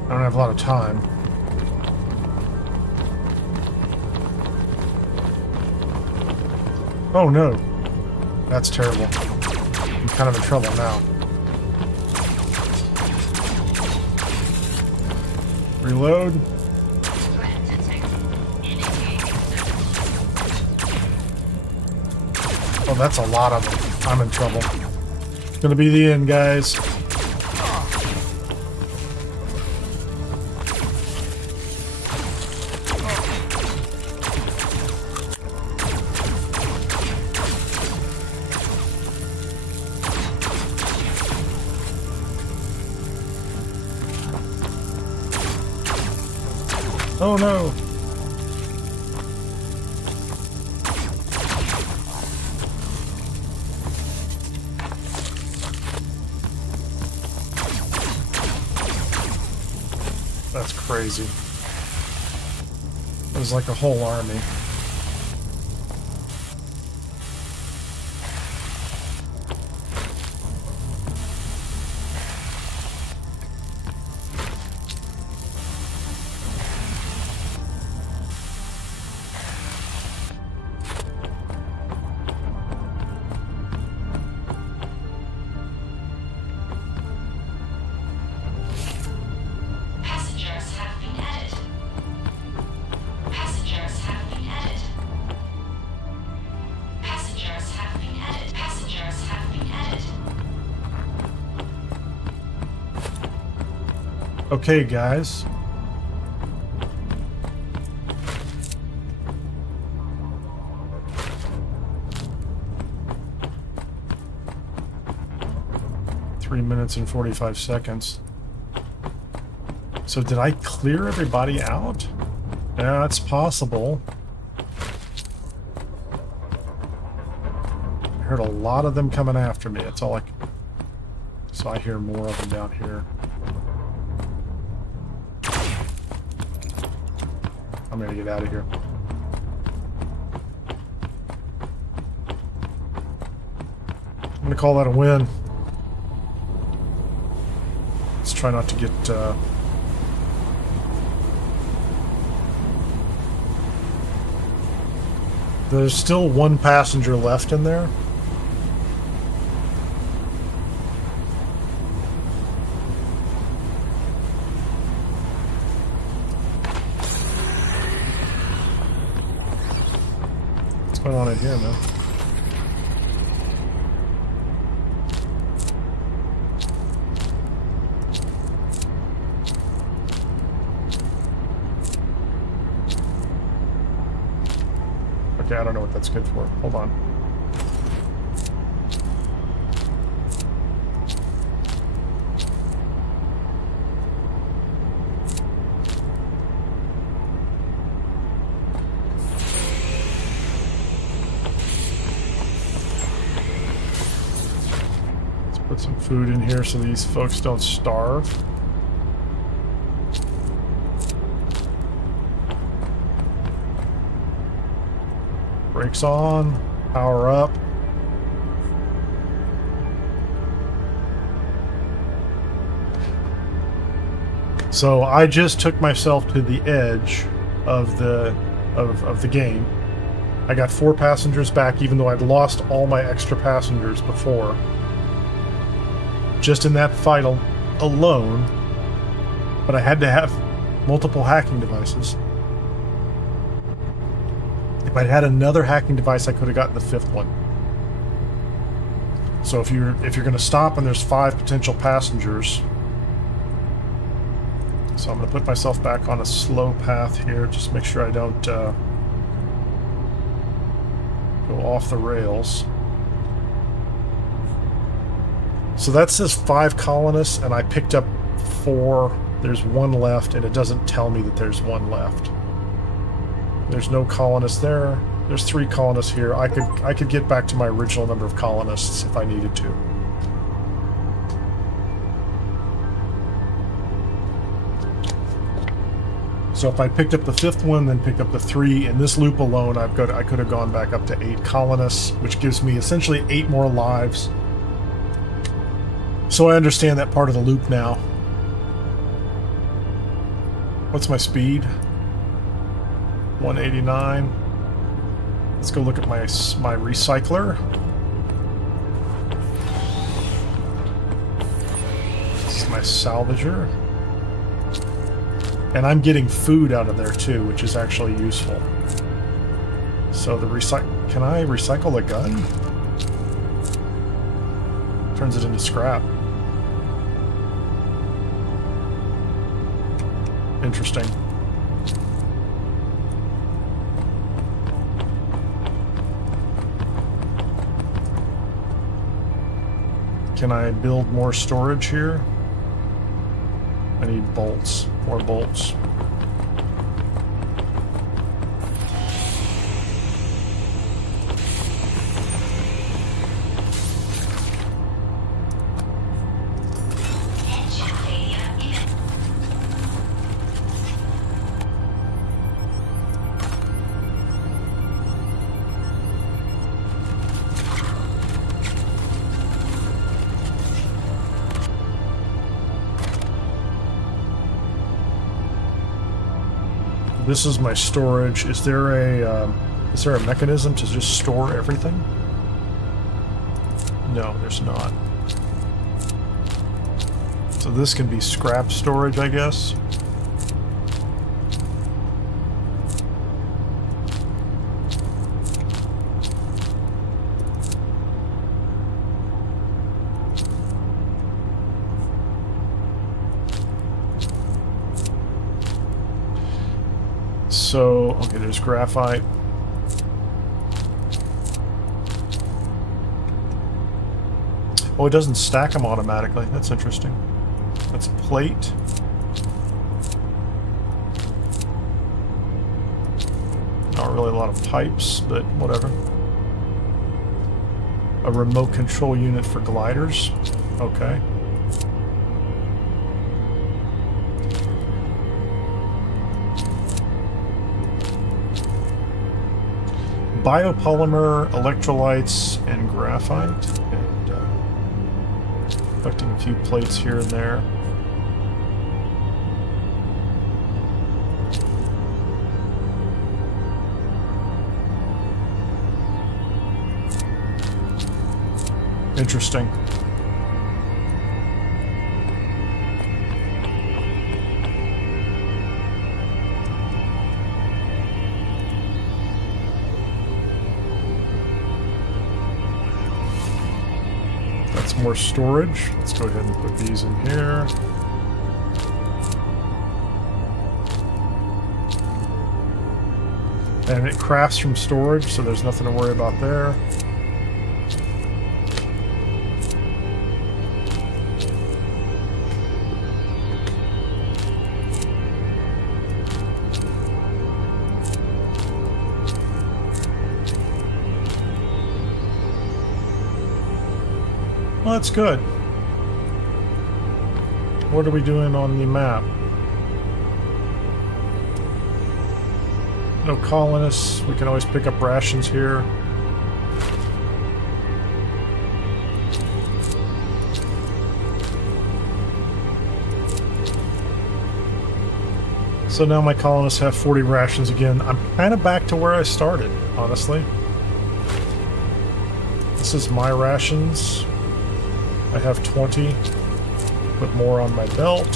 I don't have a lot of time. Oh no! That's terrible. I'm kind of in trouble now. Reload. Oh, that's a lot of them. I'm in trouble. It's gonna be the end, guys. Oh no! That's crazy. It was like a whole army. Okay, guys. Three minutes and 45 seconds. So did I clear everybody out? Yeah, it's possible. I heard a lot of them coming after me. It's all so I hear more of them down here. I'm gonna get out of here. I'm gonna call that a win. Let's try not to get There's still one passenger left in there. What's going on in here, man? Okay, I don't know what that's good for. Hold on. Put some food in here so these folks don't starve. Brakes on, power up. So I just took myself to the edge of the game. I got 4 passengers back, even though I'd lost all my extra passengers before. Just in that fight alone, but I had to have multiple hacking devices. If I'd had another hacking device, I could have gotten the 5th one. So if you're going to stop and there's 5 potential passengers, so I'm going to put myself back on a slow path here, just make sure I don't go off the rails. So that says 5 colonists, and I picked up 4. There's 1 left, and it doesn't tell me that there's 1 left. There's no colonists there. There's 3 colonists here. I could get back to my original number of colonists if I needed to. So if I picked up the 5th one, then picked up the 3, in this loop alone, I could have gone back up to 8 colonists, which gives me essentially 8 more lives. So I understand that part of the loop now. What's my speed? 189. Let's go look at my recycler. This is my salvager. And I'm getting food out of there too, which is actually useful. So the can I recycle a gun? Turns it into scrap. Interesting. Can I build more storage here? I need bolts. More bolts. This is my storage. Is there a mechanism to just store everything? No, there's not. So this can be scrap storage, I guess. So, okay, there's graphite. Oh, it doesn't stack them automatically. That's interesting. That's plate. Not really a lot of pipes, but whatever. A remote control unit for gliders. Okay. Biopolymer, electrolytes, and graphite, and collecting a few plates here and there. Interesting. More storage. Let's go ahead and put these in here. And it crafts from storage, so there's nothing to worry about there. Well, that's good. What are we doing on the map? No colonists. We can always pick up rations here. So now my colonists have 40 rations again. I'm kind of back to where I started, honestly. This is my rations. I have 20. Put more on my belt.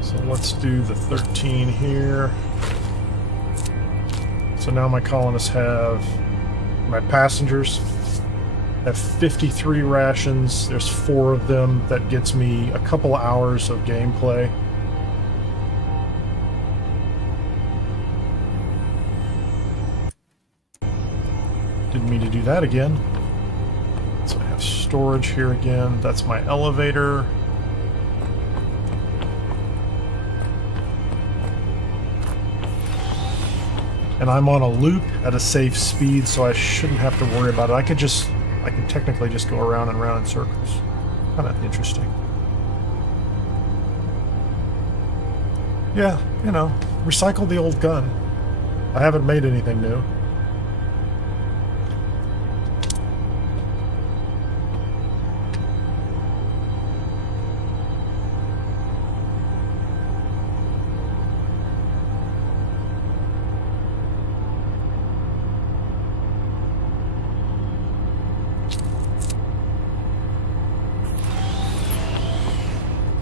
So let's do the 13 here. So now my colonists have, my passengers have 53 rations. There's 4 of them. That gets me a couple hours of gameplay. Didn't mean to do that again. So I have storage here again. That's my elevator. And I'm on a loop at a safe speed, so I shouldn't have to worry about it. I can technically just go around and around in circles. Kind of interesting. Yeah, you know, recycle the old gun. I haven't made anything new.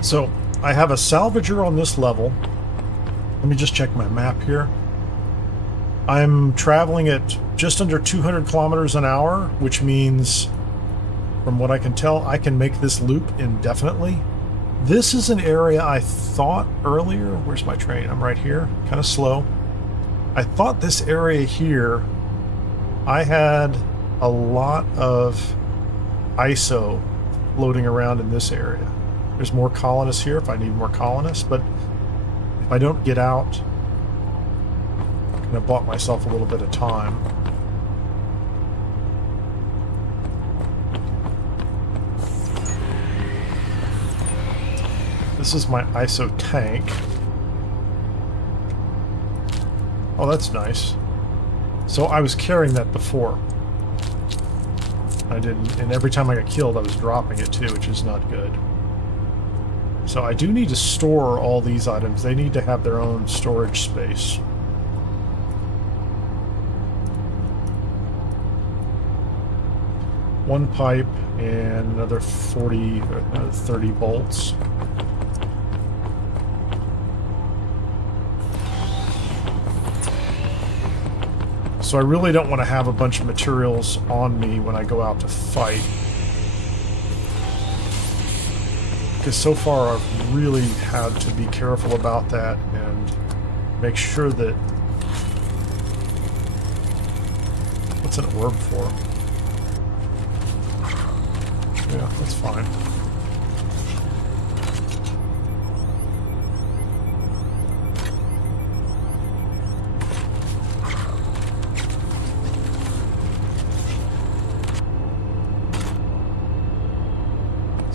So, I have a salvager on this level. Let me just check my map here. I'm traveling at just under 200 kilometers an hour, which means, from what I can tell, I can make this loop indefinitely. This is an area I thought earlier... Where's my train? I'm right here. Kind of slow. I thought this area here, I had a lot of ISO floating around in this area. There's more colonists here if I need more colonists, but if I don't get out, I'm going to bought myself a little bit of time. This is my ISO tank. Oh, that's nice. So I was carrying that before. I didn't, and every time I got killed, I was dropping it too, which is not good. So I do need to store all these items. They need to have their own storage space. One pipe and another 30 bolts. So I really don't want to have a bunch of materials on me when I go out to fight. Because so far I've really had to be careful about that and make sure that... What's an orb for? Yeah, that's fine.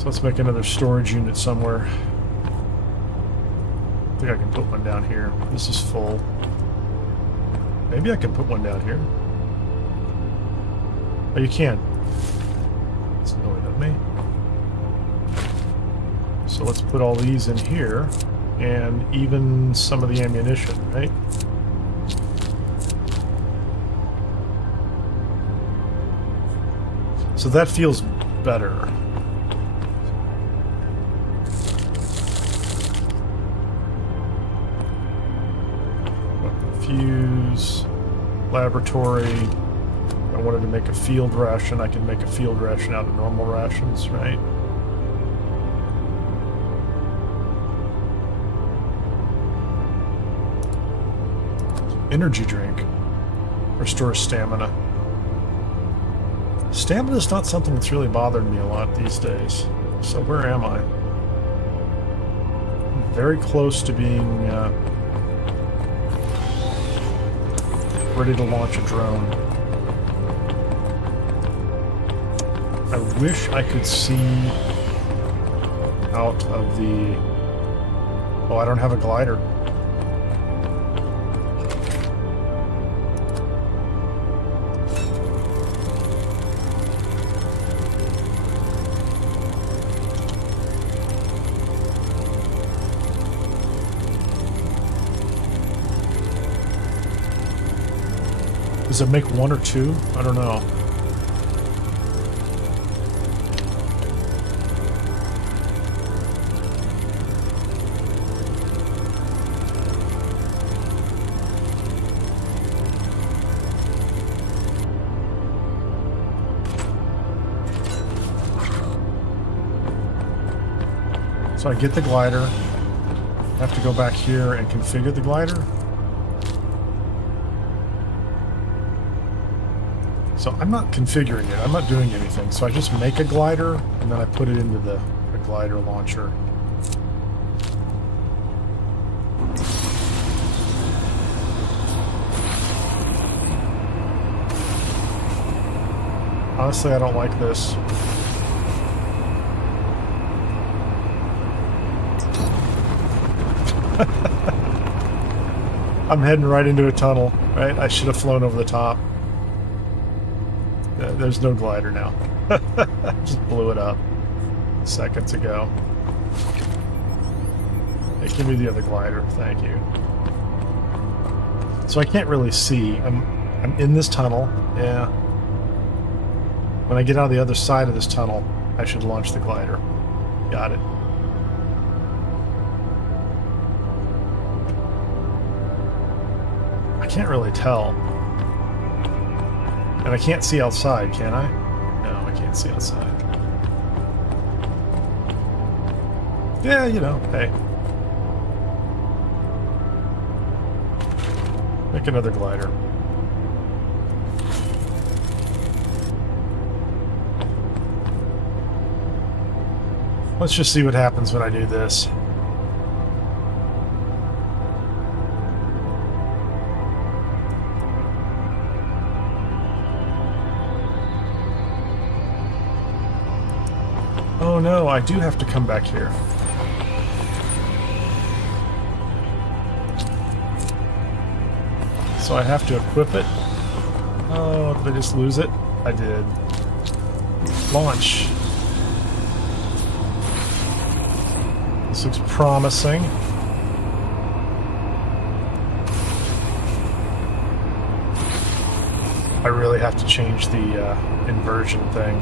Let's make another storage unit somewhere. I think I can put one down here. This is full. Maybe I can put one down here. Oh, you can. It's annoying at me. So let's put all these in here, and even some of the ammunition, right? So that feels better. Fuse, laboratory. If I wanted to make a field ration, I can make a field ration out of normal rations, right? Energy drink. Restores stamina. Stamina is not something that's really bothering me a lot these days. So where am I? very close to being ready to launch a drone. I wish I could see out of the... Oh, I don't have a glider. Does it make one or two? I don't know. So I get the glider. I have to go back here and configure the glider. So I'm not configuring it. I'm not doing anything. So I just make a glider and then I put it into the glider launcher. Honestly, I don't like this. I'm heading right into a tunnel, right? I should have flown over the top. There's no glider now. Just blew it up seconds ago. Hey, give me the other glider, thank you. So I can't really see. I'm in this tunnel, yeah. When I get out of the other side of this tunnel, I should launch the glider. Got it. I can't really tell. And I can't see outside, can I? No, I can't see outside. Yeah, you know, hey. Make another glider. Let's just see what happens when I do this. Oh no, I do have to come back here. So I have to equip it. Oh, did I just lose it? I did. Launch. This looks promising. I really have to change the inversion thing.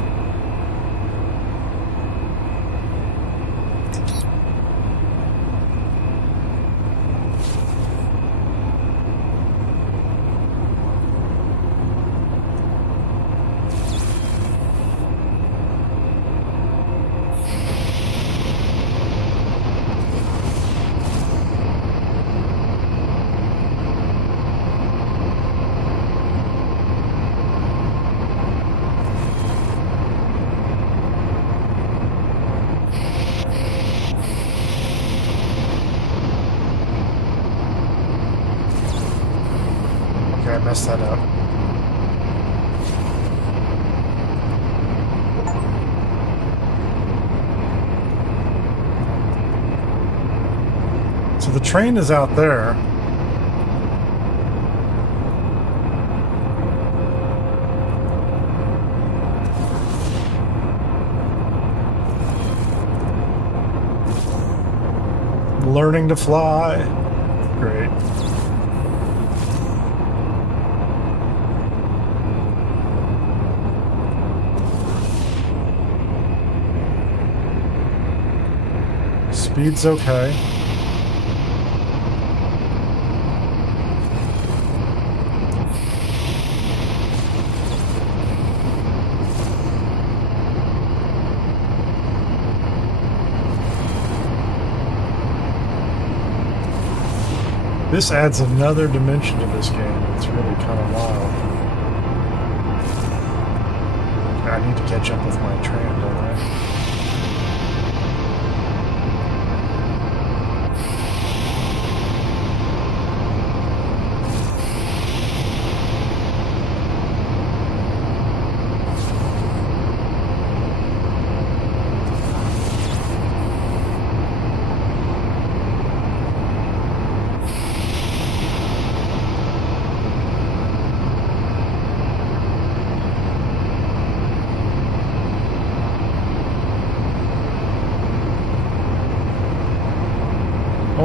I messed that up. So the train is out there. Learning to fly. Great. Speed's okay. This adds another dimension to this game. It's really kind of wild. I need to catch up with my train, don't I?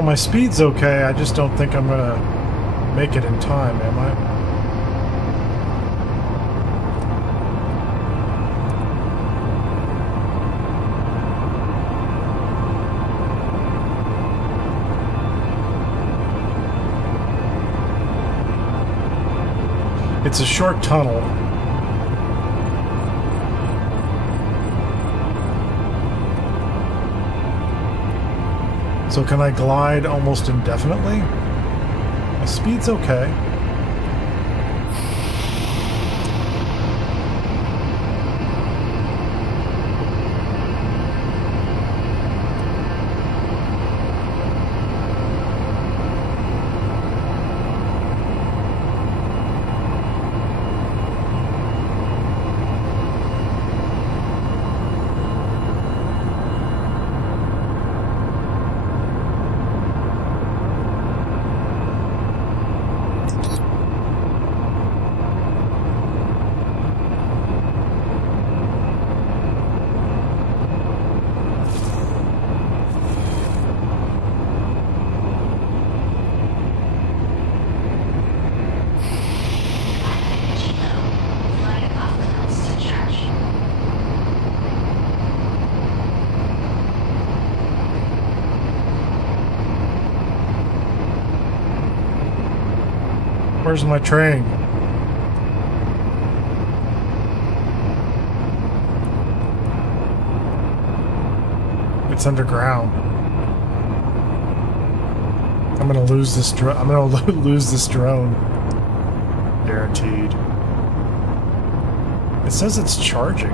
Well, my speed's okay. I just don't think I'm gonna make it in time, am I? It's a short tunnel. So can I glide almost indefinitely? My speed's okay. Where's my train? It's underground. I'm gonna lose this drone. I'm gonna lose this drone. Guaranteed. It says it's charging.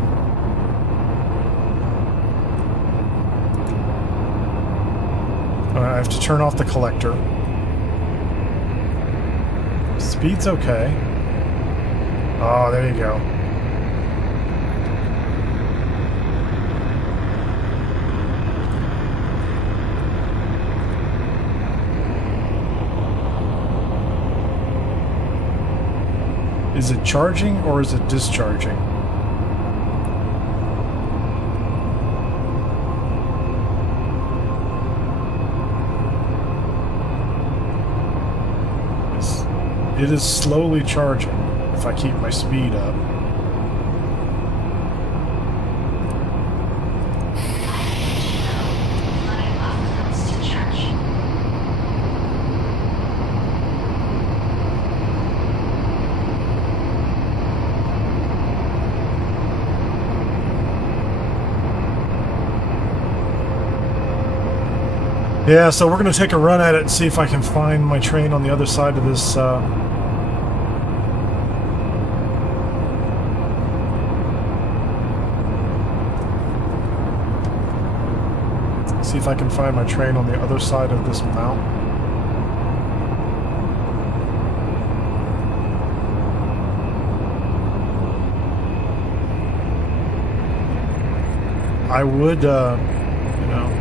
I have to turn off the collector. Speed's okay. Oh, there you go. Is it charging or is it discharging? It is slowly charging if I keep my speed up. Yeah, so we're going to take a run at it and see if I can find my train on the other side of this see if I can find my train on the other side of this mountain. I would, you know,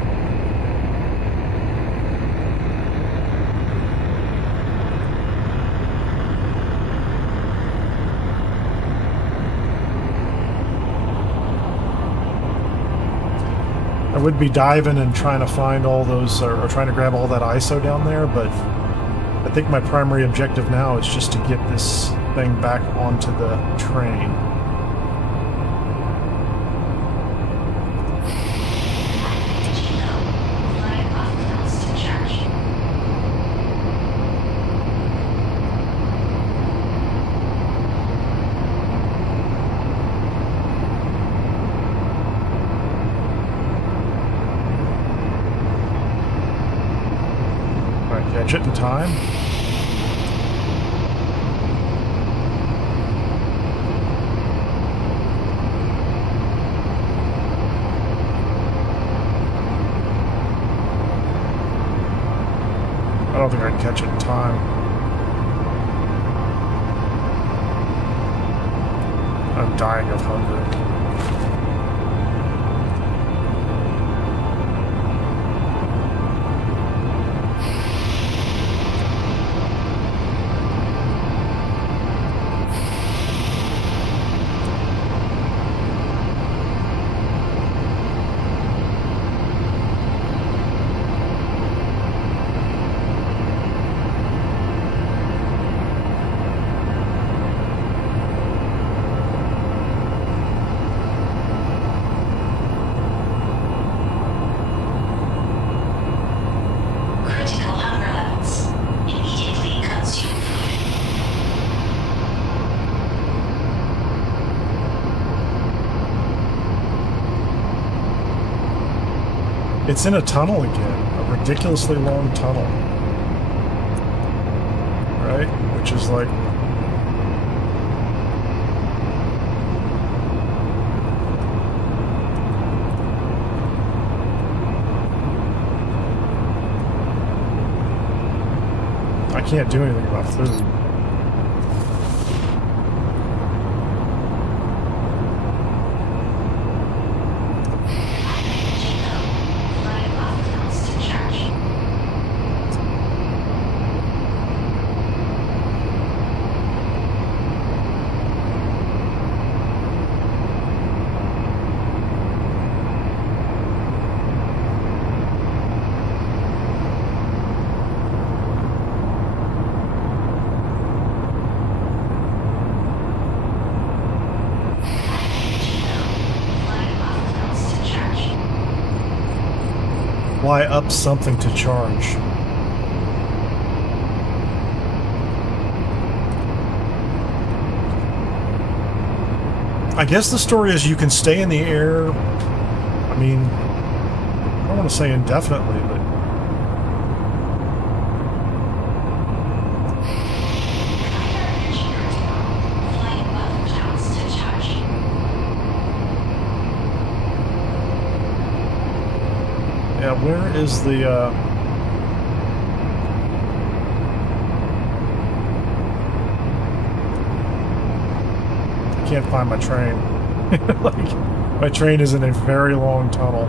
I would be diving and trying to find all those, or trying to grab all that ISO down there, but I think my primary objective now is just to get this thing back onto the train. Catch it in time. I don't think I can catch it in time. I'm dying of hunger. It's in a tunnel again, a ridiculously long tunnel. Right? Which is like... I can't do anything about food. Fly up something to charge. I guess the story is you can stay in the air. I mean, I don't want to say indefinitely, but... Yeah, where is the, I can't find my train. Like, my train is in a very long tunnel.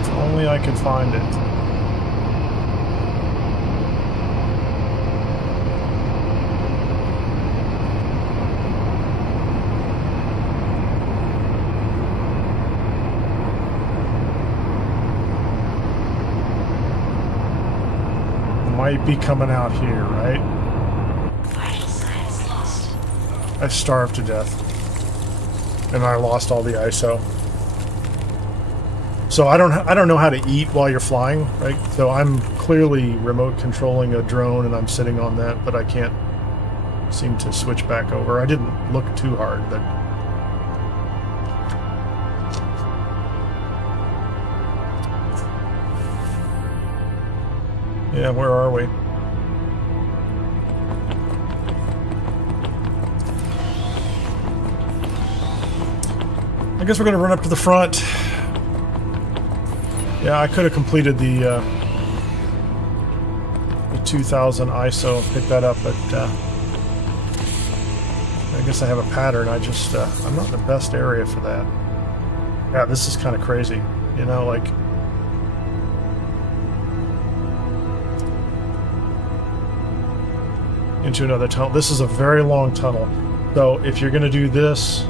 If only I could find it. Might be coming out here, right? Vital signs lost. I starved to death, and I lost all the ISO. So I don't know how to eat while you're flying, right? So I'm clearly remote controlling a drone, and I'm sitting on that, but I can't seem to switch back over. I didn't look too hard, but. Yeah, where are we? I guess we're going to run up to the front. Yeah, I could have completed the 2000 ISO, pick that up, but I guess I have a pattern. I'm not in the best area for that. Yeah, this is kind of crazy. You know, like... into another tunnel. This is a very long tunnel. So if you're going to do this,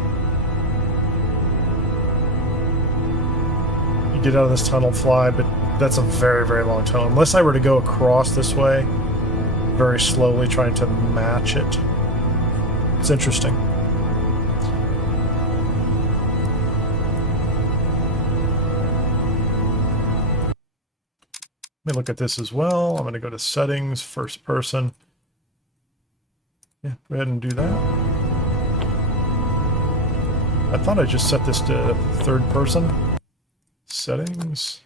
you get out of this tunnel, fly, but that's a very, very long tunnel. Unless I were to go across this way, very slowly trying to match it. It's interesting. Let me look at this as well. I'm going to go to settings, first person. Yeah, go ahead and do that. I thought I just set this to third person. Settings.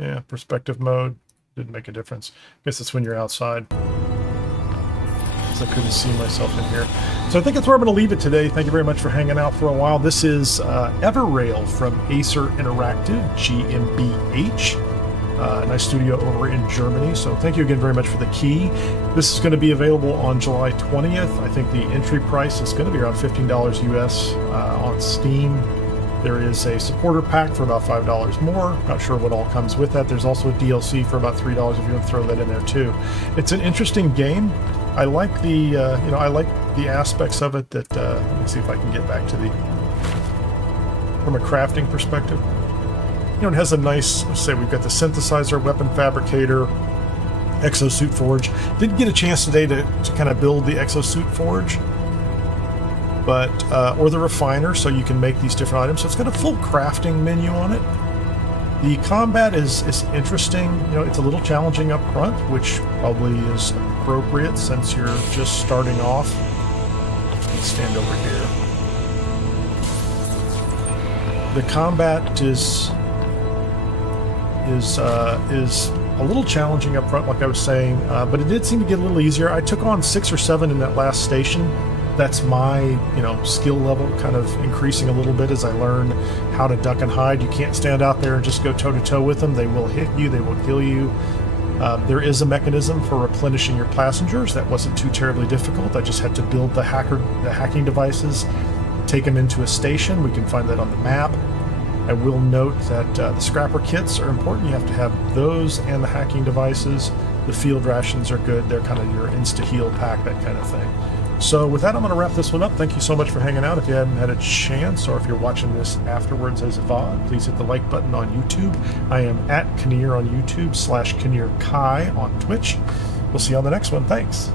Yeah, perspective mode. Didn't make a difference. I guess it's when you're outside. Because I couldn't see myself in here. So I think that's where I'm going to leave it today. Thank you very much for hanging out for a while. This is EverRail from Aesir Interactive, GmbH. Nice studio over in Germany. So thank you again very much for the key. This is going to be available on July 20th. I think the entry price is going to be around $15 US on Steam. There is a supporter pack for about $5 more. Not sure what all comes with that. There's also a DLC for about $3 if you want to throw that in there too. It's an interesting game. I like the I like the aspects of it that let me see if I can get back to the from a crafting perspective. You know, it has a nice, let's say we've got the synthesizer, weapon fabricator, exosuit forge. Didn't get a chance today to kind of build the exosuit forge, but or the refiner, so you can make these different items. So it's got a full crafting menu on it. The combat is interesting. You know, it's a little challenging up front, which probably is appropriate since you're just starting off. Let's stand over here. The combat is a little challenging up front, like I was saying, but it did seem to get a little easier. I took on 6 or 7 in that last station. That's my, you know, skill level kind of increasing a little bit as I learn how to duck and hide. You can't stand out there and just go toe-to-toe with them. They will hit you. They will kill you. There is a mechanism for replenishing your passengers. That wasn't too terribly difficult. I just had to build the hacking devices, take them into a station. We can find that on the map. I will note that the scrapper kits are important. You have to have those and the hacking devices. The field rations are good. They're kind of your insta-heal pack, that kind of thing. So with that, I'm going to wrap this one up. Thank you so much for hanging out. If you hadn't had a chance, or if you're watching this afterwards as a VOD, please hit the like button on YouTube. I am at Kinnear on YouTube / Kinnear Kai on Twitch. We'll see you on the next one. Thanks.